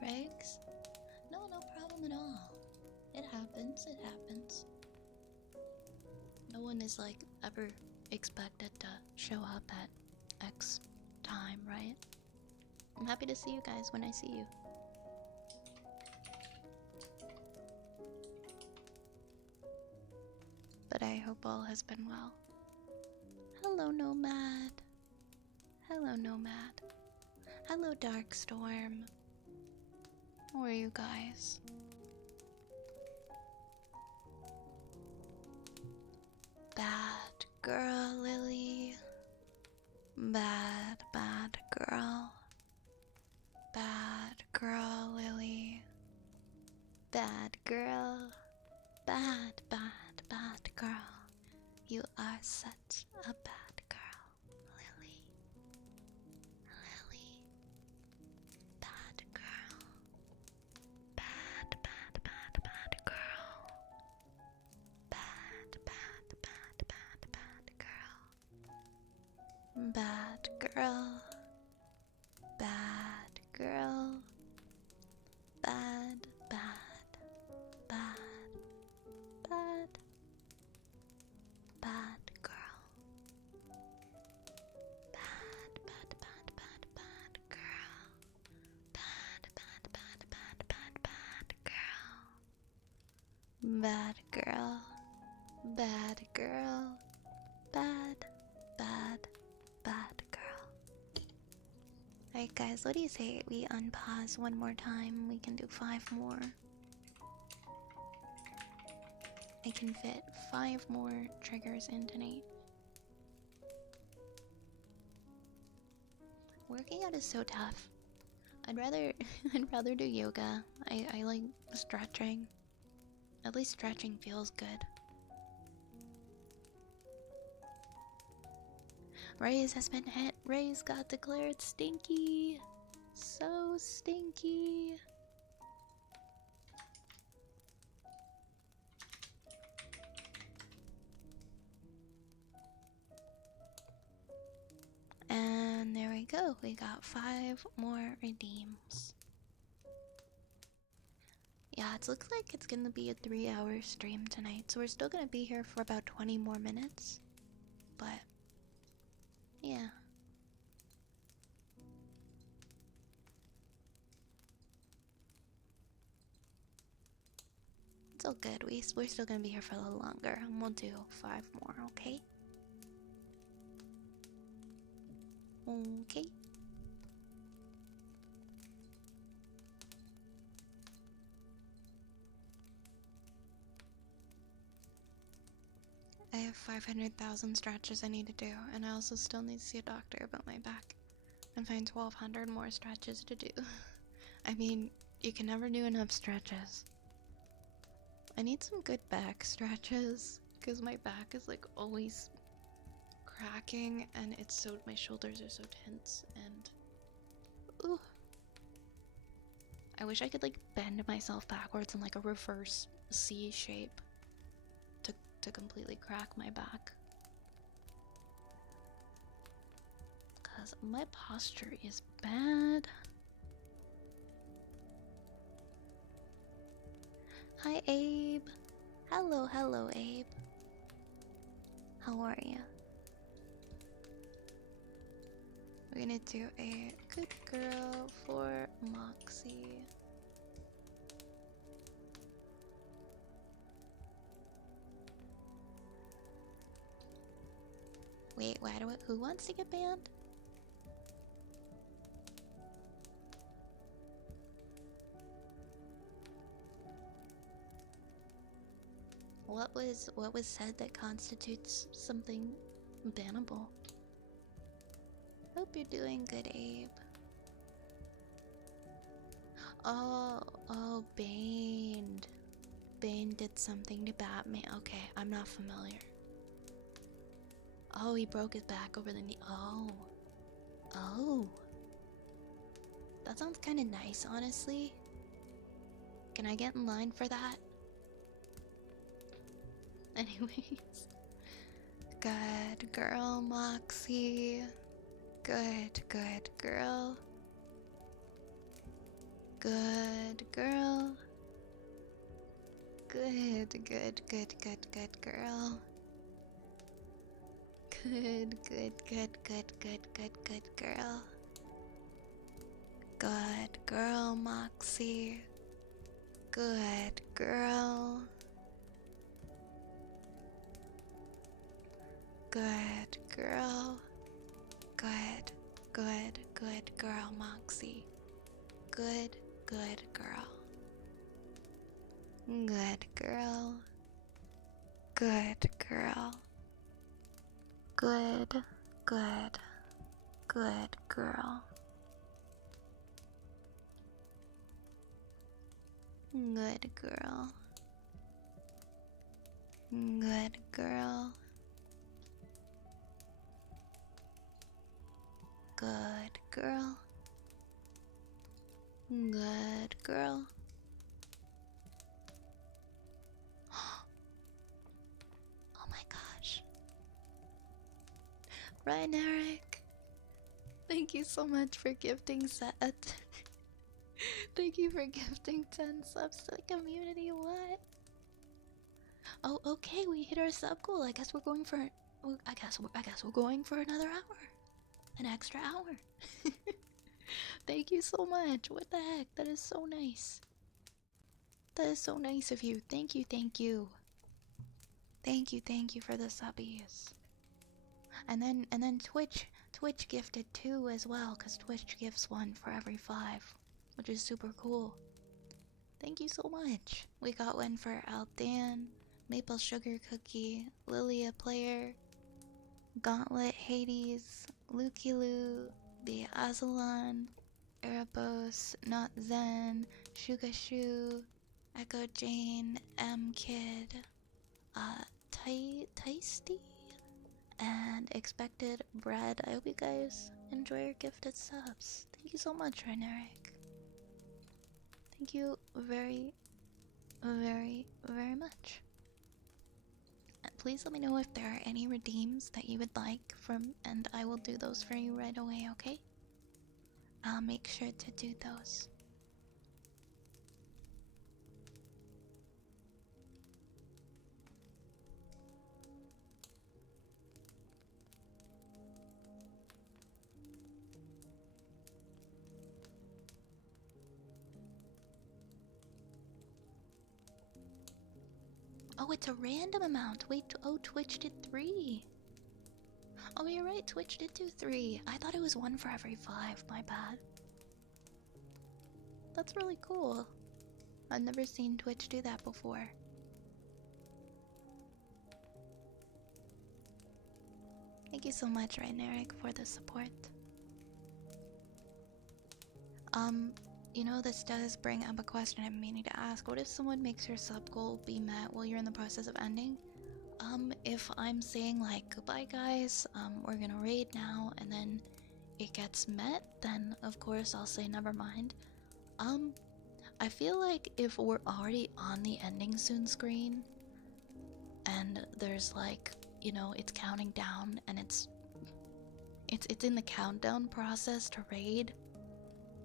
Hey, Rex. No, no problem at all. It happens, it happens. No one is like ever expected to show up at X time, right? I'm happy to see you guys when I see you. But I hope all has been well. Hello, Nomad. Hello, Nomad. Hello, Darkstorm. How are you guys? Bad girl, Lily. Bad, bad girl. Bad girl, Lily. Bad girl. Bad, bad, bad girl. You are such a bad girl, Lily. Lily. Bad girl. Bad, bad, bad, bad girl. Bad, bad, bad, bad, bad girl. Bad girl. Bad girl. Bad, bad, bad, bad, bad girl. Bad, bad, bad, bad, bad girl. Bad, bad, bad, bad, bad, bad girl. Bad girl. Bad girl. Bad, bad, bad girl. Alright, guys, what do you say we unpause one more time? We can do 5 more. I can fit 5 more triggers in tonight. Working out is so tough. I'd rather I'd rather do yoga. I like stretching. At least stretching feels good. Raise has been hit. Raise got declared stinky. So stinky. And there we go. We got 5 more redeems. Yeah, it looks like it's gonna be a 3-hour stream tonight. So we're still gonna be here for about 20 more minutes. But, yeah. It's all good. We're still gonna be here for a little longer. And we'll do 5 more, okay? Okay. I have 500,000 stretches I need to do, and I also still need to see a doctor about my back and find 1,200 more stretches to do. I mean, you can never do enough stretches. I need some good back stretches because my back is like always cracking, and my shoulders are so tense, and ooh. I wish I could like bend myself backwards in like a reverse C shape to completely crack my back. Cause my posture is bad. Hi Abe. Hello Abe. How are you? We're gonna do a good girl for Moxie. Wait, who wants to get banned? What was said that constitutes something bannable? Hope you're doing good, Abe. Oh, Bane. Bane did something to Batman. Okay, I'm not familiar. Oh, he broke his back over the knee. Oh. That sounds kind of nice, honestly. Can I get in line for that? Anyways. Good girl, Moxie. Good girl. Good girl. Good girl. Good girl. Good girl, Moxie. Good girl. Good girl. Good girl, Moxie. Good girl. Good girl. Good girl. Good girl. Good girl. Good girl. Good girl. Good girl. Good girl. Oh my gosh. Ryan Eric. Thank you so much for gifting set. Thank you for gifting 10 subs to the community. What? Oh, okay, we hit our sub goal. I guess we're going for we're going for another hour. An extra hour. Thank you so much. What the heck? That is so nice. That is so nice of you. Thank you, thank you. Thank you for the subbies. And then Twitch gifted 2 as well, because Twitch gives 1 for every 5, which is super cool. Thank you so much. We got 1 for Aldan, Maple Sugar Cookie, Lilia Player, Gauntlet Hades, Lucky Lou, the Azalan, Erebos, Not Zen, Shuga Shu, Echo Jane, M Kid, Tasty, and Expected Bread. I hope you guys enjoy your gifted subs. Thank you so much, Reineric. Thank you very, very, very much. And please let me know if there are any redeems that you would like from, and I will do those for you right away, okay? I'll make sure to do those. Oh, it's a random amount. Wait, oh, Twitch did 3. Oh, you're right, Twitch did do 3. I thought it was 1 for every 5, my bad. That's really cool. I've never seen Twitch do that before. Thank you so much, Reineric, for the support. You know, this does bring up a question I'm meaning to ask. What if someone makes your sub goal be met while you're in the process of ending? If I'm saying like, goodbye guys, we're gonna raid now, and then it gets met, then of course I'll say never mind. I feel like if we're already on the ending soon screen, and there's like, you know, it's counting down, and it's in the countdown process to raid,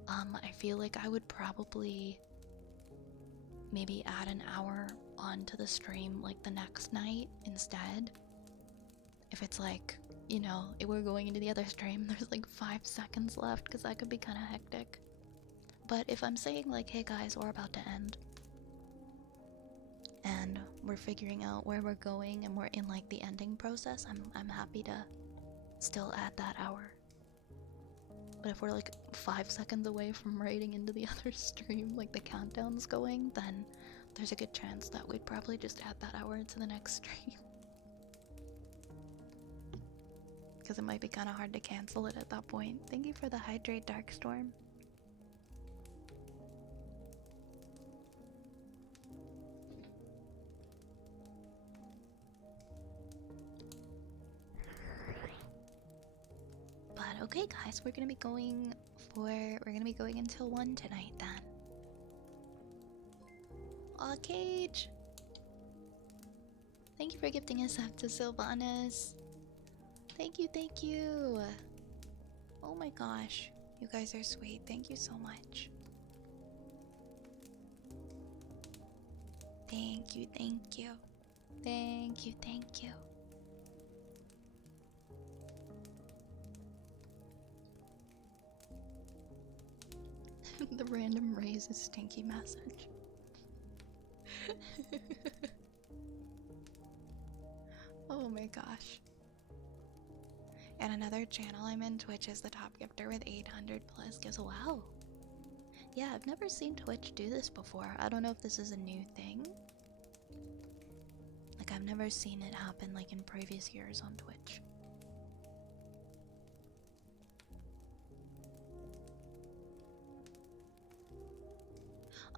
I feel like I would probably maybe add an hour onto the stream like the next night instead. If it's like, you know, if we're going into the other stream, there's like 5 seconds left, because that could be kind of hectic. But if I'm saying like, hey guys, we're about to end, and we're figuring out where we're going, and we're in like the ending process, I'm happy to still add that hour. But if we're like 5 seconds away from raiding into the other stream, like the countdown's going, then there's a good chance that we'd probably just add that hour into the next stream. Because it might be kind of hard to cancel it at that point. Thank you for the Hydrate Darkstorm. But okay guys, we're gonna be going until 1 tonight then. Aw, Cage! Thank you for gifting us up to Sylvanas. Thank you, thank you. Oh my gosh, you guys are sweet. Thank you so much. Thank you, thank you. Thank you, thank you. The random raise a stinky message. Oh my gosh. And another channel I'm in, Twitch is the top gifter with 800 plus gifts. Wow. Yeah, I've never seen Twitch do this before. I don't know if this is a new thing. Like, I've never seen it happen like in previous years on Twitch.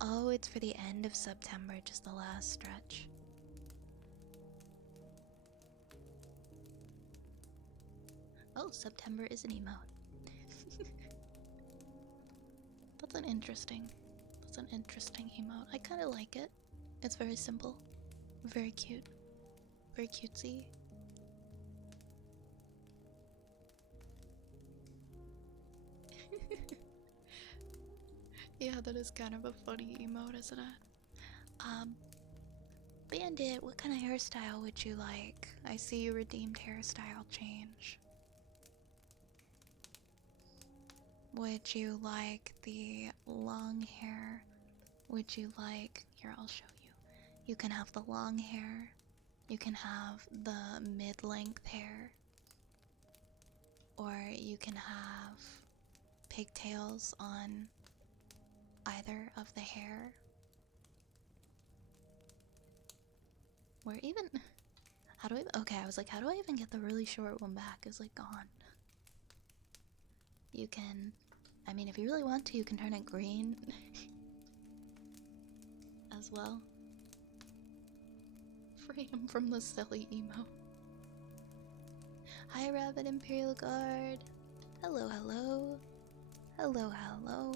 Oh, it's for the end of September, just the last stretch. Oh, September is an emote. That's an interesting emote. I kind of like it. It's very simple, very cute, very cutesy. Yeah, that is kind of a funny emote, isn't it? Bandit, what kind of hairstyle would you like? I see you redeemed hairstyle change. Would you like the long hair? Would you like Here, I'll show you. You can have the long hair. You can have the mid-length hair. Or you can have pigtails on either of the hair. Or even... How do I... Okay, I was like, how do I even get the really short one back? It's like gone. You can... I mean, if you really want to, you can turn it green. As well. Free him from the silly emo. Hi, Rabbit Imperial Guard. Hello, hello. Hello, hello.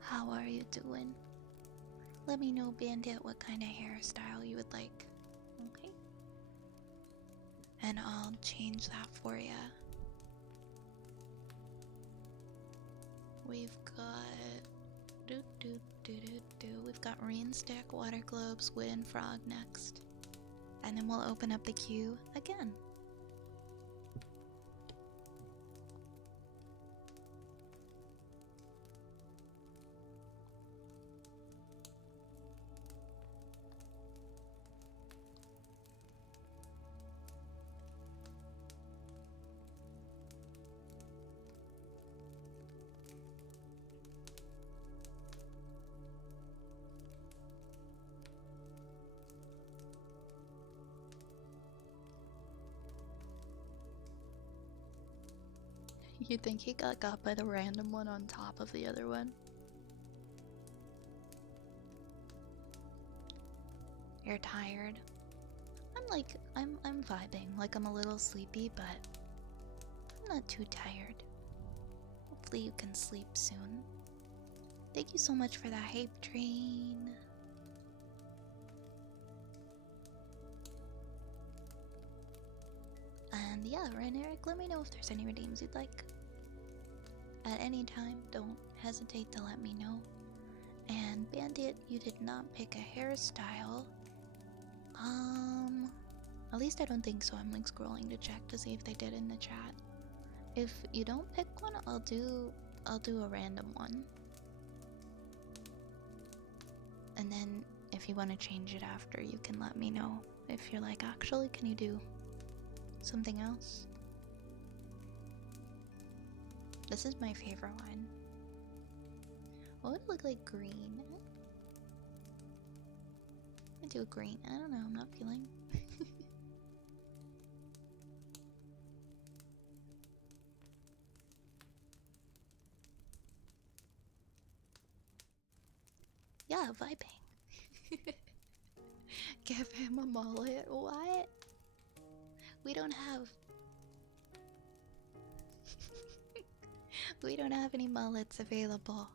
How are you doing? Let me know, Bandit, what kind of hairstyle you would like. Okay. And I'll change that for you. We've got... We've got rain stick, water globe, squid, and frog next. And then we'll open up the queue again. You think he got by the random one on top of the other one? You're tired? I'm vibing. Like, I'm a little sleepy, but I'm not too tired. Hopefully you can sleep soon. Thank you so much for the hype train. And yeah, Ren Eric, let me know if there's any redeems you'd like. At any time, don't hesitate to let me know. And Bandit, you did not pick a hairstyle. At least I don't think so. I'm like scrolling to check to see if they did in the chat. If you don't pick one, I'll do a random one. And then if you want to change it after, you can let me know. If you're like, actually, can you do something else? This is my favorite one. What would it look like green? I do a green. I don't know, I'm not feeling. Yeah, vibing. Give him a mullet. What? We don't have... We don't have any mullets available.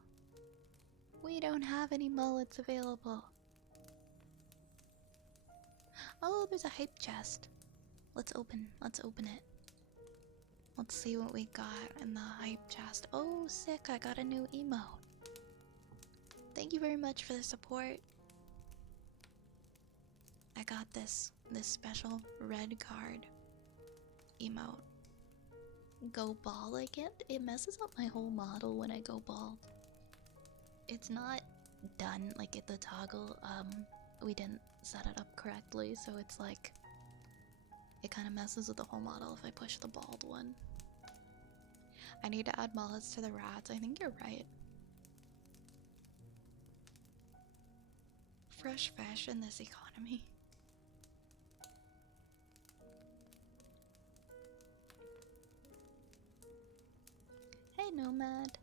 We don't have any mullets available. Oh, there's a hype chest. Let's open it. Let's see what we got in the hype chest. Oh, sick, I got a new emote. Thank you very much for the support. I got this special red card emote. Go bald. It messes up my whole model when I go bald. It's not done, like at the toggle, we didn't set it up correctly, so it's like it kind of messes with the whole model if I push the bald one. I need to add mullets to the rats. I think you're right. Fresh fish in this economy. Hey, Nomad.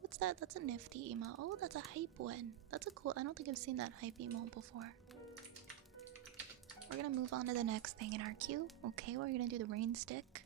What's that? That's a nifty emo. Oh, that's a hype one. That's a cool... I don't think I've seen that hype emo before. We're gonna move on to the next thing in our queue. Okay, we're gonna do the rain stick.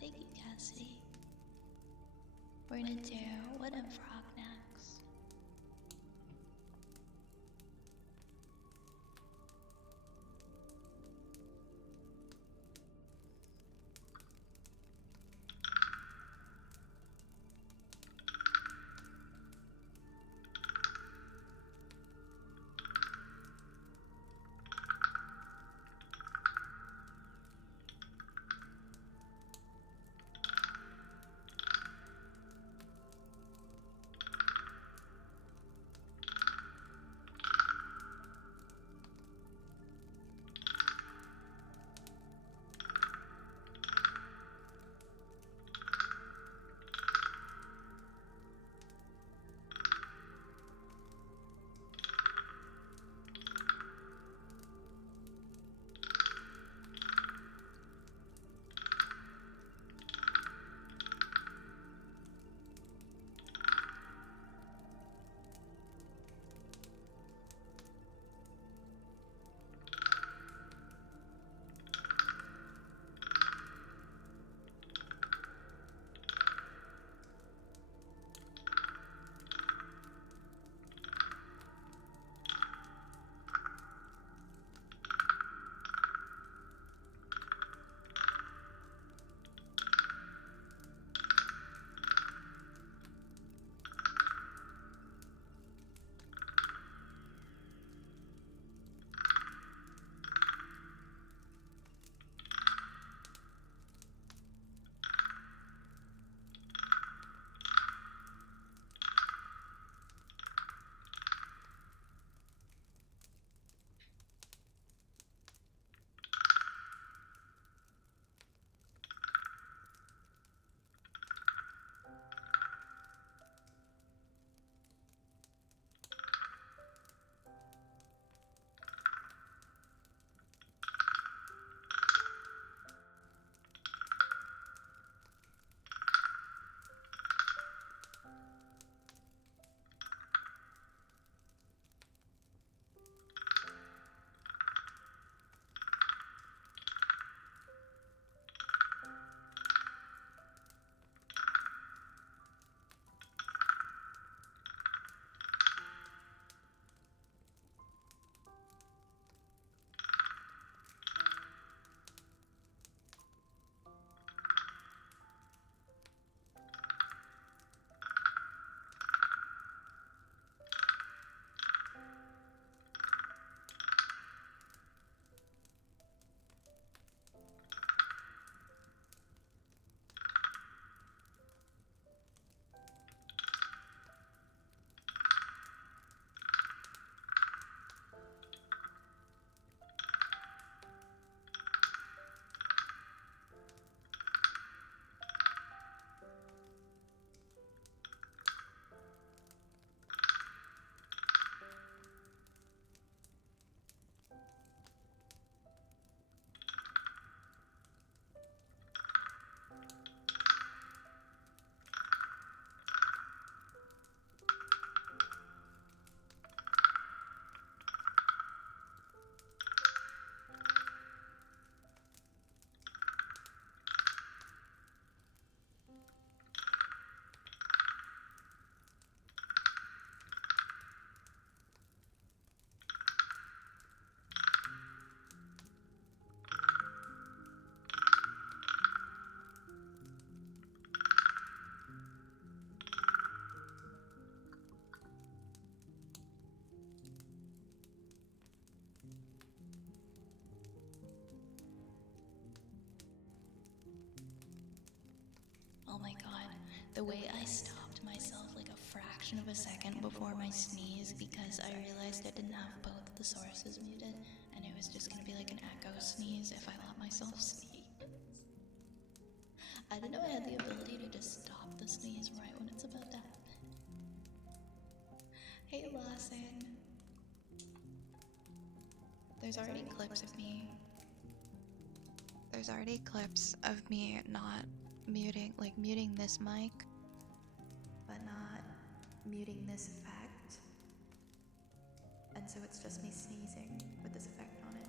Thank you, Cassidy. We're gonna do wooden frog next. The way I stopped myself like a fraction of a second before my sneeze because I realized I didn't have both the sources muted and it was just gonna be like an echo sneeze if I let myself sneeze. I didn't know I had the ability to just stop the sneeze right when it's about to happen. Hey Lawson. There's already clips of me. There's already clips of me not muting, like muting this mic, but not muting this effect. And so it's just me sneezing with this effect on it.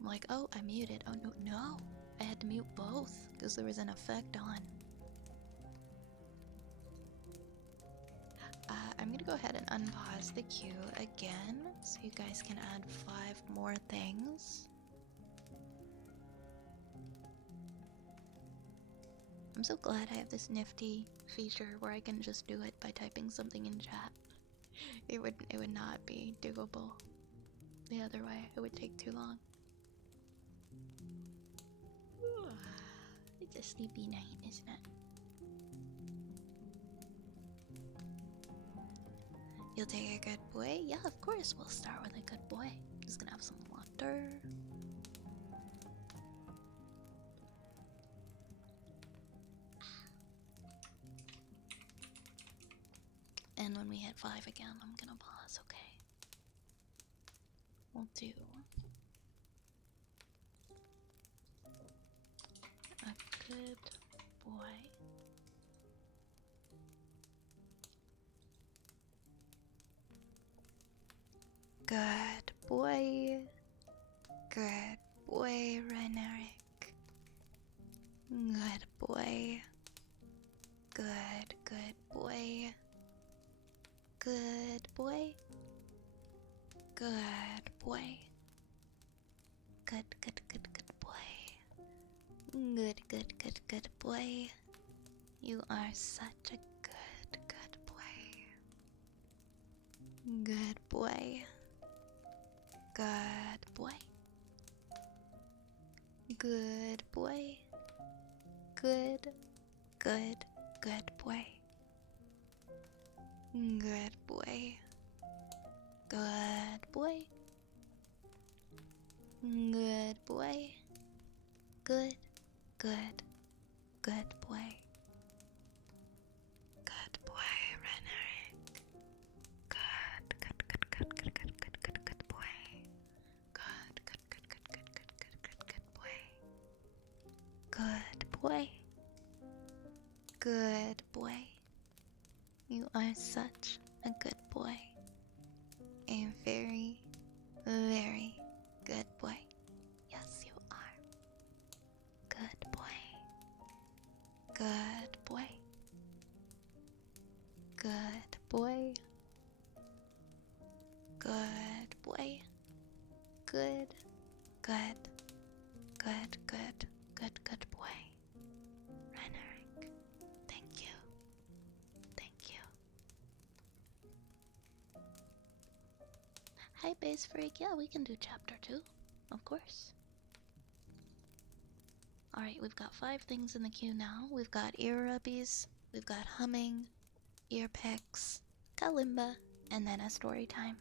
I'm like, oh, I muted. Oh, no. I had to mute both because there was an effect on. I'm gonna go ahead and unpause the queue again so you guys can add 5 more things. I'm so glad I have this nifty feature where I can just do it by typing something in chat. It would not be doable the other way. It would take too long. It's a sleepy night, isn't it? You'll take a good boy? Yeah, of course we'll start with a good boy. Just gonna have some water. And when we hit 5 again, I'm gonna pause, okay? We'll do a good boy. Good boy. Good boy, Renerick. Good boy. Good boy. Good boy. Good boy. Good boy. Good boy. You are such a good boy. Good boy. Good boy. Good boy. Good boy. Good boy. Good boy. Good boy. Good boy. Good boy, Renerick. Good boy. Good boy. Good boy. Good boy. You are such a good boy. A very, very good boy. Yes, you are. Good boy. Good boy. Good boy. Good boy. Good boy. Renerick. Thank you. Hi, Base Freak. Yeah, we can do chapter 2. Of course. Alright, we've got 5 things in the queue now. We've got ear rubbies, we've got humming, ear picks, kalimba, and then a story time.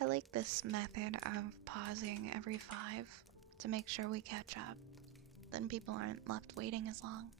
I like this method of pausing every 5 to make sure we catch up. Then people aren't left waiting as long.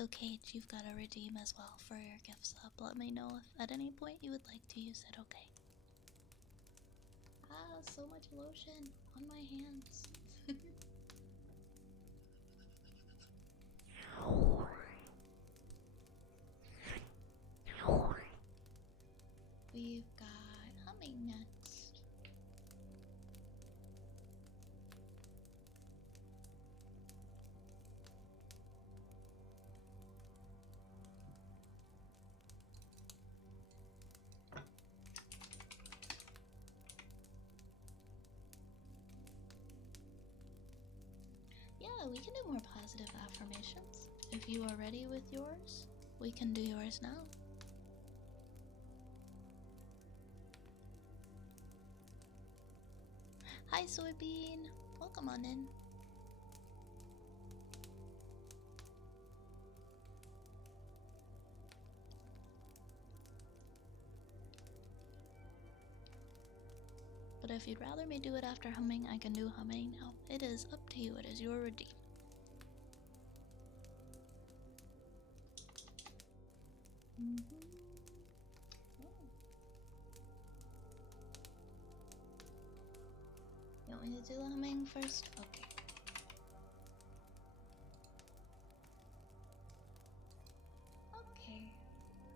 So Kate, you've got a redeem as well for your gift sub. Let me know if at any point you would like to use it, okay? Ah, so much lotion on my hands. We've got humming next. Yeah, we can do more positive affirmations. If you are ready with yours, we can do yours now. Hi, Soybean. Welcome on in. But if you'd rather me do it after humming, I can do humming now. It is up to you. It is your redeem. You want me to do the humming first? Okay.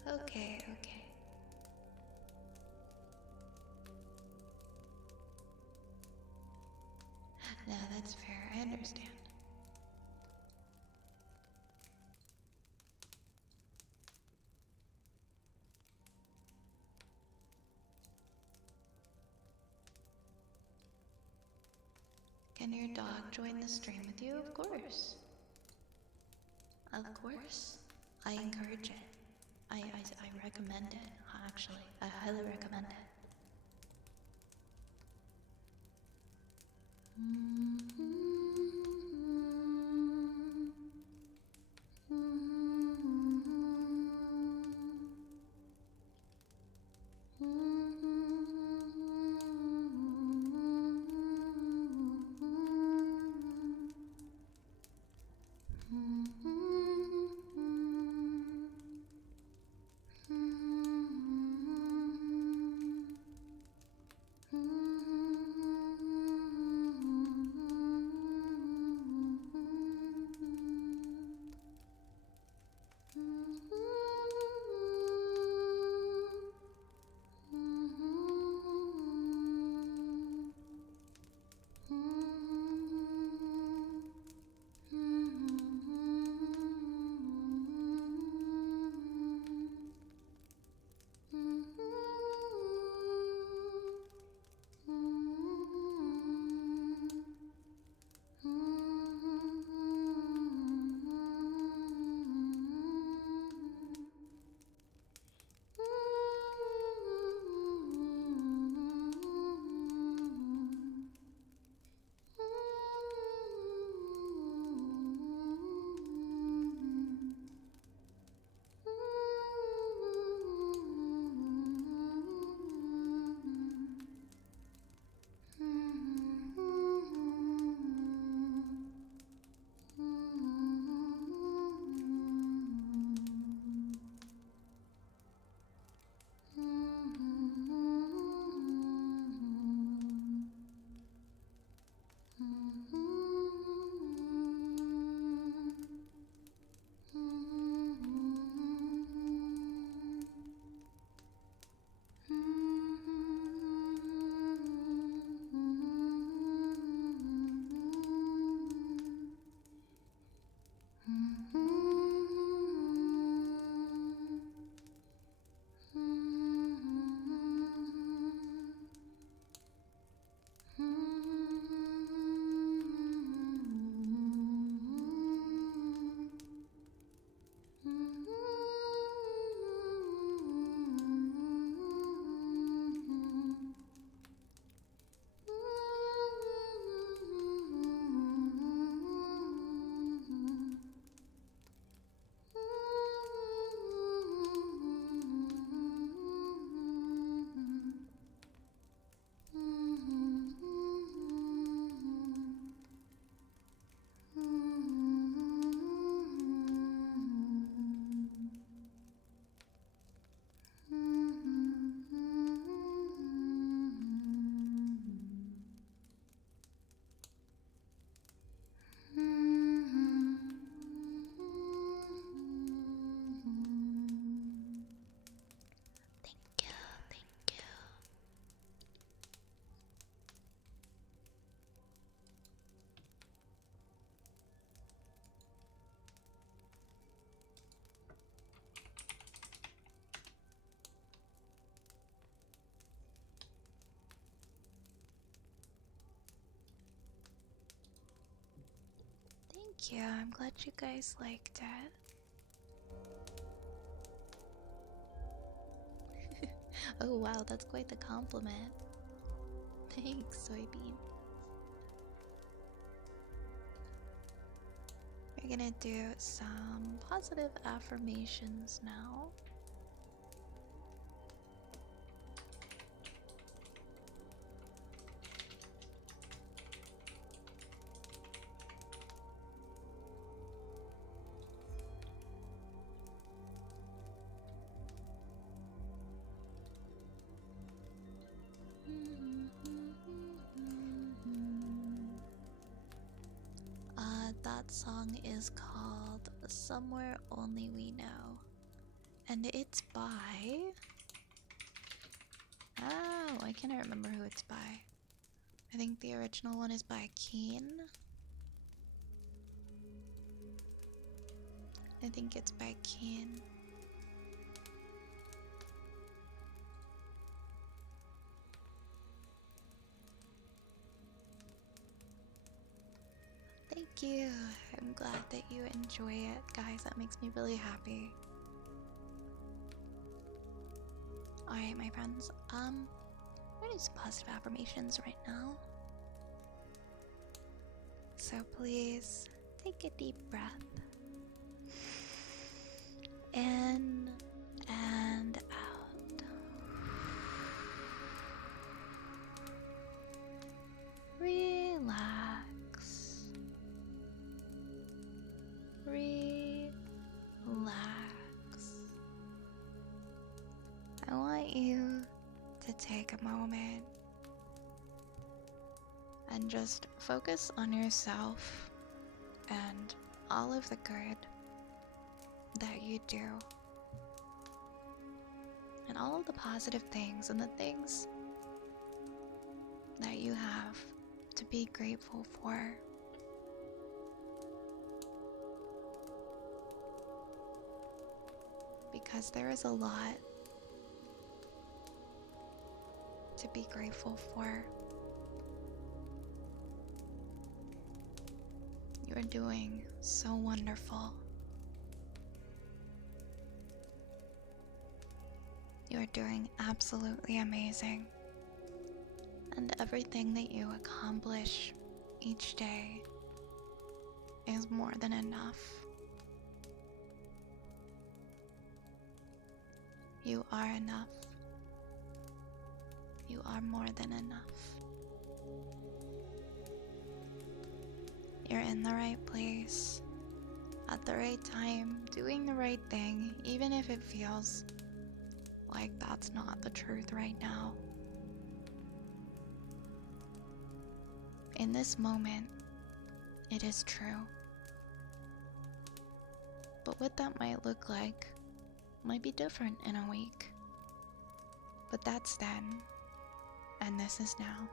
Okay. No, that's fair. I understand. Can your dog join the stream with you? Of course. Of course. I encourage it. I recommend it, actually. I highly recommend it. Thank you. I'm glad you guys liked it. Oh wow, that's quite the compliment. Thanks, Soybean. We're gonna do some positive affirmations now. That song is called Somewhere Only We Know. And it's by... Oh, I cannot remember who it's by. I think the original one is by Keen. I think it's by Keen. Thank you. I'm glad that you enjoy it, guys. That makes me really happy. Alright, my friends. We're gonna do some positive affirmations right now. So please take a deep breath. In and out. Relax. Relax. I want you to take a moment and just focus on yourself and all of the good that you do, and all of the positive things and the things that you have to be grateful for. Because there is a lot to be grateful for. You are doing so wonderful. You are doing absolutely amazing. And everything that you accomplish each day is more than enough. You are enough. You are more than enough. You're in the right place, at the right time, doing the right thing, even if it feels like that's not the truth right now. In this moment, it is true. But what that might look like might be different in a week. But that's then, and this is now.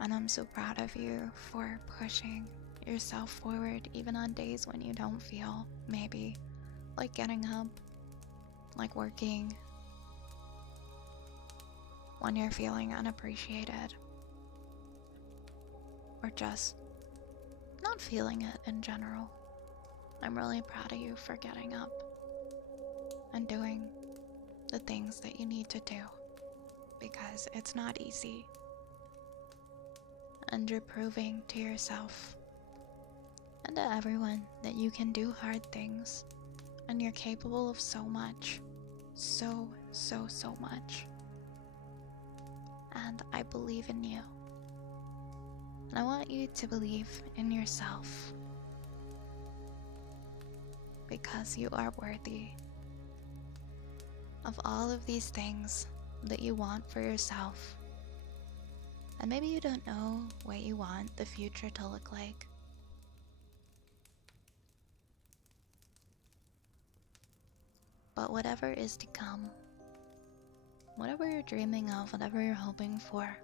And I'm so proud of you for pushing yourself forward even on days when you don't feel, maybe, like getting up, like working, when you're feeling unappreciated, or just not feeling it in general. I'm really proud of you for getting up and doing the things that you need to do, because it's not easy. And you're proving to yourself and to everyone that you can do hard things, and you're capable of so much. So much. And I believe in you. And I want you to believe in yourself, because you are worthy of all of these things that you want for yourself. And maybe you don't know what you want the future to look like. But whatever is to come, whatever you're dreaming of, whatever you're hoping for,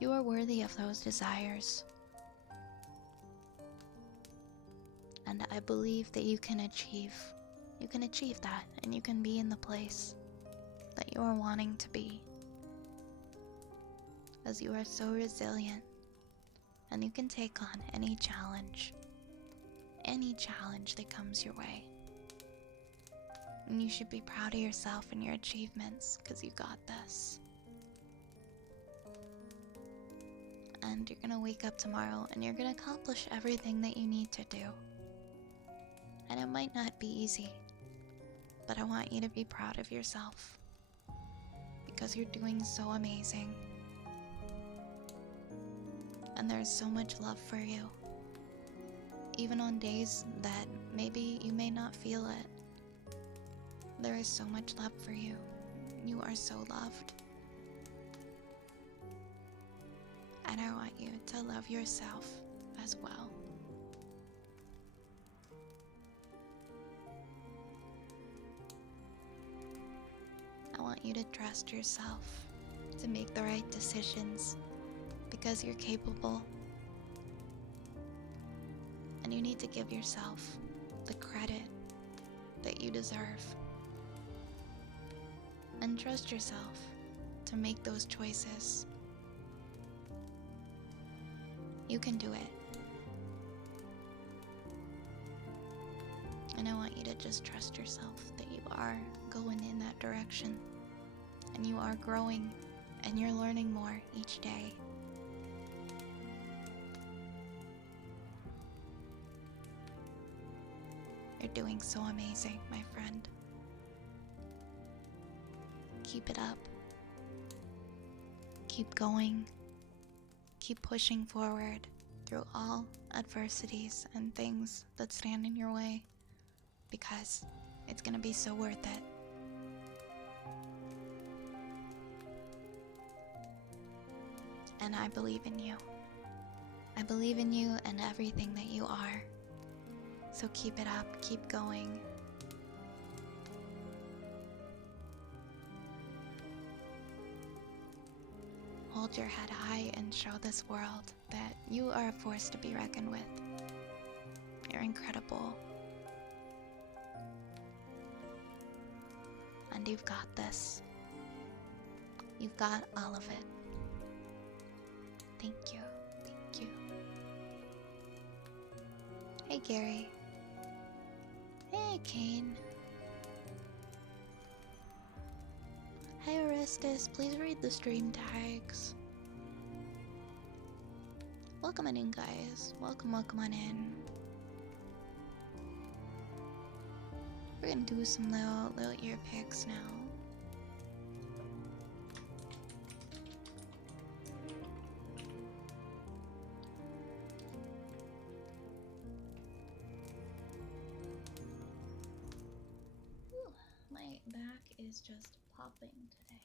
you are worthy of those desires. And I believe that you can achieve that, and you can be in the place that you are wanting to be. As you are so resilient and you can take on any challenge that comes your way. And you should be proud of yourself and your achievements, because you got this. And you're gonna wake up tomorrow and you're gonna accomplish everything that you need to do. And it might not be easy, but I want you to be proud of yourself, because you're doing so amazing. And there's so much love for you. Even on days that maybe you may not feel it, there is so much love for you. You are so loved. And I want you to love yourself as well. I want you to trust yourself to make the right decisions, because you're capable. And you need to give yourself the credit that you deserve. And trust yourself to make those choices. You can do it. And I want you to just trust yourself that you are going in that direction. And you are growing, and you're learning more each day. You're doing so amazing, my friend. Keep it up. Keep going. Keep pushing forward through all adversities and things that stand in your way, because it's gonna be so worth it. And I believe in you. I believe in you and everything that you are. So keep it up, keep going. Hold your head high and show this world that you are a force to be reckoned with. You're incredible. And you've got this. You've got all of it. Thank you. Thank you. Hey, Gary. Hey, Kane. Hey, Orestes. Please read the stream tags. Welcome on in, guys. Welcome on in. We're gonna do some little ear picks now. My back is just popping today.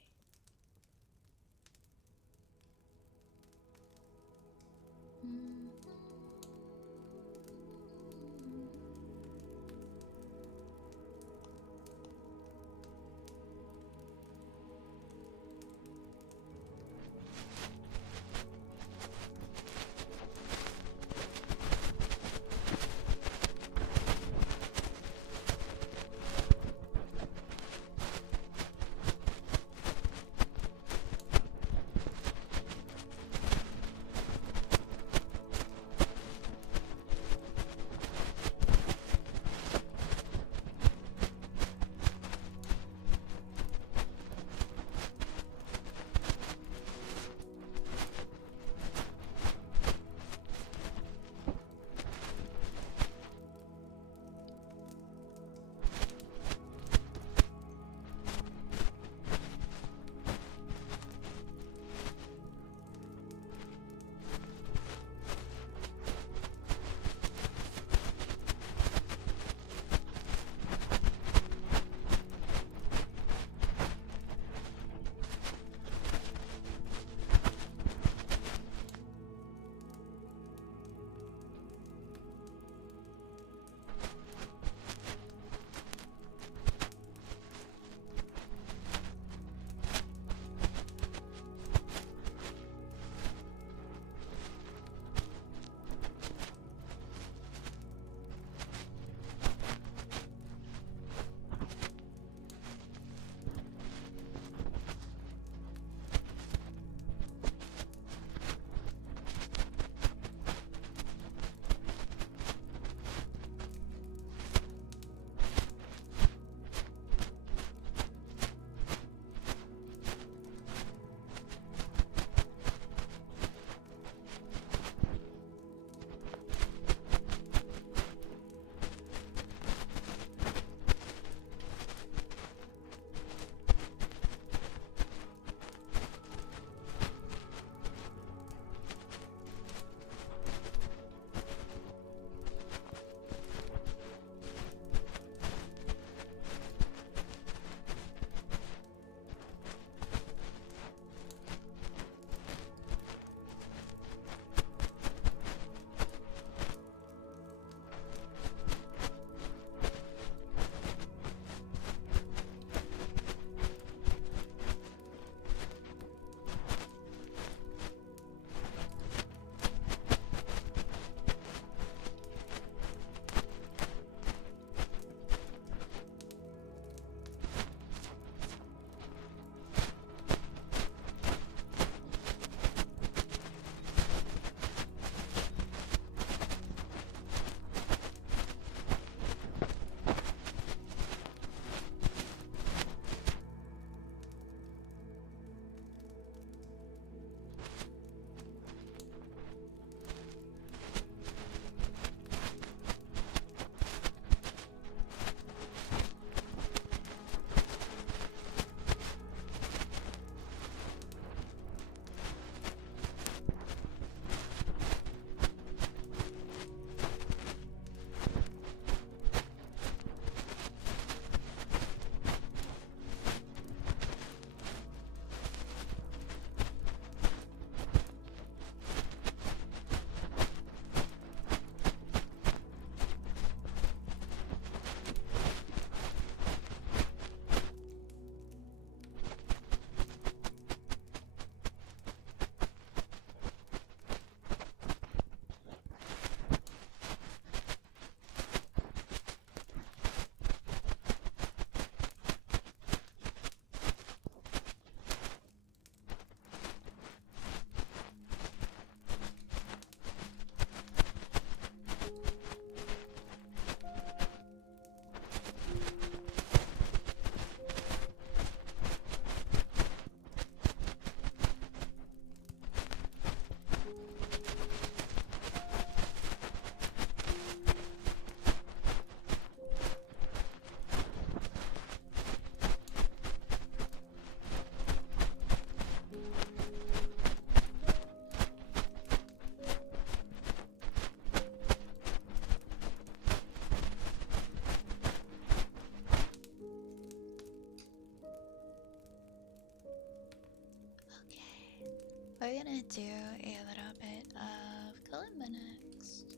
gonna do a little bit of kalimba next.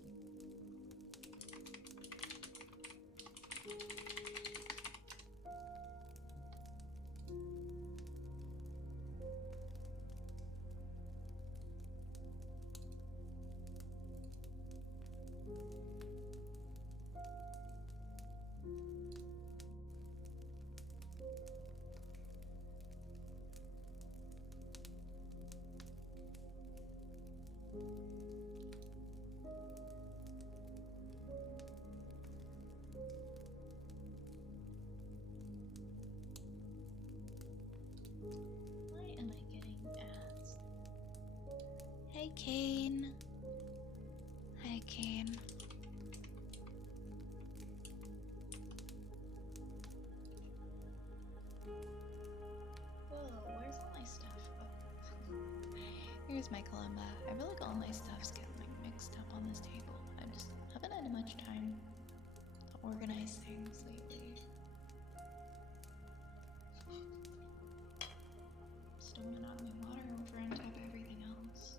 Why am I getting ads? Hey, Kane. Hi, Kane. Whoa, where's all my stuff? Oh. Here's my kalimba. I feel like all my stuff's getting like mixed up on this table. I just haven't had much time to organize things lately. Just don't want to knock my water over on top of everything else.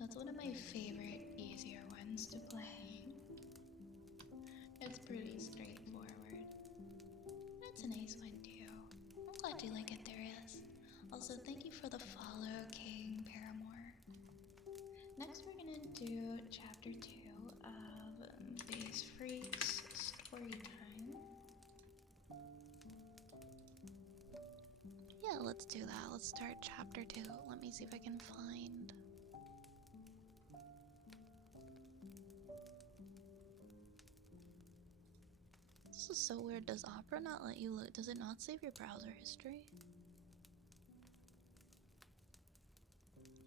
That's one of my favorite, easier ones to play. It's pretty straightforward. It's a nice one too. I'm glad you like it, Darius. Also, thank you for the follow, King Paramore. Next, we're gonna do chapter 2 of Base Freaks Story Time. Yeah, let's do that. Let's start chapter 2. Let me see if I can find. This is so weird. Does Opera not let you look? Does it not save your browser history?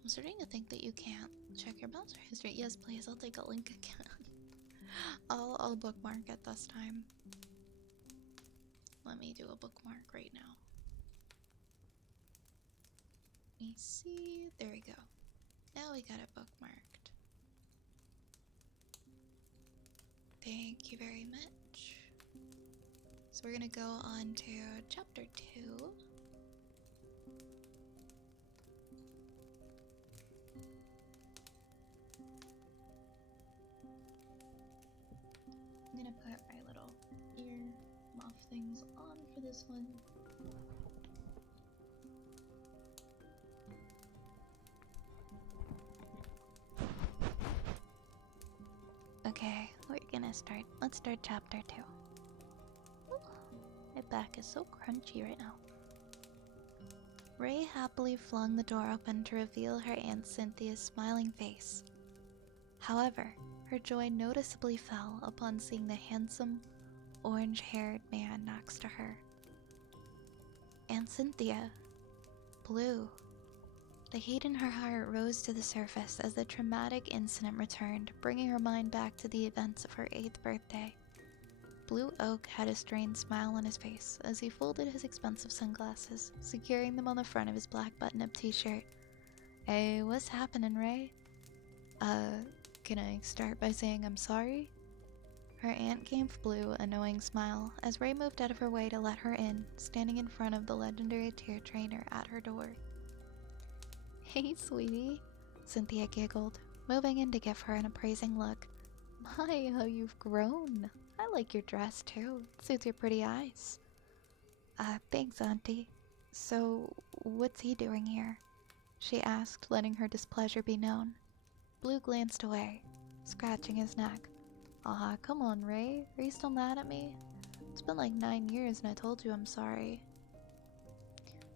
I'm starting to think that you can't check your browser history. Yes, please. I'll take a link again. I'll bookmark it this time. Let me do a bookmark right now. Let me see. There we go. Now we got it bookmarked. Thank you very much. So we're gonna go on to chapter 2. I'm gonna put my little ear muff things on for this one. Okay, we're gonna start. Let's start chapter 2. Ooh, my back is so crunchy right now. Ray happily flung the door open to reveal her Aunt Cynthia's smiling face. However, her joy noticeably fell upon seeing the handsome, orange-haired man next to her. Aunt Cynthia. Blue. The heat in her heart rose to the surface as the traumatic incident returned, bringing her mind back to the events of her 8th birthday. Blue Oak had a strained smile on his face as he folded his expensive sunglasses, securing them on the front of his black button-up t-shirt. Hey, what's happening, Ray? Can I start by saying I'm sorry? Her aunt gave Blue a knowing smile as Ray moved out of her way to let her in, standing in front of the legendary tier trainer at her door. Hey, sweetie, Cynthia giggled, moving in to give her an appraising look. My, how you've grown. I like your dress, too. It suits your pretty eyes. Thanks, Auntie. So, what's he doing here? She asked, letting her displeasure be known. Blue glanced away, scratching his neck. Aw, come on, Ray. Are you still mad at me? It's been like 9 years and I told you I'm sorry.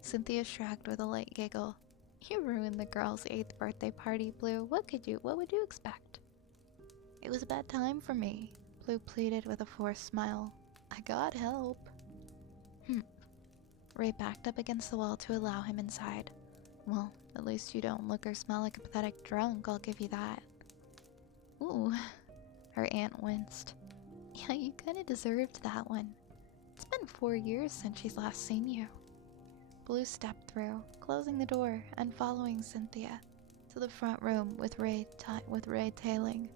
Cynthia shrugged with a light giggle. You ruined the girl's 8th birthday party, Blue. What would you expect? It was a bad time for me, Blue pleaded with a forced smile. I got help. Ray backed up against the wall to allow him inside. Well, at least you don't look or smell like a pathetic drunk, I'll give you that. Ooh, her aunt winced. Yeah, you kinda deserved that one. It's been 4 years since she's last seen you. Blue stepped through, closing the door and following Cynthia to the front room with Ray tailing.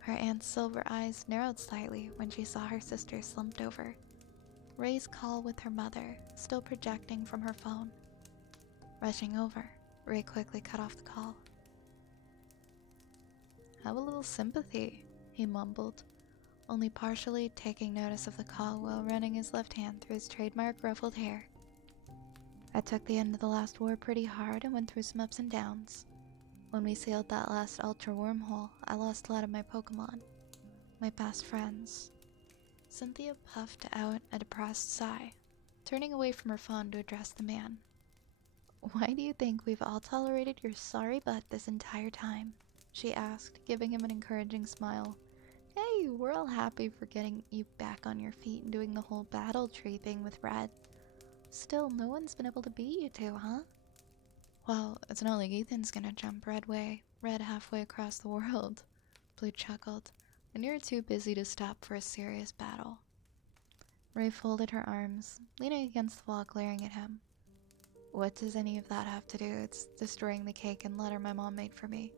Her aunt's silver eyes narrowed slightly when she saw her sister slumped over. Ray's call with her mother, still projecting from her phone. Rushing over, Ray quickly cut off the call. Have a little sympathy, he mumbled, only partially taking notice of the call while running his left hand through his trademark ruffled hair. I took the end of the last war pretty hard and went through some ups and downs. When we sailed that last ultra wormhole, I lost a lot of my Pokemon. My best friends. Cynthia puffed out a depressed sigh, turning away from her phone to address the man. Why do you think we've all tolerated your sorry butt this entire time? She asked, giving him an encouraging smile. Hey, we're all happy for getting you back on your feet and doing the whole battle tree thing with Red. Still, no one's been able to beat you two, huh? Well, it's not like Ethan's gonna jump Red halfway across the world, Blue chuckled, and you're too busy to stop for a serious battle. Ray folded her arms, leaning against the wall glaring at him. What does any of that have to do? It's destroying the cake and letter my mom made for me.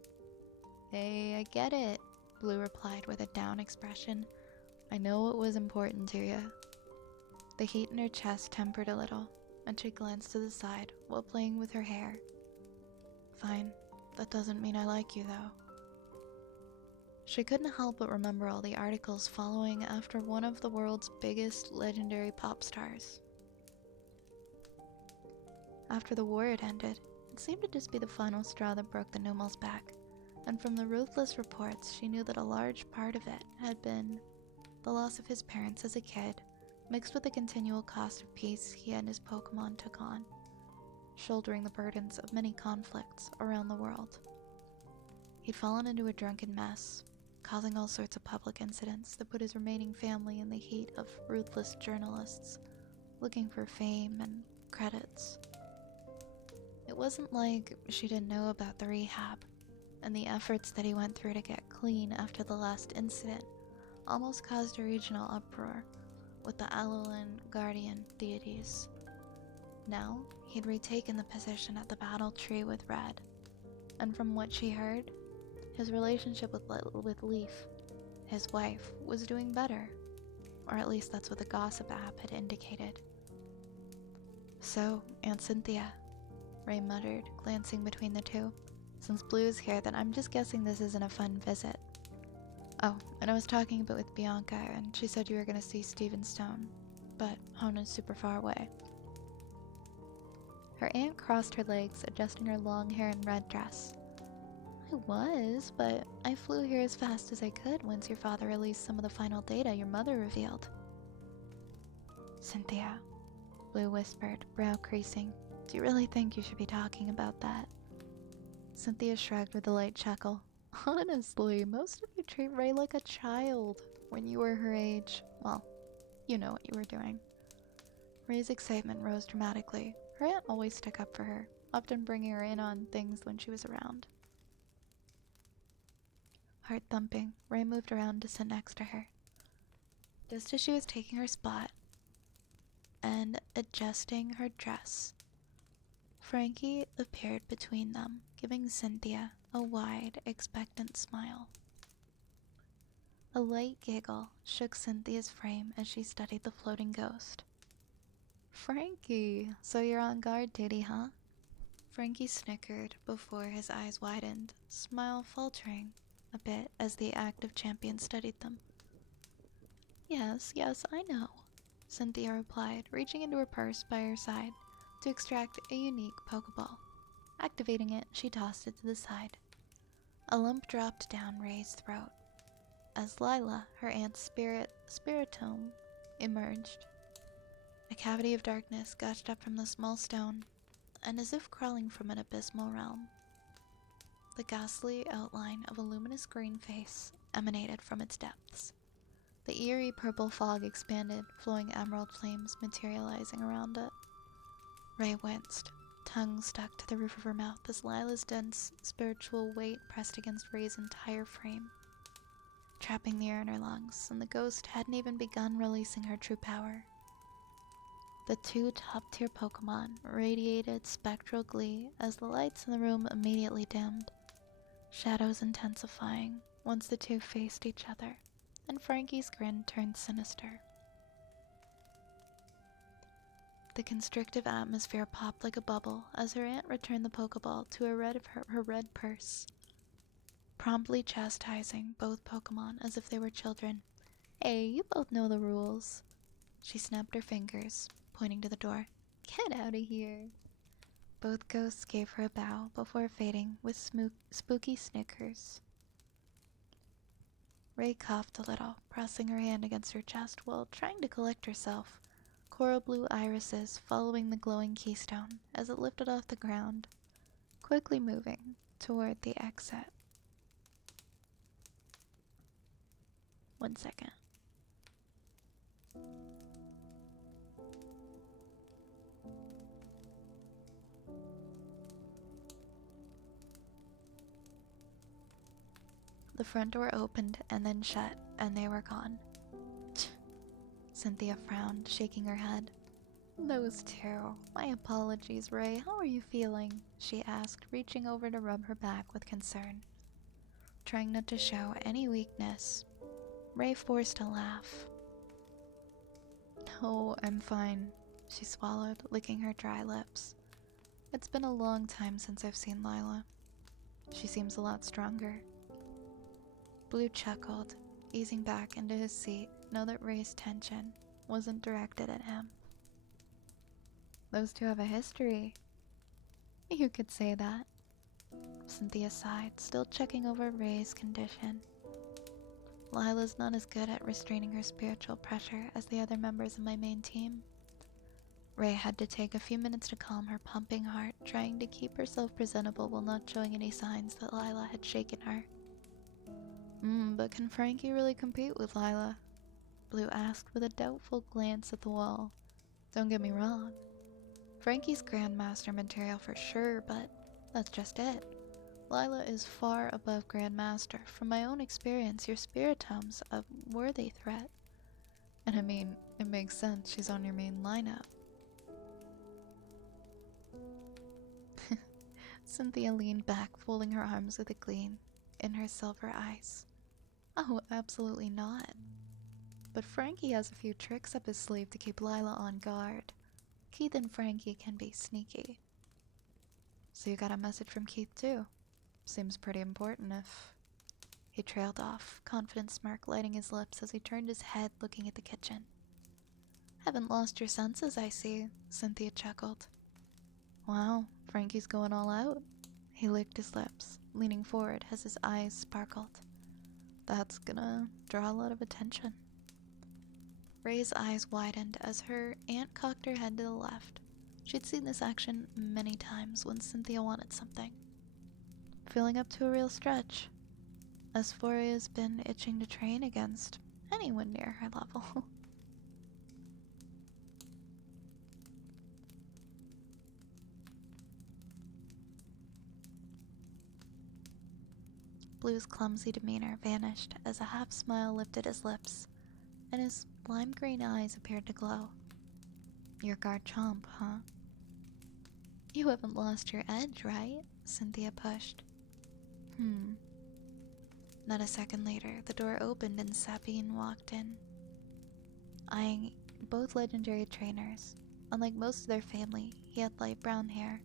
Hey, I get it, Blue replied with a down expression. I know it was important to you. The heat in her chest tempered a little, and she glanced to the side while playing with her hair. Fine, that doesn't mean I like you, though. She couldn't help but remember all the articles following after one of the world's biggest legendary pop stars. After the war had ended, it seemed to just be the final straw that broke the Numal's back, and from the ruthless reports she knew that a large part of it had been the loss of his parents as a kid, mixed with the continual cost of peace he and his Pokemon took on, shouldering the burdens of many conflicts around the world. He'd fallen into a drunken mess, causing all sorts of public incidents that put his remaining family in the heat of ruthless journalists looking for fame and credits. It wasn't like she didn't know about the rehab, and the efforts that he went through to get clean after the last incident almost caused a regional uproar with the Alolan Guardian deities. Now, he'd retaken the position at the battle tree with Red, and from what she heard, his relationship with Leaf, his wife, was doing better, or at least that's what the gossip app had indicated. So, Aunt Cynthia, Ray muttered, glancing between the two. Since Blue's here, then I'm just guessing this isn't a fun visit. Oh, and I was talking a bit with Bianca, and she said you were going to see Steven Stone. but home is super far away. Her aunt crossed her legs, adjusting her long hair and red dress. I was, but I flew here as fast as I could once your father released some of the final data your mother revealed. Cynthia, Blue whispered, brow creasing. Do you really think you should be talking about that? Cynthia shrugged with a light chuckle. Honestly, most of you treat Ray like a child when you were her age. Well, you know what you were doing. Ray's excitement rose dramatically. Her aunt always stuck up for her, often bringing her in on things when she was around. Heart thumping, Ray moved around to sit next to her. Just as she was taking her spot and adjusting her dress, Frankie appeared between them, giving Cynthia a wide, expectant smile. A light giggle shook Cynthia's frame as she studied the floating ghost. Frankie, so you're on guard duty, huh? Frankie snickered before his eyes widened, smile faltering a bit as the active champion studied them. Yes, I know, Cynthia replied, reaching into her purse by her side to extract a unique Pokeball. Activating it, she tossed it to the side. A lump dropped down Ray's throat as Lila, her aunt's spiritome, emerged. A cavity of darkness gushed up from the small stone, and as if crawling from an abysmal realm, the ghastly outline of a luminous green face emanated from its depths. The eerie purple fog expanded, flowing emerald flames materializing around it. Ray winced, tongue stuck to the roof of her mouth as Lila's dense spiritual weight pressed against Ray's entire frame, trapping the air in her lungs, and the ghost hadn't even begun releasing her true power. The two top-tier Pokemon radiated spectral glee as the lights in the room immediately dimmed, shadows intensifying once the two faced each other, and Frankie's grin turned sinister. The constrictive atmosphere popped like a bubble as her aunt returned the Pokeball to her red purse, promptly chastising both Pokemon as if they were children. Hey, you both know the rules. She snapped her fingers, pointing to the door. Get out of here. Both ghosts gave her a bow before fading with spooky snickers. Ray coughed a little, pressing her hand against her chest while trying to collect herself, coral blue irises following the glowing keystone as it lifted off the ground, quickly moving toward the exit. 1 second. The front door opened and then shut, and they were gone. Cynthia frowned, shaking her head. Those two. My apologies, Ray. How are you feeling? She asked, reaching over to rub her back with concern. Trying not to show any weakness, Ray forced a laugh. No, I'm fine, she swallowed, licking her dry lips. It's been a long time since I've seen Lila. She seems a lot stronger. Blue chuckled, easing back into his seat now that Ray's tension wasn't directed at him. Those two have a history. You could say that. Cynthia sighed, still checking over Ray's condition. Lila's not as good at restraining her spiritual pressure as the other members of my main team. Ray had to take a few minutes to calm her pumping heart, trying to keep herself presentable while not showing any signs that Lila had shaken her. But can Frankie really compete with Lila? Blue asked with a doubtful glance at the wall. Don't get me wrong. Frankie's Grandmaster material for sure, but that's just it. Lila is far above Grandmaster. From my own experience, your Spiritome's a worthy threat. And I mean, it makes sense, she's on your main lineup. Cynthia leaned back, folding her arms with a gleam in her silver eyes. Oh, absolutely not. But Frankie has a few tricks up his sleeve to keep Lila on guard. Keith and Frankie can be sneaky. So you got a message from Keith too? Seems pretty important if... He trailed off, confident smirk lighting his lips as he turned his head looking at the kitchen. Haven't lost your senses, I see, Cynthia chuckled. Wow, Frankie's going all out. He licked his lips, leaning forward as his eyes sparkled. That's gonna draw a lot of attention. Ray's eyes widened as her aunt cocked her head to the left. She'd seen this action many times when Cynthia wanted something. Feeling up to a real stretch. Asphoria's been itching to train against anyone near her level. Blue's clumsy demeanor vanished as a half-smile lifted his lips, and his lime-green eyes appeared to glow. You're Garchomp, huh? You haven't lost your edge, right? Cynthia pushed. Not a second later, the door opened and Sabine walked in, eyeing both legendary trainers. Unlike most of their family, he had light brown hair,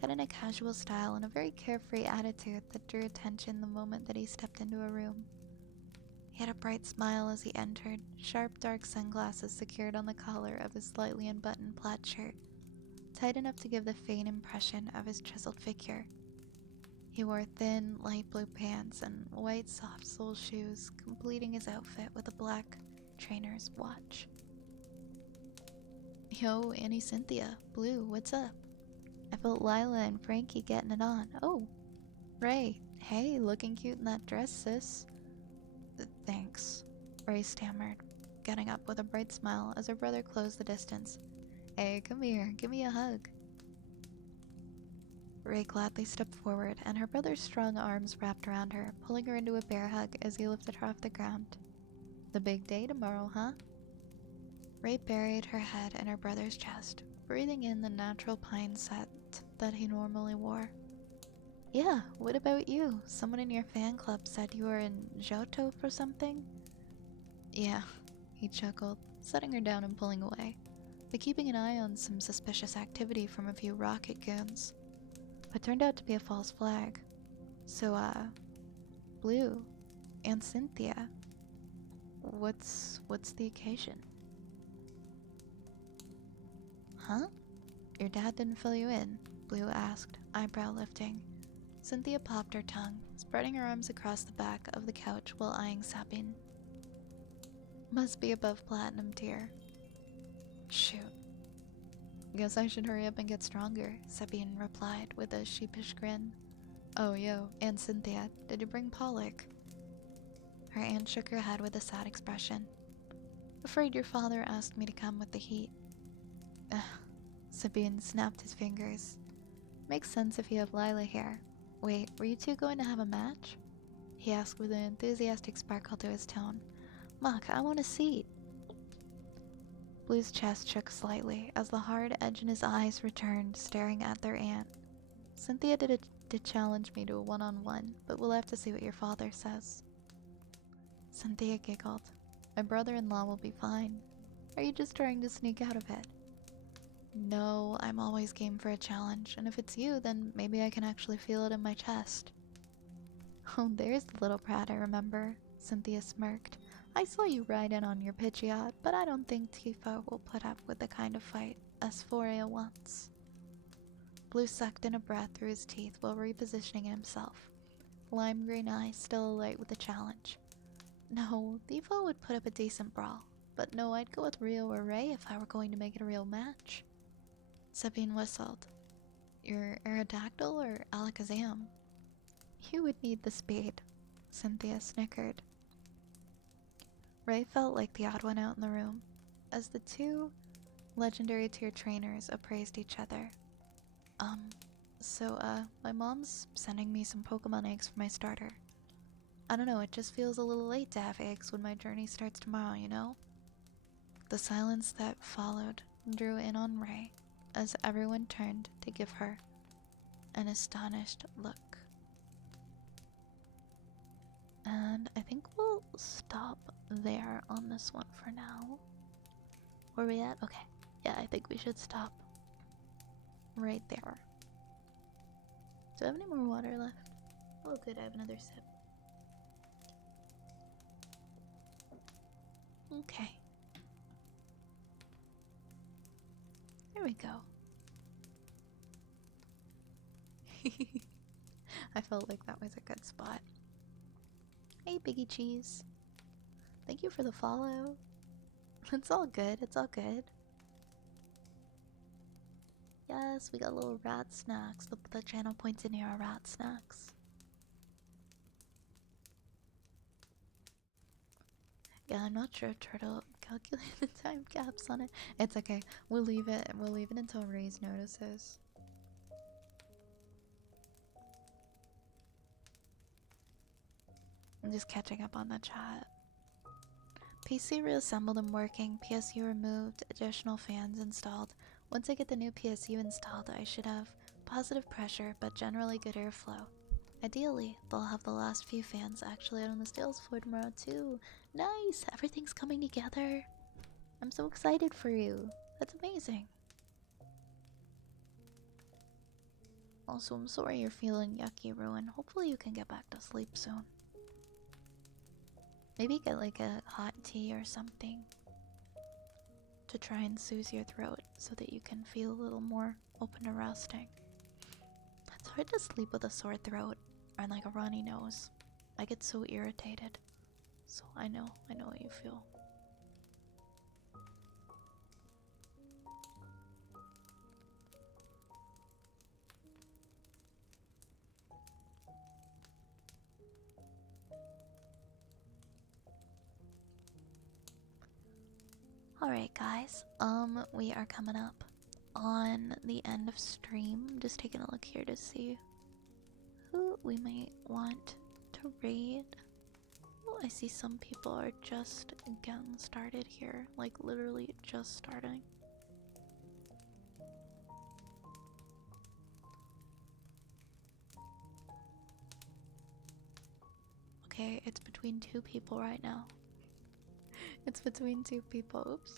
cut in a casual style and a very carefree attitude that drew attention the moment that he stepped into a room. He had a bright smile as he entered, sharp dark sunglasses secured on the collar of his slightly unbuttoned plaid shirt, tight enough to give the faint impression of his chiseled figure. He wore thin, light blue pants and white soft-sole shoes, completing his outfit with a black trainer's watch. Yo, Annie Cynthia, Blue, what's up? I felt Lila and Frankie getting it on. Oh, Ray, hey, looking cute in that dress, sis. Thanks, Ray stammered, getting up with a bright smile as her brother closed the distance. Hey, come here, give me a hug. Ray gladly stepped forward, and her brother's strong arms wrapped around her, pulling her into a bear hug as he lifted her off the ground. The big day tomorrow, huh? Ray buried her head in her brother's chest, breathing in the natural pine scent that he normally wore. Yeah, what about you? Someone in your fan club said you were in Johto for something? Yeah, he chuckled, setting her down and pulling away, but keeping an eye on some suspicious activity from a few rocket goons. But turned out to be a false flag. So, Blue, and Cynthia, what's the occasion? Huh? Your dad didn't fill you in? Blue asked, eyebrow lifting. Cynthia popped her tongue, spreading her arms across the back of the couch while eyeing Sabine. Must be above platinum tier. Shoot. Guess I should hurry up and get stronger, Sabine replied with a sheepish grin. Oh, yo, and Cynthia, did you bring Pollock? Her aunt shook her head with a sad expression. Afraid your father asked me to come with the heat. Ugh. Sabine snapped his fingers. Makes sense if you have Lila here. Wait, were you two going to have a match? He asked with an enthusiastic sparkle to his tone. Muck, I want a seat. Blue's chest shook slightly as the hard edge in his eyes returned, staring at their aunt. Cynthia did challenge me to a one-on-one, but we'll have to see what your father says. Cynthia giggled. My brother-in-law will be fine. Are you just trying to sneak out of it? No, I'm always game for a challenge, and if it's you, then maybe I can actually feel it in my chest. Oh, there's the little brat I remember, Cynthia smirked. I saw you ride in on your Pidgeot, but I don't think Tifa will put up with the kind of fight Asphoria wants. Blue sucked in a breath through his teeth while repositioning himself, lime green eyes still alight with the challenge. No, Tifa would put up a decent brawl, but no, I'd go with Rio or Ray if I were going to make it a real match. Sabine whistled. Your Aerodactyl or Alakazam? You would need the speed, Cynthia snickered. Ray felt like the odd one out in the room, as the two legendary tier trainers appraised each other. My mom's sending me some Pokemon eggs for my starter. I don't know, it just feels a little late to have eggs when my journey starts tomorrow, you know? The silence that followed drew in on Ray, as everyone turned to give her an astonished look. And I think we'll stop there on this one for now. Where are we at? Okay. Yeah, I think we should stop right there. Do I have any more water left? Oh good, I have another sip. Okay. There we go. I felt like that was a good spot. Hey, Biggie Cheese. Thank you for the follow. It's all good. It's all good. Yes, we got little rat snacks. The channel points in here are rat snacks. Yeah, I'm not sure if Turtle calculated the time caps on it. It's okay. We'll leave it. We'll leave it until Ray's notices. I'm just catching up on the chat. PC reassembled and working. PSU removed. Additional fans installed. Once I get the new PSU installed, I should have positive pressure, but generally good airflow. Ideally, they'll have the last few fans actually out on the sales floor tomorrow too. Nice! Everything's coming together. I'm so excited for you. That's amazing. Also, I'm sorry you're feeling yucky, Ruin. Hopefully you can get back to sleep soon. Maybe get like a hot tea or something to try and soothe your throat so that you can feel a little more open to resting. It's hard to sleep with a sore throat or like a runny nose. I get so irritated. So I know what you feel. Alright guys, we are coming up on the end of stream. Just taking a look here to see who we might want to raid. Oh, I see some people are just getting started here, like literally just starting. Okay, it's between two people right now. It's between two people. Oops.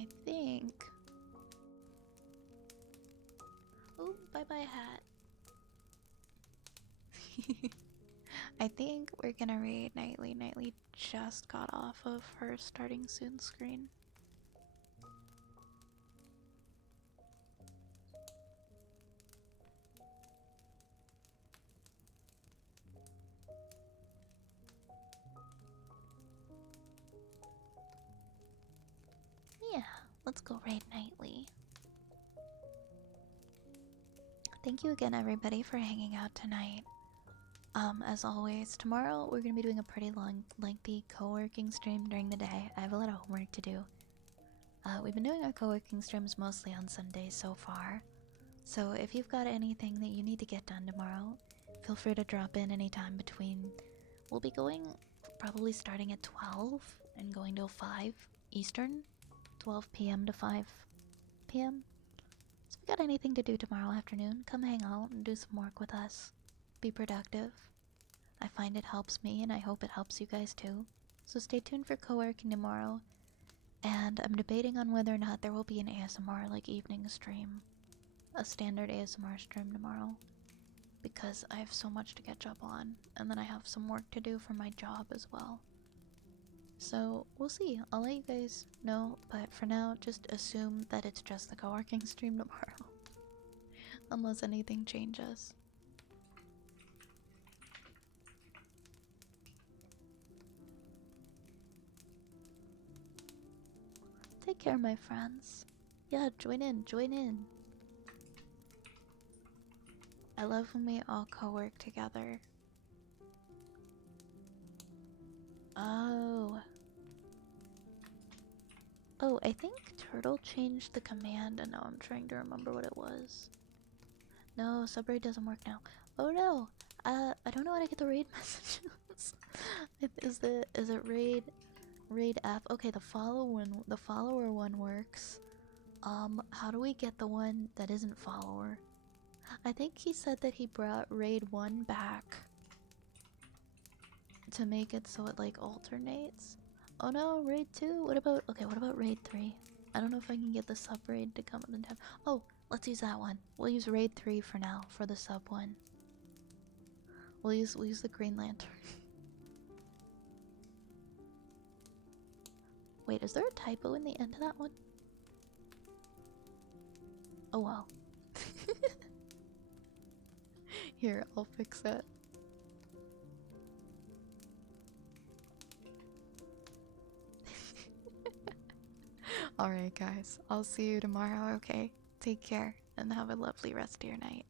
I think. Oh, bye bye, hat. I think we're gonna raid Nightly. Nightly just got off of her starting soon screen. Yeah, let's go raid Nightly. Thank you again, everybody, for hanging out tonight. As always, tomorrow we're gonna be doing a pretty lengthy co-working stream during the day. I have a lot of homework to do. We've been doing our co-working streams mostly on Sundays so far. So if you've got anything that you need to get done tomorrow, feel free to drop in anytime between... We'll be going probably starting at 12 and going till 5 Eastern. 12 p.m. to 5 p.m. So if you got anything to do tomorrow afternoon, come hang out and do some work with us. Be productive. I find it helps me and I hope it helps you guys too. So stay tuned for co-working tomorrow. And I'm debating on whether or not there will be an ASMR like evening stream. A standard ASMR stream tomorrow. Because I have so much to catch up on. And then I have some work to do for my job as well. So we'll see. I'll let you guys know. But for now, just assume that it's just the co-working stream tomorrow. Unless anything changes. Take care, my friends. Yeah, join in, join in. I love when we all co-work together. Oh. Oh, I think Turtle changed the command and now I'm trying to remember what it was. No, subraid doesn't work now. Oh no! I don't know how to get the raid messages. Is it raid F? Okay, the follower one works. How do we get the one that isn't follower? I think he said that he brought raid 1 back to make it so it like alternates. Oh no, raid 2? What about raid 3? I don't know if I can get the sub raid to come up in time. Oh, let's use that one. We'll use raid 3 for now for the sub one. We'll use the green lantern. Wait, is there a typo in the end of that one? Oh well. Here, I'll fix it. Alright, guys. I'll see you tomorrow, okay? Take care and have a lovely rest of your night.